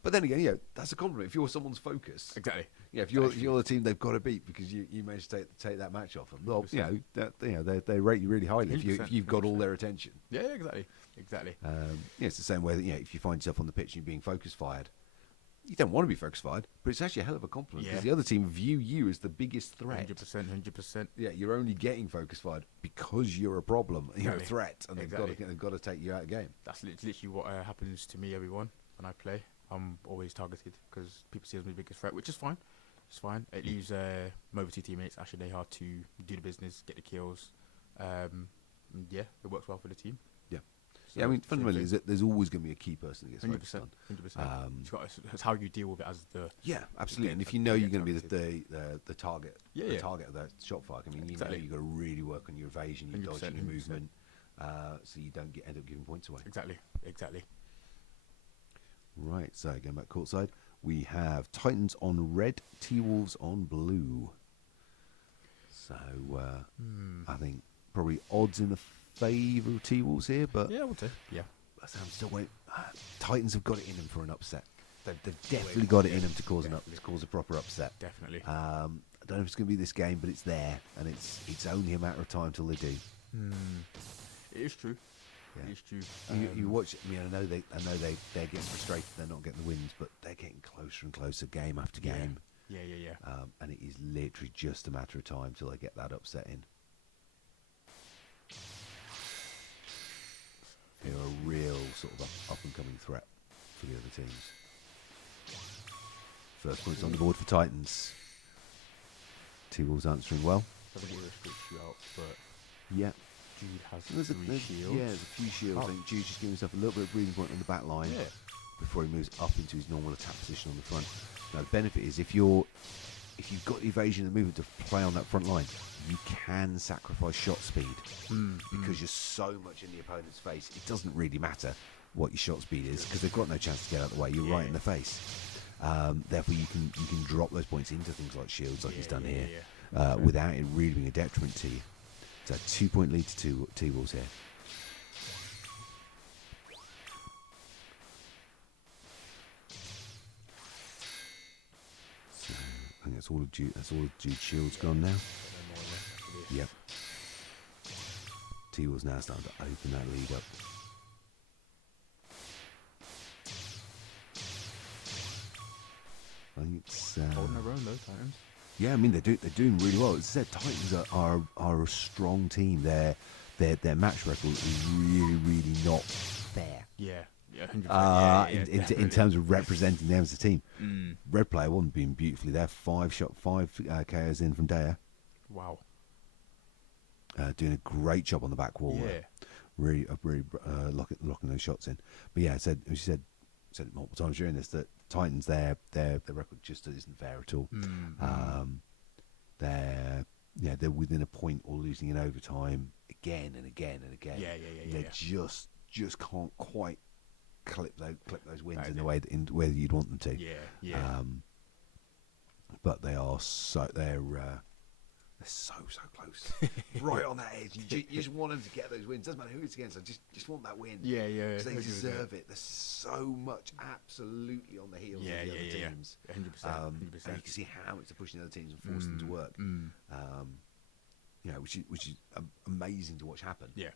But then again, that's a compliment. If you're someone's focus, Exactly. Yeah, if you're the team they've got to beat because you managed to take that match off them. Well, they rate you really highly if you've got all their attention. Yeah, exactly. It's the same way that if you find yourself on the pitch and you're being focus fired, you don't want to be focus fired, but it's actually a hell of a compliment because the other team view you as the biggest threat. 100%. Yeah, you're only getting focus fired because you're a problem, you're a threat, and they've got to take you out of the game. That's literally what happens to me, everyone, when I play. I'm always targeted because people see us as my biggest threat, which is fine. It's fine. It leaves my other two teammates, Ashley and Hard, to do the business, get the kills. It works well for the team. Yeah. So I mean, fundamentally, there's always going to be a key person that gets 100%. 100%. It's how you deal with it as the... Yeah, absolutely. And if you know you're going to be the target, target of that shot fire, I mean, you know you've got to really work on your evasion, your dodging, your movement, so you don't end up giving points away. Exactly. Right, so going back courtside, we have Titans on red, T-Wolves on blue. So I think probably odds in the favour of T-Wolves here, but yeah, I would say. Yeah, I'm still waiting. Titans have got it in them for an upset. They've definitely got it in them to cause a proper upset. Definitely. I don't know if it's going to be this game, but it's there, and it's only a matter of time till they do. It is true. Yeah. It's true. You watch. I mean, I know they're getting frustrated. They're not getting the wins, but they're getting closer and closer, game after game. Yeah. And it is literally just a matter of time till they get that upset in. They're a real sort of up and coming threat for the other teams. First points on the board for Titans. T-Wolves answering well. Doesn't get a straight shootout, but yeah. Jude has There's 3 shields. Yeah, there's a few shields. I think Jude's just giving himself a little bit of breathing point on the back line before he moves up into his normal attack position on the front. Now the benefit is if you've got the evasion and movement to play on that front line, you can sacrifice shot speed because you're so much in the opponent's face. It doesn't really matter what your shot speed is because they've got no chance to get out of the way. You're right in the face. Therefore, you can drop those points into things like shields, like he's done here, without it really being a detriment to you. So 2-point lead to T-Wolves here. that's all of Jude. That's all of Jude's shields gone now. Yep. T-Wolves now starting to open that lead up. I think it's Holding their own though, Titans. yeah. I mean they're doing really well. As I said, Titans are a strong team. Their match record is really not fair. Yeah, 100%. In terms of representing them as a team. Mm. Red player wasn't being beautifully there. 5 KOs in from Daya. Wow. Doing a great job on the back wall. Yeah. Really locking those shots in. But yeah, she said it multiple times during this that Titans their record just isn't fair at all. They're within a point or losing in overtime again and again and again. They just can't quite clip those wins in the way that you'd want them to. But they're so close, right on that edge. You just want them to get those wins. Doesn't matter who it's against. I just want that win. Because they deserve it. There's so much absolutely on the heels of the other teams. 100%. And you can see how it's pushing the other teams and forcing them to work. Which is amazing to watch happen. Yeah.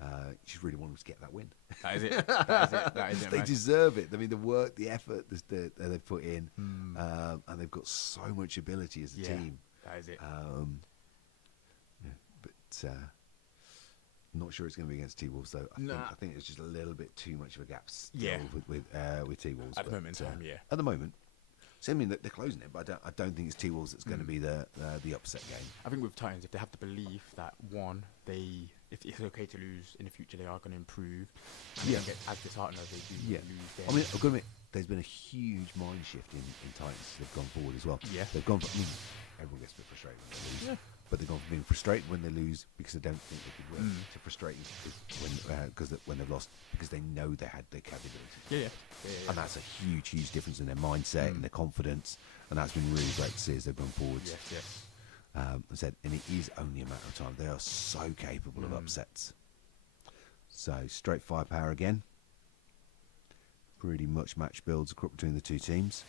You just really want them to get that win. That is it. That is it. They deserve it. I mean, the work, the effort that they've put in, and they've got so much ability as a team. That is it. But I'm not sure it's going to be against T-Wolves though. I think it's just a little bit too much of a gap still with T-Wolves. At the moment in time, At the moment. So I mean they're closing it, but I don't think it's T-Wolves that's going to be the upset game. I think with Titans, if they have to believe that if it's okay to lose in the future, they are going to improve. And they get as disheartened as they do lose. Then. I mean, I've got to admit, there's been a huge mind shift in Titans as they've gone forward as well. Yeah, they've gone. Everyone gets a bit frustrated when they lose. Yeah. But they've gone from being frustrated when they lose because they don't think they could win to frustrating when they've lost because they know they had the capability. And that's a huge difference in their mindset and their confidence, and that's been really great to see as they've gone forwards. I said, and it is only a matter of time. They are so capable of upsets. So straight firepower again. Pretty much match builds between the two teams.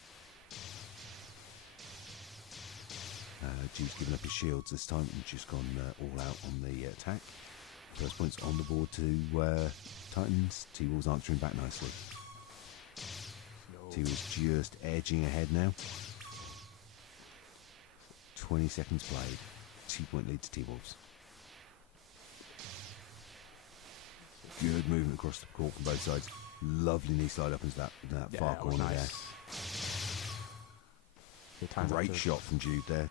Jude's given up his shields this time and just gone all out on the attack. First points on the board to Titans. T-Wolves answering back nicely. T-Wolves just edging ahead now. 20 seconds played. 2-point lead to T-Wolves. Good movement across the court from both sides. Lovely knee slide up into that far corner there. Great shot from Jude there,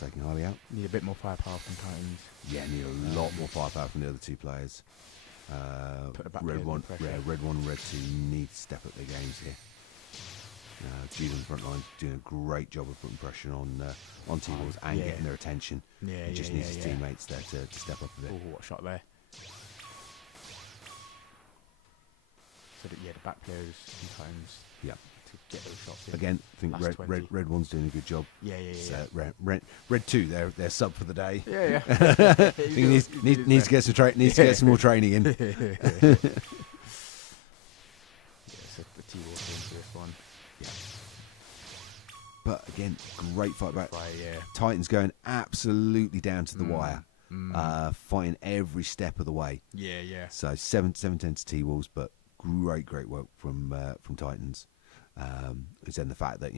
taking Harley out. Need a bit more firepower from Titans. Yeah, need a lot more firepower from the other two players. Red 1 and Red 2 need to step up their games here. Jude on the front line doing a great job of putting pressure on T-Wolves and getting their attention. He just needs his teammates there to step up a bit. Oh, what a shot there. So that, the back players sometimes to get those shots in. Again, I think Red 1's doing a good job. So Red 2, they're sub for the day. He needs to get some more training in. So the T-Wolves into this one. But again, great fight back. Titans going absolutely down to the wire. Fighting every step of the way. So 7-10 to T-Wolves, but great work from Titans. It's then the fact that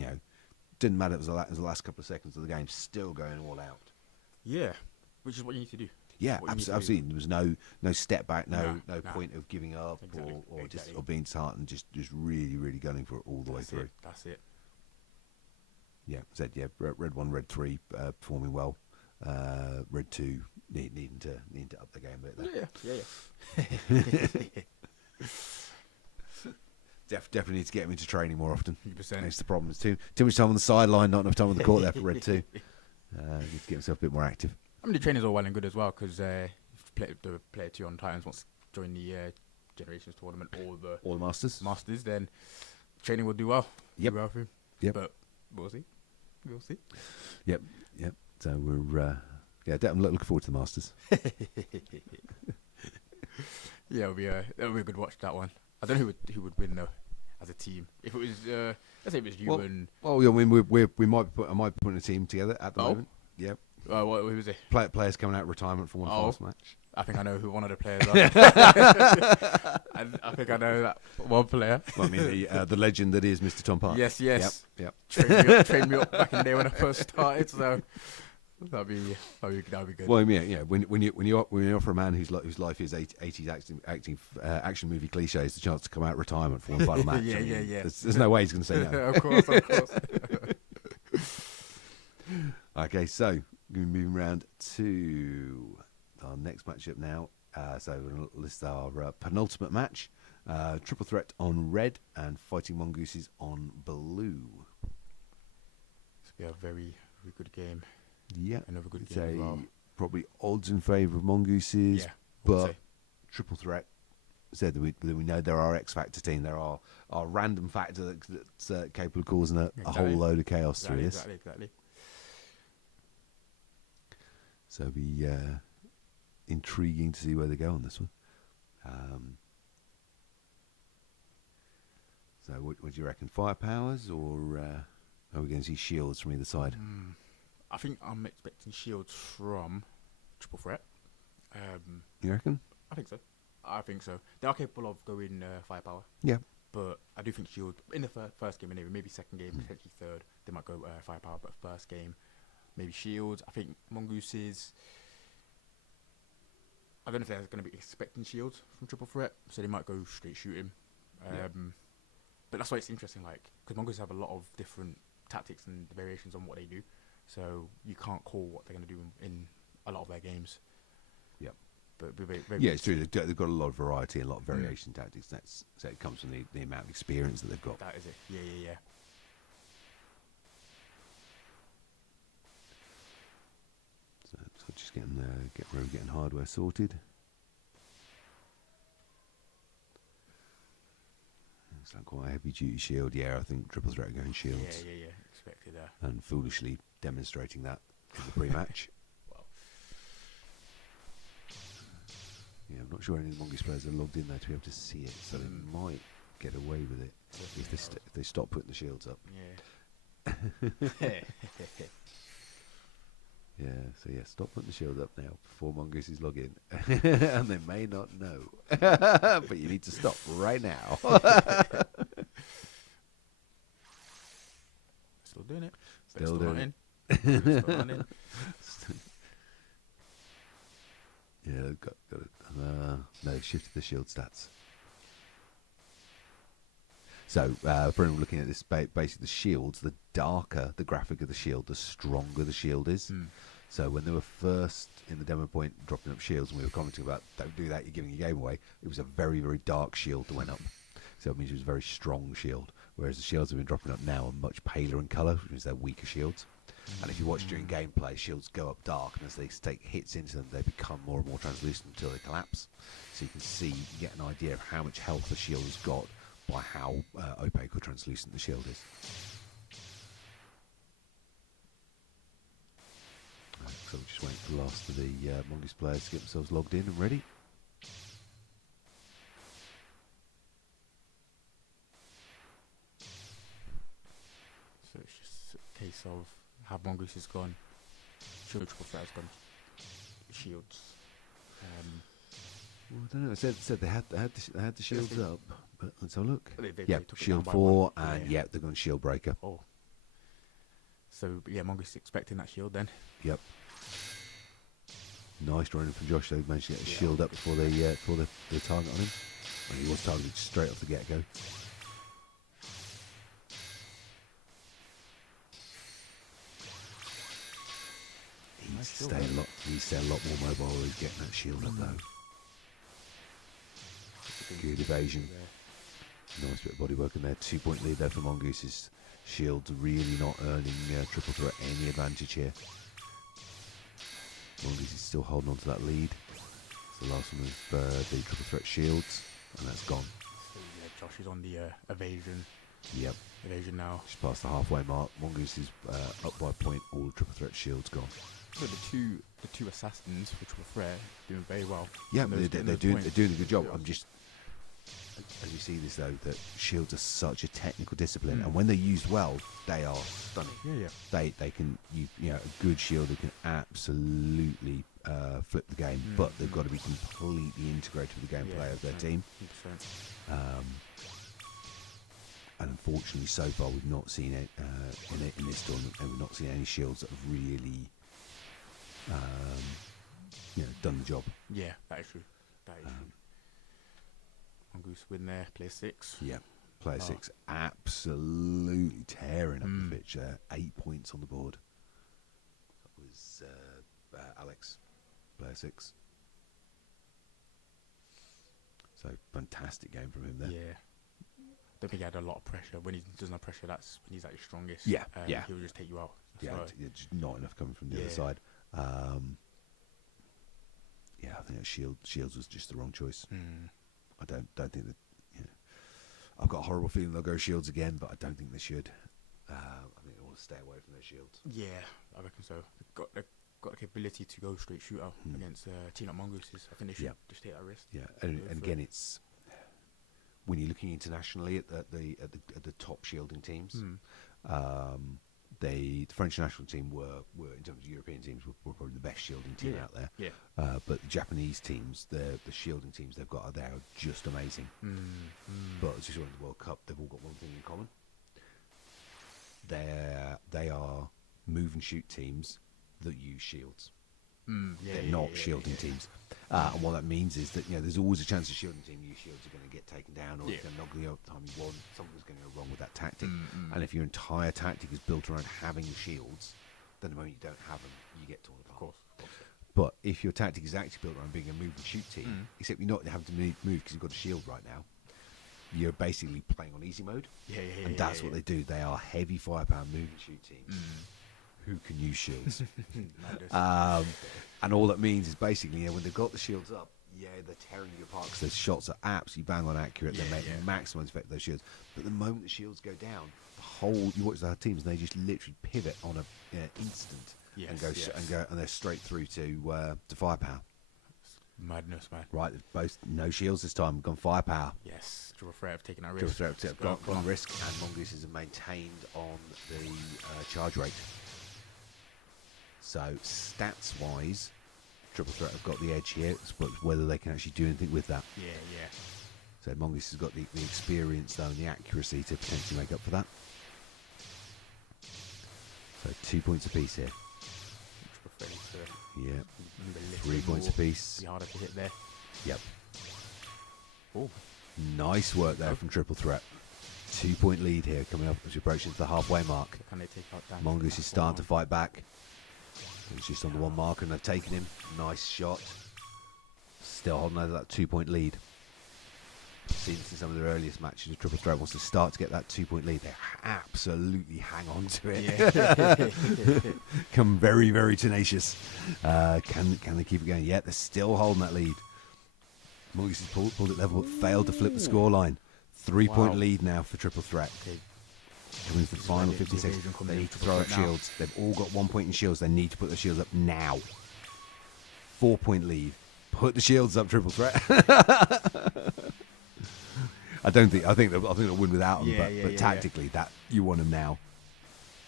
didn't matter. It was the last couple of seconds of the game, still going all out. Yeah, which is what you need to do. Yeah, absolutely. There was no step back, no point of giving up or being disheartened. Just really gunning for it all the way through. That's it. Yeah, Red 1, Red 3 performing well. Red 2 needing to up the game a bit there. Yeah. Definitely need to get him into training more often. 100%. That's the problem. It's too much time on the sideline, not enough time on the court there for Red 2. Need to get himself a bit more active. I mean, the training's all well and good as well because the player 2 on Titans wants to join the Generations tournament or the Masters, then training will do well. Yep. Do well for him. Yep. But we'll see. Yep. So we're I'm looking forward to the Masters. It'll be a good watch, that one. I don't know who would win though. as a team. If it was, let's say it was you Well, and Well, yeah, I mean, we might I might be putting a team together at the moment. Yeah, what who was it? players coming out of retirement for one fast match. I think I know who one of the players are. I think I know that one player. Well, I mean, the legend that is Mr. Tom Park. Yes. Yep. Trained me up back in the day when I first started. So that'd be good. Well, yeah. When you offer a man whose life is 80s action movie cliches the chance to come out of retirement for one final match, Yeah. There's no way he's going to say no. Of course. Okay, so we're moving round to our next matchup now. So we'll list our penultimate match. Triple threat on red and Fighting Mongooses on blue. It's be a very, very good game. Yeah, Another good it's game as well. probably odds in favour of Mongooses, Yeah, I would but say. triple threat. Said that we know there are X Factor team. There are random factor that's capable of causing a whole Exactly. load of chaos through this. Exactly. So it'll be intriguing to see where they go on this one. So what do you reckon? Firepowers, or are we going to see shields from either side? I think I'm expecting shields from triple threat. You reckon? I think so. They are capable of going firepower. Yeah. But I do think shield in the first game, anyway, maybe second game, potentially third, they might go firepower. But first game, maybe shields. I think mongooses. I don't know if they're going to be expecting shields from triple threat, so they might go straight shooting. But that's why it's interesting, like, because mongooses have a lot of different tactics and variations on what they do, so you can't call what they're going to do in a lot of their games. Yep. But very Yeah, it's true. They've got a lot of variety and a lot of variation tactics. So it comes from the amount of experience that they've got. That is it. Yeah. So just getting hardware sorted. Looks like quite a heavy duty shield. Yeah, I think triple threat are going shields. Yeah. Expected that. And foolishly demonstrating that in the pre-match. Well, Yeah, I'm not sure any of the Mongoose players are logged in there to be able to see it, so they might get away with it if they stop putting the shields up. yeah. Yeah, so stop putting the shield up now before Mongooses log in. And they may not know. But you need to stop right now. Still doing it. Still doing it. Still not in. Yeah, no, they've shifted the shield stats. So, for anyone looking at this, basically the shields, the darker the graphic of the shield, the stronger the shield is. So when they were first in the demo point dropping up shields, and we were commenting about, don't do that, you're giving your game away, it was a very, very dark shield that went up. So it means it was a very strong shield, whereas the shields have been dropping up now are much paler in colour, which means they're weaker shields. And if you watch during gameplay, shields go up dark, and as they take hits into them, they become more and more translucent until they collapse. So you can get an idea of how much health the shield has got by how opaque or translucent the shield is. So we're just waiting for the last of the Mongoose players to get themselves logged in and ready. So it's just a case of how mongoose is gone, triple threat has gone, shields. Well, I don't know. It said they had the shields up, but let's have a look. They Yeah, took it shield down by 4, one. and they're going shield breaker. Oh. So yeah, mongoose expecting that shield then. Yep. Nice drawing from Josh. They managed to get a shield up before the target on him. And he was targeted straight off the get-go. Nice He's shield, stay a lot more mobile while he's getting that shield up though. Good evasion. Nice bit of body work in there. 2-point lead there for Mongoose's shields. Really not earning triple threat any advantage here. Mongoose is still holding on to that lead. It's the last one of the triple threat shields, and that's gone. So yeah, Josh is on the evasion. Yep. Evasion now. Just past the halfway mark. Mongoose is up by a point. All the triple threat shields gone. So the two assassins, which were threat, doing very well. Yeah, in those they're doing a good job. Yeah. I'm just as you see this though, that shields are such a technical discipline, and when they're used well, they are stunning. Yeah. They can you know, a good shielder can absolutely flip the game, but they've got to be completely integrated with the gameplay of their team. 100%. And unfortunately, so far we've not seen it in this tournament, and we've not seen any shields that have really, you know, done the job. Yeah, that is true. That is true. Mongoose win there, play 6. Yeah, player 6 absolutely tearing up the pitch there. 8 points on the board. That was Alex, player 6. So fantastic game from him there. Yeah. Don't think he had a lot of pressure. When he doesn't have pressure, that's when he's at his strongest. Yeah. He'll just take you out. Yeah, So, just not enough coming from the other side. Yeah, I think that Shields was just the wrong choice. I don't think that. You know, I've got a horrible feeling they'll go Shields again, but I don't think they should. I think they want to stay away from their Shields. yeah, I reckon so. They've got the capability to go straight shootout against team like Mongooses. I think they should just take that risk. Yeah, and again, it's when you're looking internationally at the top shielding teams. The French national team were in terms of European teams were probably the best shielding team out there. Yeah. But the Japanese teams, the shielding teams they've got there are just amazing. But as you saw in the World Cup, they've all got one thing in common. They are move and shoot teams that use shields. They're not shielding teams. And what that means is that, you know, there's always a chance a shielding team, your shields are going to get taken down, or it's going to knock the time you want. Something's going to go wrong with that tactic. And if your entire tactic is built around having shields, then the moment you don't have them, you get torn apart. Of course. But if your tactic is actually built around being a move and shoot team, except you're not having to move because you've got a shield right now, you're basically playing on easy mode. And that's what they do. They are heavy firepower move and shoot teams who can use shields. And all that means is basically, you know, when they've got the shields up, they're tearing you apart because those shots are absolutely bang on accurate. They make maximum effect of those shields. But the moment the shields go down, you watch the teams, and they just literally pivot on a instant and they're straight through to firepower. Madness, man. Right, they've both no shields this time. We've gone firepower. Yes, Triple Threat have taken that Triple risk. Threat have gone risk, and Mongooses have maintained on the charge rate. So stats-wise, Triple Threat have got the edge here. It's whether they can actually do anything with that. Yeah. So Mongoose has got the experience, though, and the accuracy to potentially make up for that. So 2 points apiece here. Triple Threat needs to Yeah. move a little 3 bit points more. apiece. Be harder to hit there. Yep. Oh, Nice work there from Triple Threat. 2 point lead here coming up as we approach into the halfway mark. can they take out Dan? Mongoose is starting to fight back. He's just on the one marker and they've taken him. Nice shot. Still holding over that 2 point lead. Seen this in some of their earliest matches, the Triple Threat wants to start to get that 2 point lead. They absolutely hang on to it. Yeah. Come very, very tenacious. Can they keep it going? Yeah, they're still holding that lead. Mongoose has pulled it level, but failed to flip the scoreline. 3 point lead now for Triple Threat. Okay. Coming to the final 15 seconds. They need to throw out shields. They've all got 1 point in shields. They need to put the shields up now. 4 point lead. Put the shields up, Triple Threat. I think they'll win without them. But tactically, that you want them now.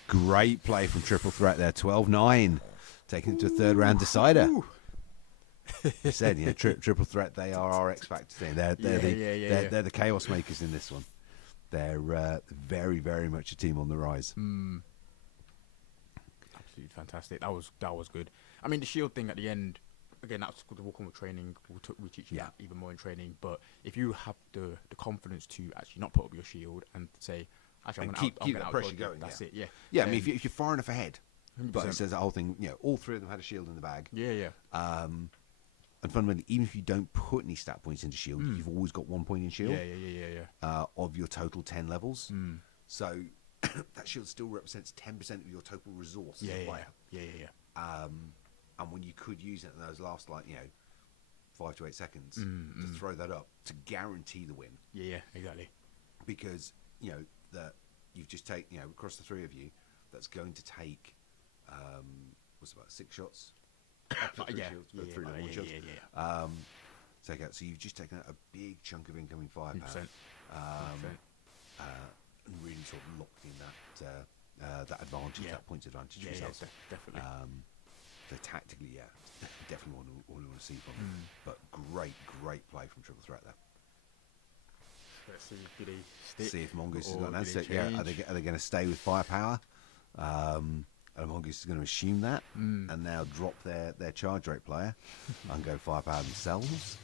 Great play from Triple Threat there. 12-9, taking it to a third round decider. I said, you know, Triple Threat. They are our X Factor team. They're the chaos makers in this one. They're very, very much a team on the rise. Absolutely fantastic. That was good. I mean, the shield thing at the end, again, that's the walk on with training. We teach you that even more in training. But if you have the confidence to actually not put up your shield and say, actually, I'm going to keep that pressure going. That's it. Yeah. Yeah. I mean, if you're far enough ahead, 100%. but it says that whole thing. You know, all three of them had a shield in the bag. Yeah. And fundamentally, even if you don't put any stat points into shield, you've always got 1 point in shield. Yeah. Of your total 10 levels. So that shield still represents 10% of your total resource as a player. Yeah. And when you could use it in those last 5 to 8 seconds to throw that up to guarantee the win. Yeah, exactly. Because that you've just taken across the three of you, that's going to take what's about 6 shots. Three shots. take out. So you've just taken out a big chunk of incoming firepower. 100%. And really sort of locked in that advantage, that points advantage for yourself. Definitely. So tactically, definitely all we want to see from them. But great play from Triple Threat there. Let's see, do they stick? See if Mongoose has or got an do answer. they Yeah, change? are they going to stay with firepower? And Mongoose is going to assume that and now drop their charge rate player and go firepower themselves.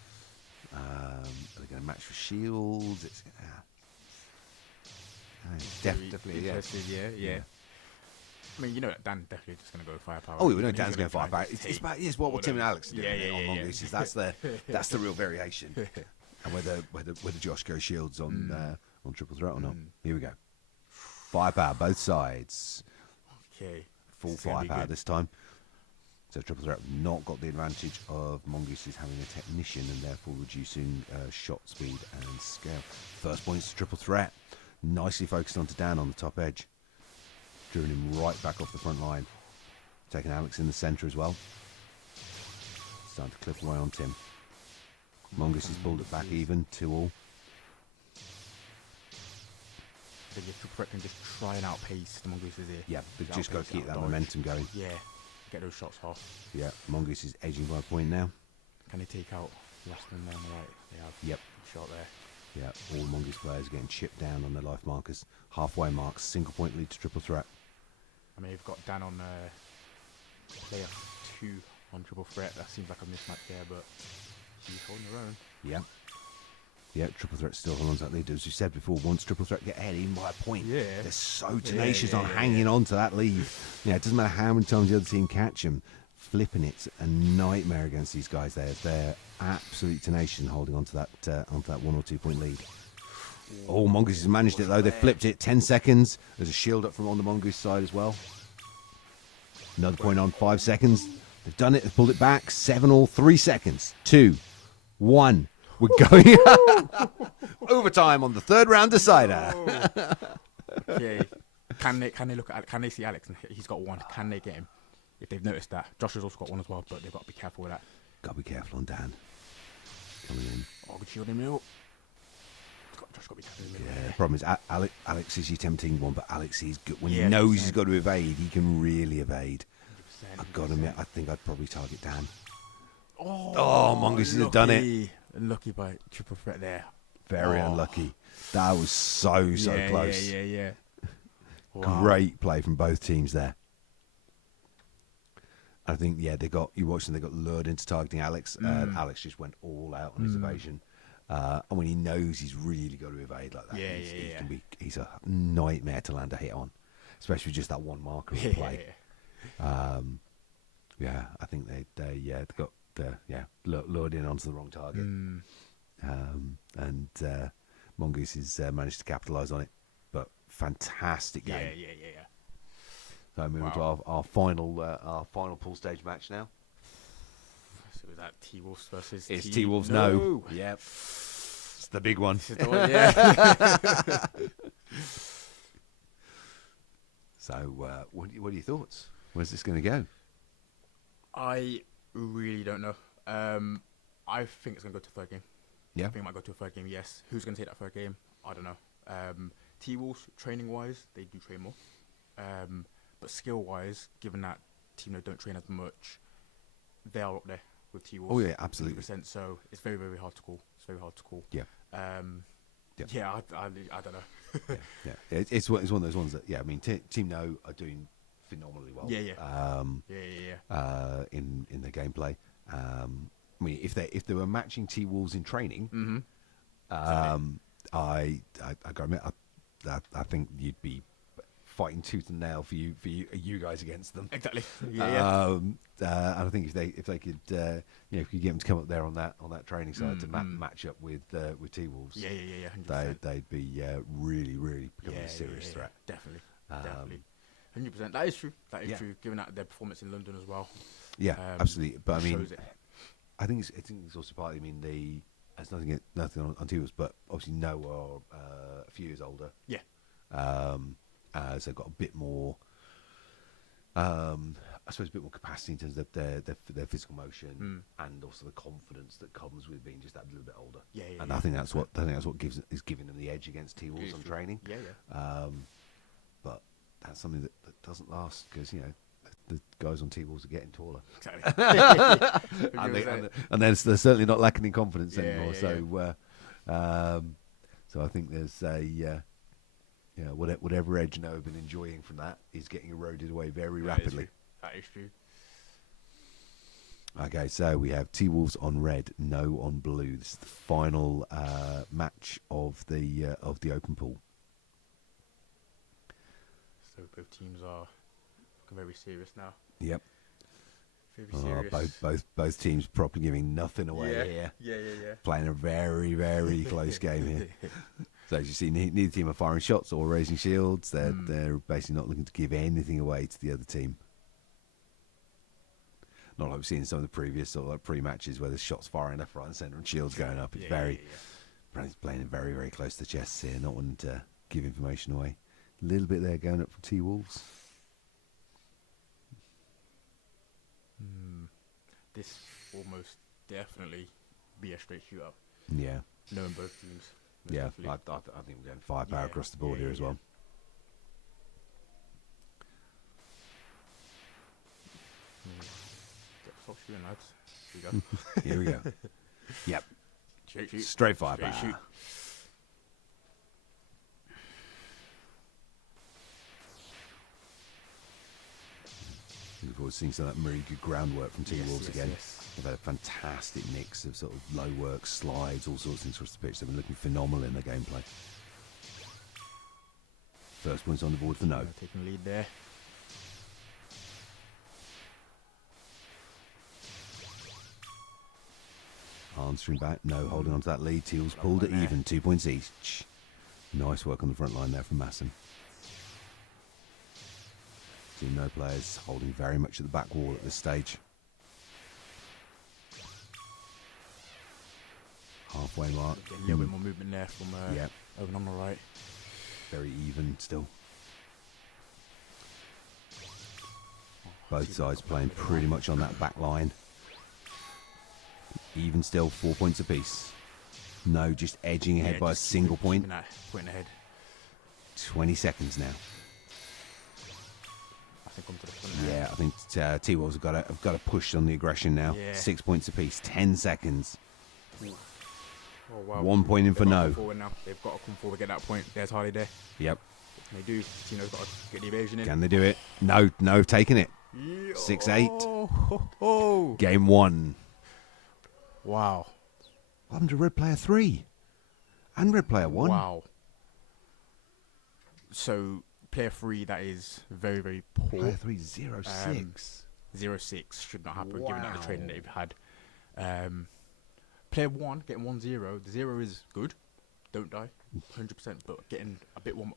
Are they going to match for shields? It's definitely, Interested, yeah. I mean, you know that Dan definitely just going to go firepower. Oh, we know And he's Dan's going gonna try firepower. and It's about what Tim and Alex are doing on Yeah. Mongooses. That's the real variation. And whether Josh goes shields on Triple Threat or not. Here we go. Firepower, both sides. Okay. Full This is gonna be firepower good. this time. So Triple Threat have not got the advantage of Mongooses having a technician and therefore reducing shot speed and scale. First points to Triple Threat. Nicely focused onto Dan on the top edge. Driven him right back off the front line. Taking Alex in the centre as well. Starting to clip away on Tim. Mongoose has pulled it back even, 2-all. So your Triple Threat can just try and outpace the Mongooses here. Yeah, they've Just just got to outpace, keep that outdodge. momentum going. Yeah, get those shots off. Yeah, Mongoose is edging by a point now. Can they take out the last one there on the right? They have. Yep. Shot there. Yeah, all Mongoose players are getting chipped down on their life markers. Halfway marks, single point lead to Triple Threat. I mean, you've got Dan on player 2 on Triple Threat. That seems like a mismatch there, but she's holding her own. Yeah. Yeah, Triple Threat still holds that lead. As you said before, once Triple Threat get ahead, even by a point, Yeah. they're so tenacious yeah, on yeah, hanging on to that lead. Yeah, it doesn't matter how many times the other team catch them. Flipping it's a nightmare against these guys. They're absolutely tenacious and holding on to that 1 or 2 point lead. Oh, Mongoose has managed it though. They flipped it. 10 seconds. There's a shield up from on the Mongoose side as well. Another point on 5 seconds. They've done it. They've pulled it back. 7-all. 3 seconds. 2, 1. We're going overtime on the third round decider. Okay. Can they look at? Can they see Alex? And he's got 1. Can they get him? If they've noticed that, Josh has also got 1 as well, but they've got to be careful with that. Gotta be careful on Dan. Coming in. Oh, good shield him out. Josh got to be careful in the middle. Yeah, the problem is Alex is your tempting one, but Alex is good. When he Yeah, knows 100%. he's got to evade, he can really evade. 100%, I've got to admit, I think I'd probably target Dan. Oh, Mongooses have done it. Lucky by Triple Threat there. Very Oh. unlucky. That was so Yeah, close. Yeah. Wow. Great play from both teams there. I think, yeah, they got lured into targeting Alex, and Alex just went all out on his evasion. And when he knows he's really got to evade like that, he's a nightmare to land a hit on, especially with just that one marker in play. Yeah, I think they got lured in onto the wrong target, and Mongoose has managed to capitalise on it. But fantastic game. Yeah. So moving to our final pool stage match now. So is that T-Wolves versus It's T-Wolves no. Yep. It's the big one. This is the one, yeah. So what are your thoughts? Where's this going to go? I really don't know. I think it's going to go to third game. Yeah. I think it might go to a third game, yes. Who's going to take that third game? I don't know. T-Wolves, training-wise, they do train more. But skill-wise, given that team don't train as much, they are up there with T-Wolves. Oh, yeah, absolutely. 100%, so it's very, very hard to call. Yeah. Yeah, I don't know. Yeah. It's one of those ones that, I mean, Team No are doing phenomenally well. Yeah. In their gameplay. I mean, if they were matching T-Wolves in training, I gotta admit, I think you'd be fighting tooth and nail for you guys against them. Exactly. And I think if they could, if you could get them to come up there on that training side to match up with T-Wolves, 100%. they'd be really becoming a serious threat. Definitely. 100%. That is true. True. Given that their performance in London as well. Yeah, absolutely. But I mean, shows it. I think it's also partly. I mean, there's nothing on T-Wolves, but obviously No are a few years older. Yeah. So they've got a bit more I suppose a bit more capacity in terms of their physical motion and also the confidence that comes with being just that little bit older. And I think that's what is giving them the edge against T-Wolves on training. But that's something that doesn't last because the guys on T-Wolves are getting taller. Exactly. and they're certainly not lacking in confidence anymore. So I think there's a whatever edge Noah have been enjoying from that is getting eroded away very rapidly. That is true. Okay, so we have T-Wolves on red, no on blue. This is the final match of the open pool. So both teams are looking very serious now. Yep. Very serious. Both teams properly giving nothing away here. Yeah. Playing a very, very close game here. So as you see, neither team are firing shots or raising shields. They're basically not looking to give anything away to the other team. Not like we've seen in some of the previous sort of like pre-matches where there's shots firing left, right, and centre and shields going up. It's playing very, very close to the chest here, not wanting to give information away. A little bit there going up from T-Wolves. This almost definitely be a straight shootout. Yeah. Knowing both teams. Yeah, I think we're going firepower across the board here as well. Stop shooting, lads. Here we go. Yep. Straight shoot. Straight firepower. Straight shoot. Looking forward to seeing some of that really good groundwork from T-Wolves again. Yes. They've had a fantastic mix of sort of low work, slides, all sorts of things across the pitch. They've been looking phenomenal in their gameplay. First points on the board for No. Taking the lead there. Answering back, No holding on to that lead. T-Wolves pulled it even, 2 points each. Nice work on the front line there from Masson. Team No players holding very much at the back wall at this stage. Halfway mark. Getting a little bit more movement there from over on the right. Very even still. Both sides playing pretty much on that back line. Even still, 4 points apiece. No, just edging ahead by a single point. Point ahead. 20 seconds now. I think I'm to the front. Yeah, I think T-Wolves have got to push on the aggression now. Yeah. 6 points apiece, 10 seconds. Oh, wow. 1 point in for No. They've got to come forward, get that point. There's Harley there. Yep. They do. Tino's got to get the evasion in. Can they do it? No, taking it. 6-8. Oh. Game 1. Wow. What happened to Red Player 3? And Red Player 1? Wow. So, player 3, that is very, very poor. Player 3, 0-6. 0-6 should not happen given that the training that they've had. Player 1 getting 1-0. The 0 is good. Don't die. 100%. But getting a bit more,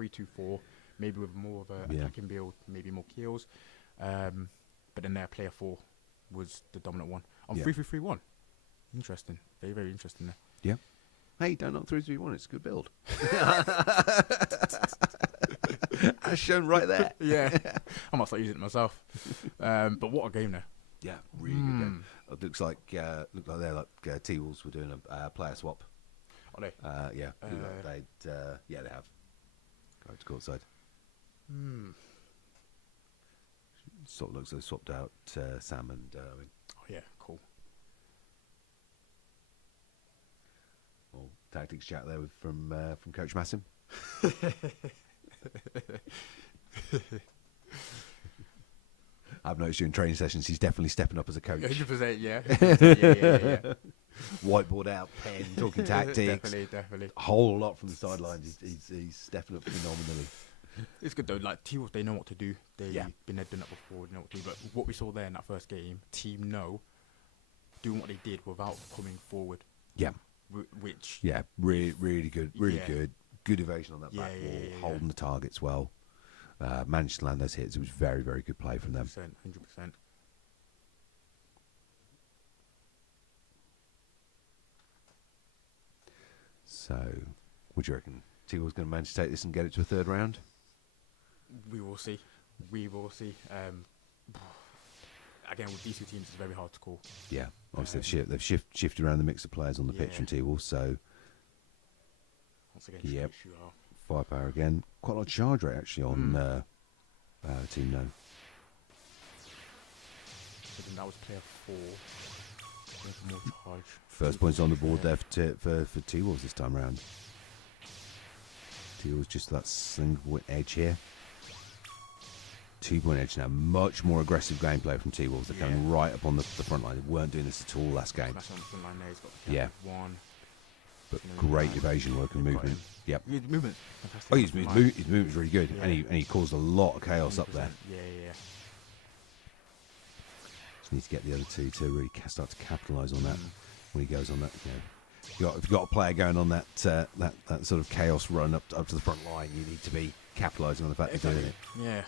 3-2-4, maybe with more of a attacking build, maybe more kills. But then their player 4 was the dominant one. On 3-3-3-1. Interesting. Very, very interesting there. Yeah. Hey, don't knock 3-3-1. It's a good build. As shown right there. Yeah. I might start using it myself. But what a game there. Yeah, really good game. It looks like they're like T-Wolves were doing a player swap. Are they? Yeah. Look like they have. Go to courtside. Sort of looks like they swapped out Sam and Irwin. Oh yeah, cool. Well, tactics chat there from Coach Masson. I've noticed during training sessions he's definitely stepping up as a coach. 100%, yeah. Yeah. Whiteboard out, pen, talking tactics. Definitely. A whole lot from the sidelines. He's stepping up phenomenally. It's good though. Like T-Wolves, they know what to do. They've been there, done that before. They know what to do. But what we saw there in that first game, Team No doing what they did without coming forward. Yeah. Which. Yeah, really good. Really good. Good evasion on that back wall, holding the targets well. Managed to land those hits. It was very, very good play from them. 100%. So, what do you reckon? T-Wolves going to manage to take this and get it to a third round? We will see. We will see. Again, with these two teams, it's very hard to call. Yeah, obviously they've shifted around the mix of players on the pitch from T-Wolves, so Once again, Yep. straight shootout. firepower again. Quite a lot of charge rate actually on Team No. So then that was player 4. Going for more charge. First points on the board there for T-Wolves this time round. T-Wolves just that single edge here. 2-point edge now. Much more aggressive gameplay from T-Wolves. They're coming right up on the front line. They weren't doing this at all last game. Smash on the front line there. He's got the Yeah. one. But great evasion work and Got movement. him. Yep. His movement, fantastic. Oh, his movement's really good, Yeah. and he caused a lot of chaos up there. 100%. Yeah. Just need to get the other two to really start to capitalise on that when he goes on that. You know, if you've got a player going on that that sort of chaos run up to the front line, you need to be capitalising on the fact they're doing it. Yeah.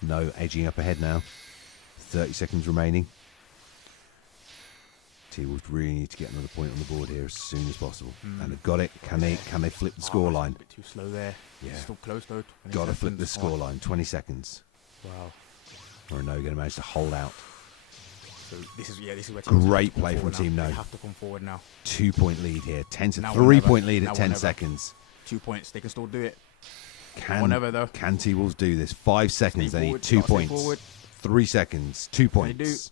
No edging up ahead now. 30 seconds remaining. T-Wolves really need to get another point on the board here as soon as possible, and they've got it. Can they flip the scoreline? A bit too slow there. Yeah. Still close though. 20 Got to flip the seconds. scoreline. 20 seconds. Wow. Or are No going to manage to hold out? So this is where teams Great have to come play from forward Team now. No. They have to come forward now. 2-point lead here. 10 to Now or 3-point never. lead Now at or 10 never. seconds. 2 points. They can still do it. Can never, though. Can T-Wolves do this? 5 seconds. Stay They need forward, 2 gotta stay points. forward. 3 seconds. 2 Can they points.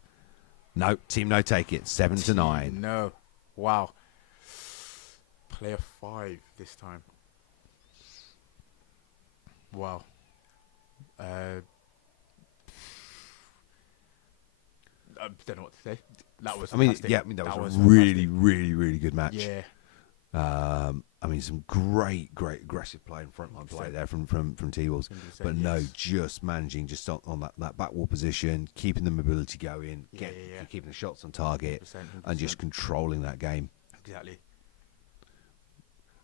No, Team No take it. 7 to 9. No. Wow. Player 5 this time. Wow. I don't know what to say. That was. I mean, fantastic. yeah, that was a fantastic. really, really, really good match. Yeah. I mean, some great aggressive play and frontline play 100%. there from T-Wolves. 100%, But No, yes. just managing just on that back wall position, keeping the mobility going, Yeah. keeping the shots on target, 100%. and just controlling that game. Exactly.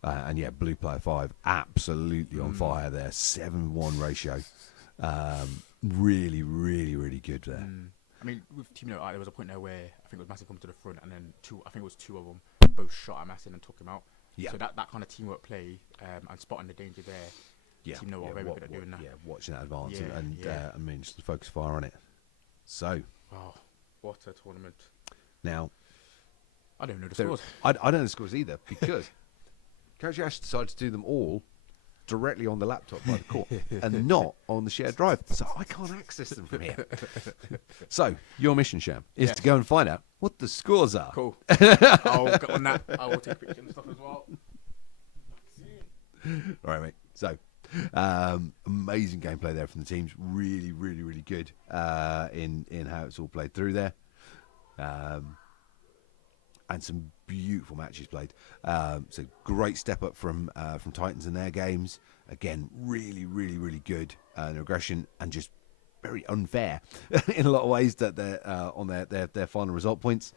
And yeah, blue player 5, absolutely on fire there. 7-1 ratio. Really, really, really good there. I mean, with Team No, there was a point there where I think it was Massive come to the front, and then I think it was 2 of them both shot at Massive and took him out. Yeah. So that kind of teamwork play and spotting the danger there. Yeah, Team No are very good at doing that. Yeah, watching that advance Yeah, and yeah. I mean, just focus fire on it. So Wow, what a tournament! now, I don't know the there- scores. I don't know the scores either because Coach Ash decided to do them all directly on the laptop by the court and not on the shared drive, so I can't access them from here. So your mission, Sham, is Yes. to go and find out what the scores are. Cool. I'll get on that. I will take pictures and stuff as well. All right, mate. So, amazing gameplay there from the teams. Really, really, really good in how it's all played through there, and some beautiful matches played. So great step up from Titans in their games. Again, really, really, really good in aggression and just very unfair in a lot of ways that they're on their final result points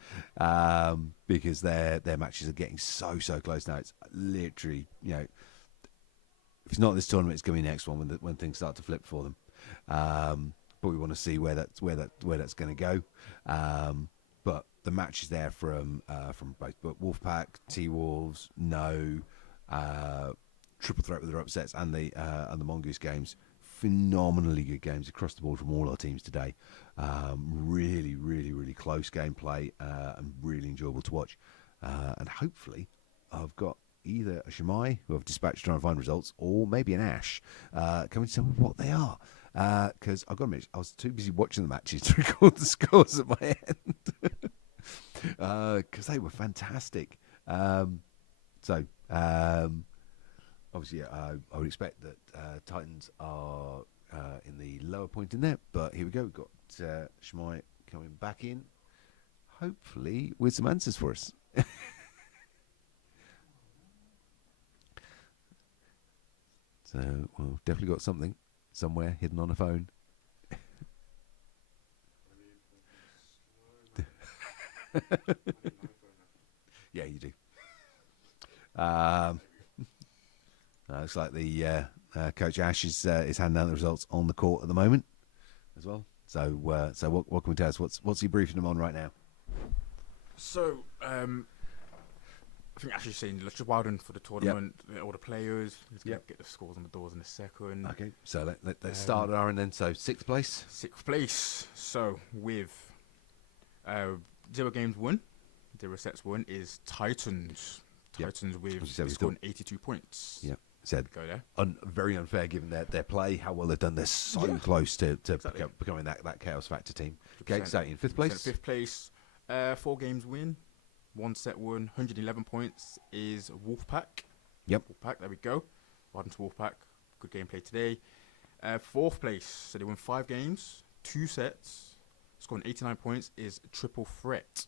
because their matches are getting so close now. It's literally, you know, if it's not this tournament, it's going to be next one when things start to flip for them. But we want to see where that's going to go. But the matches there from both Wolfpack, T-Wolves, No, triple threat with their upsets and the Mongoose games. Phenomenally good games across the board from all our teams today. Really, really, really close gameplay and really enjoyable to watch. And hopefully, I've got either a Shemai, who I've dispatched trying to find results, or maybe an Ash coming to tell me what they are. Because I've got to admit, I was too busy watching the matches to record the scores at my end. Because they were fantastic. So, obviously, I would expect that Titans are in the lower point in there. But here we go. We've got Shemai coming back in, hopefully with some answers for us. So, well, definitely got something somewhere hidden on a phone. Yeah, you do. Looks like the Coach Ash is handing out the results on the court at the moment as well. So, what can we tell us? What's he briefing them on right now? So, I think actually saying let's just widen for the tournament, all the players. Let's get the scores on the doors in a second. Okay, so let's start our and then so 6th place. 6th place. So with 0 games won, 0 sets won is Titans. Titans with scoring 82 points. Yeah, said go there. Very unfair given their play, how well they've done. They're so close to becoming that chaos factor team. Okay, so in 5th place. 5th place, 4 games win, 1 set won, 111 points is Wolfpack. Yep. Wolfpack, there we go. Well done to Wolfpack. Good gameplay today. 4th place, so they won 5 games, 2 sets, scoring 89 points is Triple Threat.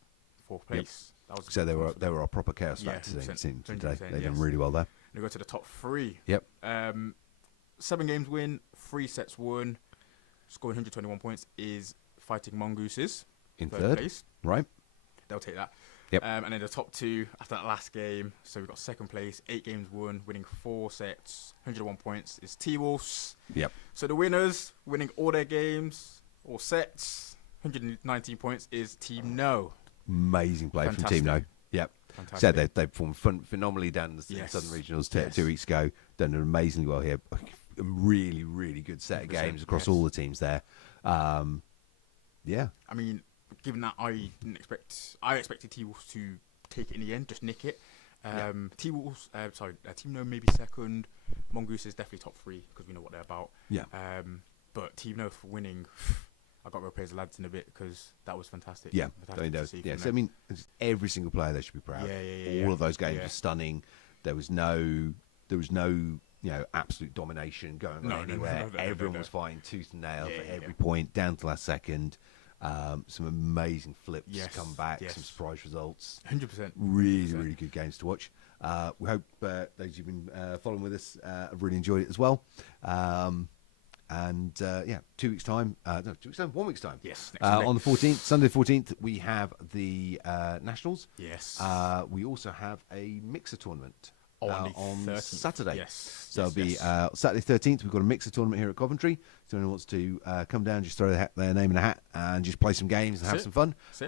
4th place. Yep. So they were a proper chaos factor team today. They've done really well there. They go to the top 3. Yep. 7 games win, 3 sets won, scoring 121 points is Fighting Mongooses. In 3rd place. Right. They'll take that. Yep. And then the top 2 after that last game. So we've got 2nd place, 8 games won, winning 4 sets, 101 points is T-Wolves. Yep. So the winners, winning all their games, all sets, 119 points is Team No. Amazing play from Team No. Yep. Fantastic. So they performed phenomenally down in the Southern Regionals 2 weeks ago. Done amazingly well here. A really, really good set of games across all the teams there. Yeah. I mean, given that I expected T-Wolves to take it in the end, just nick it. T-Wolves, Team No maybe 2nd. Mongoose is definitely top 3 because we know what they're about. Yeah. But Team No for winning, I got to praise the lads in a bit because that was fantastic. Yeah. Fantastic So I mean, every single player they should be proud. All of those games were stunning. There was no absolute domination going on anywhere. Everyone was fighting tooth and nail for every point down to the last second. Some amazing flips, comebacks, some surprise results. 100%. Really good games to watch. We hope those who've been following with us have really enjoyed it as well. 2 weeks' time. 1 week's time. Yes. On the 14th, Sunday the 14th, we have the Nationals. Yes. We also have a mixer tournament on Saturday. Yes. So it'll be Saturday 13th. We've got a mixer tournament here at Coventry. So anyone wants to come down, just throw their name in a hat and just play some games and have some fun. We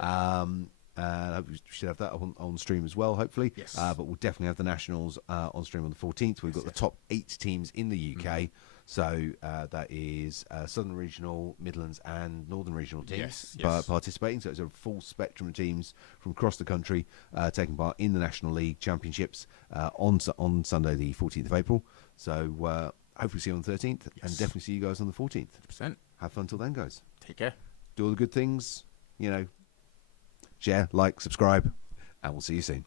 should have that on stream as well, hopefully. Yes. But we'll definitely have the Nationals on stream on the 14th. We've got the top 8 teams in the UK. So that is Southern Regional, Midlands and Northern Regional teams participating. So it's a full spectrum of teams from across the country taking part in the National League Championships on Sunday the 14th of April. So hopefully see you on the 13th and definitely see you guys on the 14th. 100%. Have fun till then, guys. Take care. Do all the good things, share, like, subscribe, and we'll see you soon.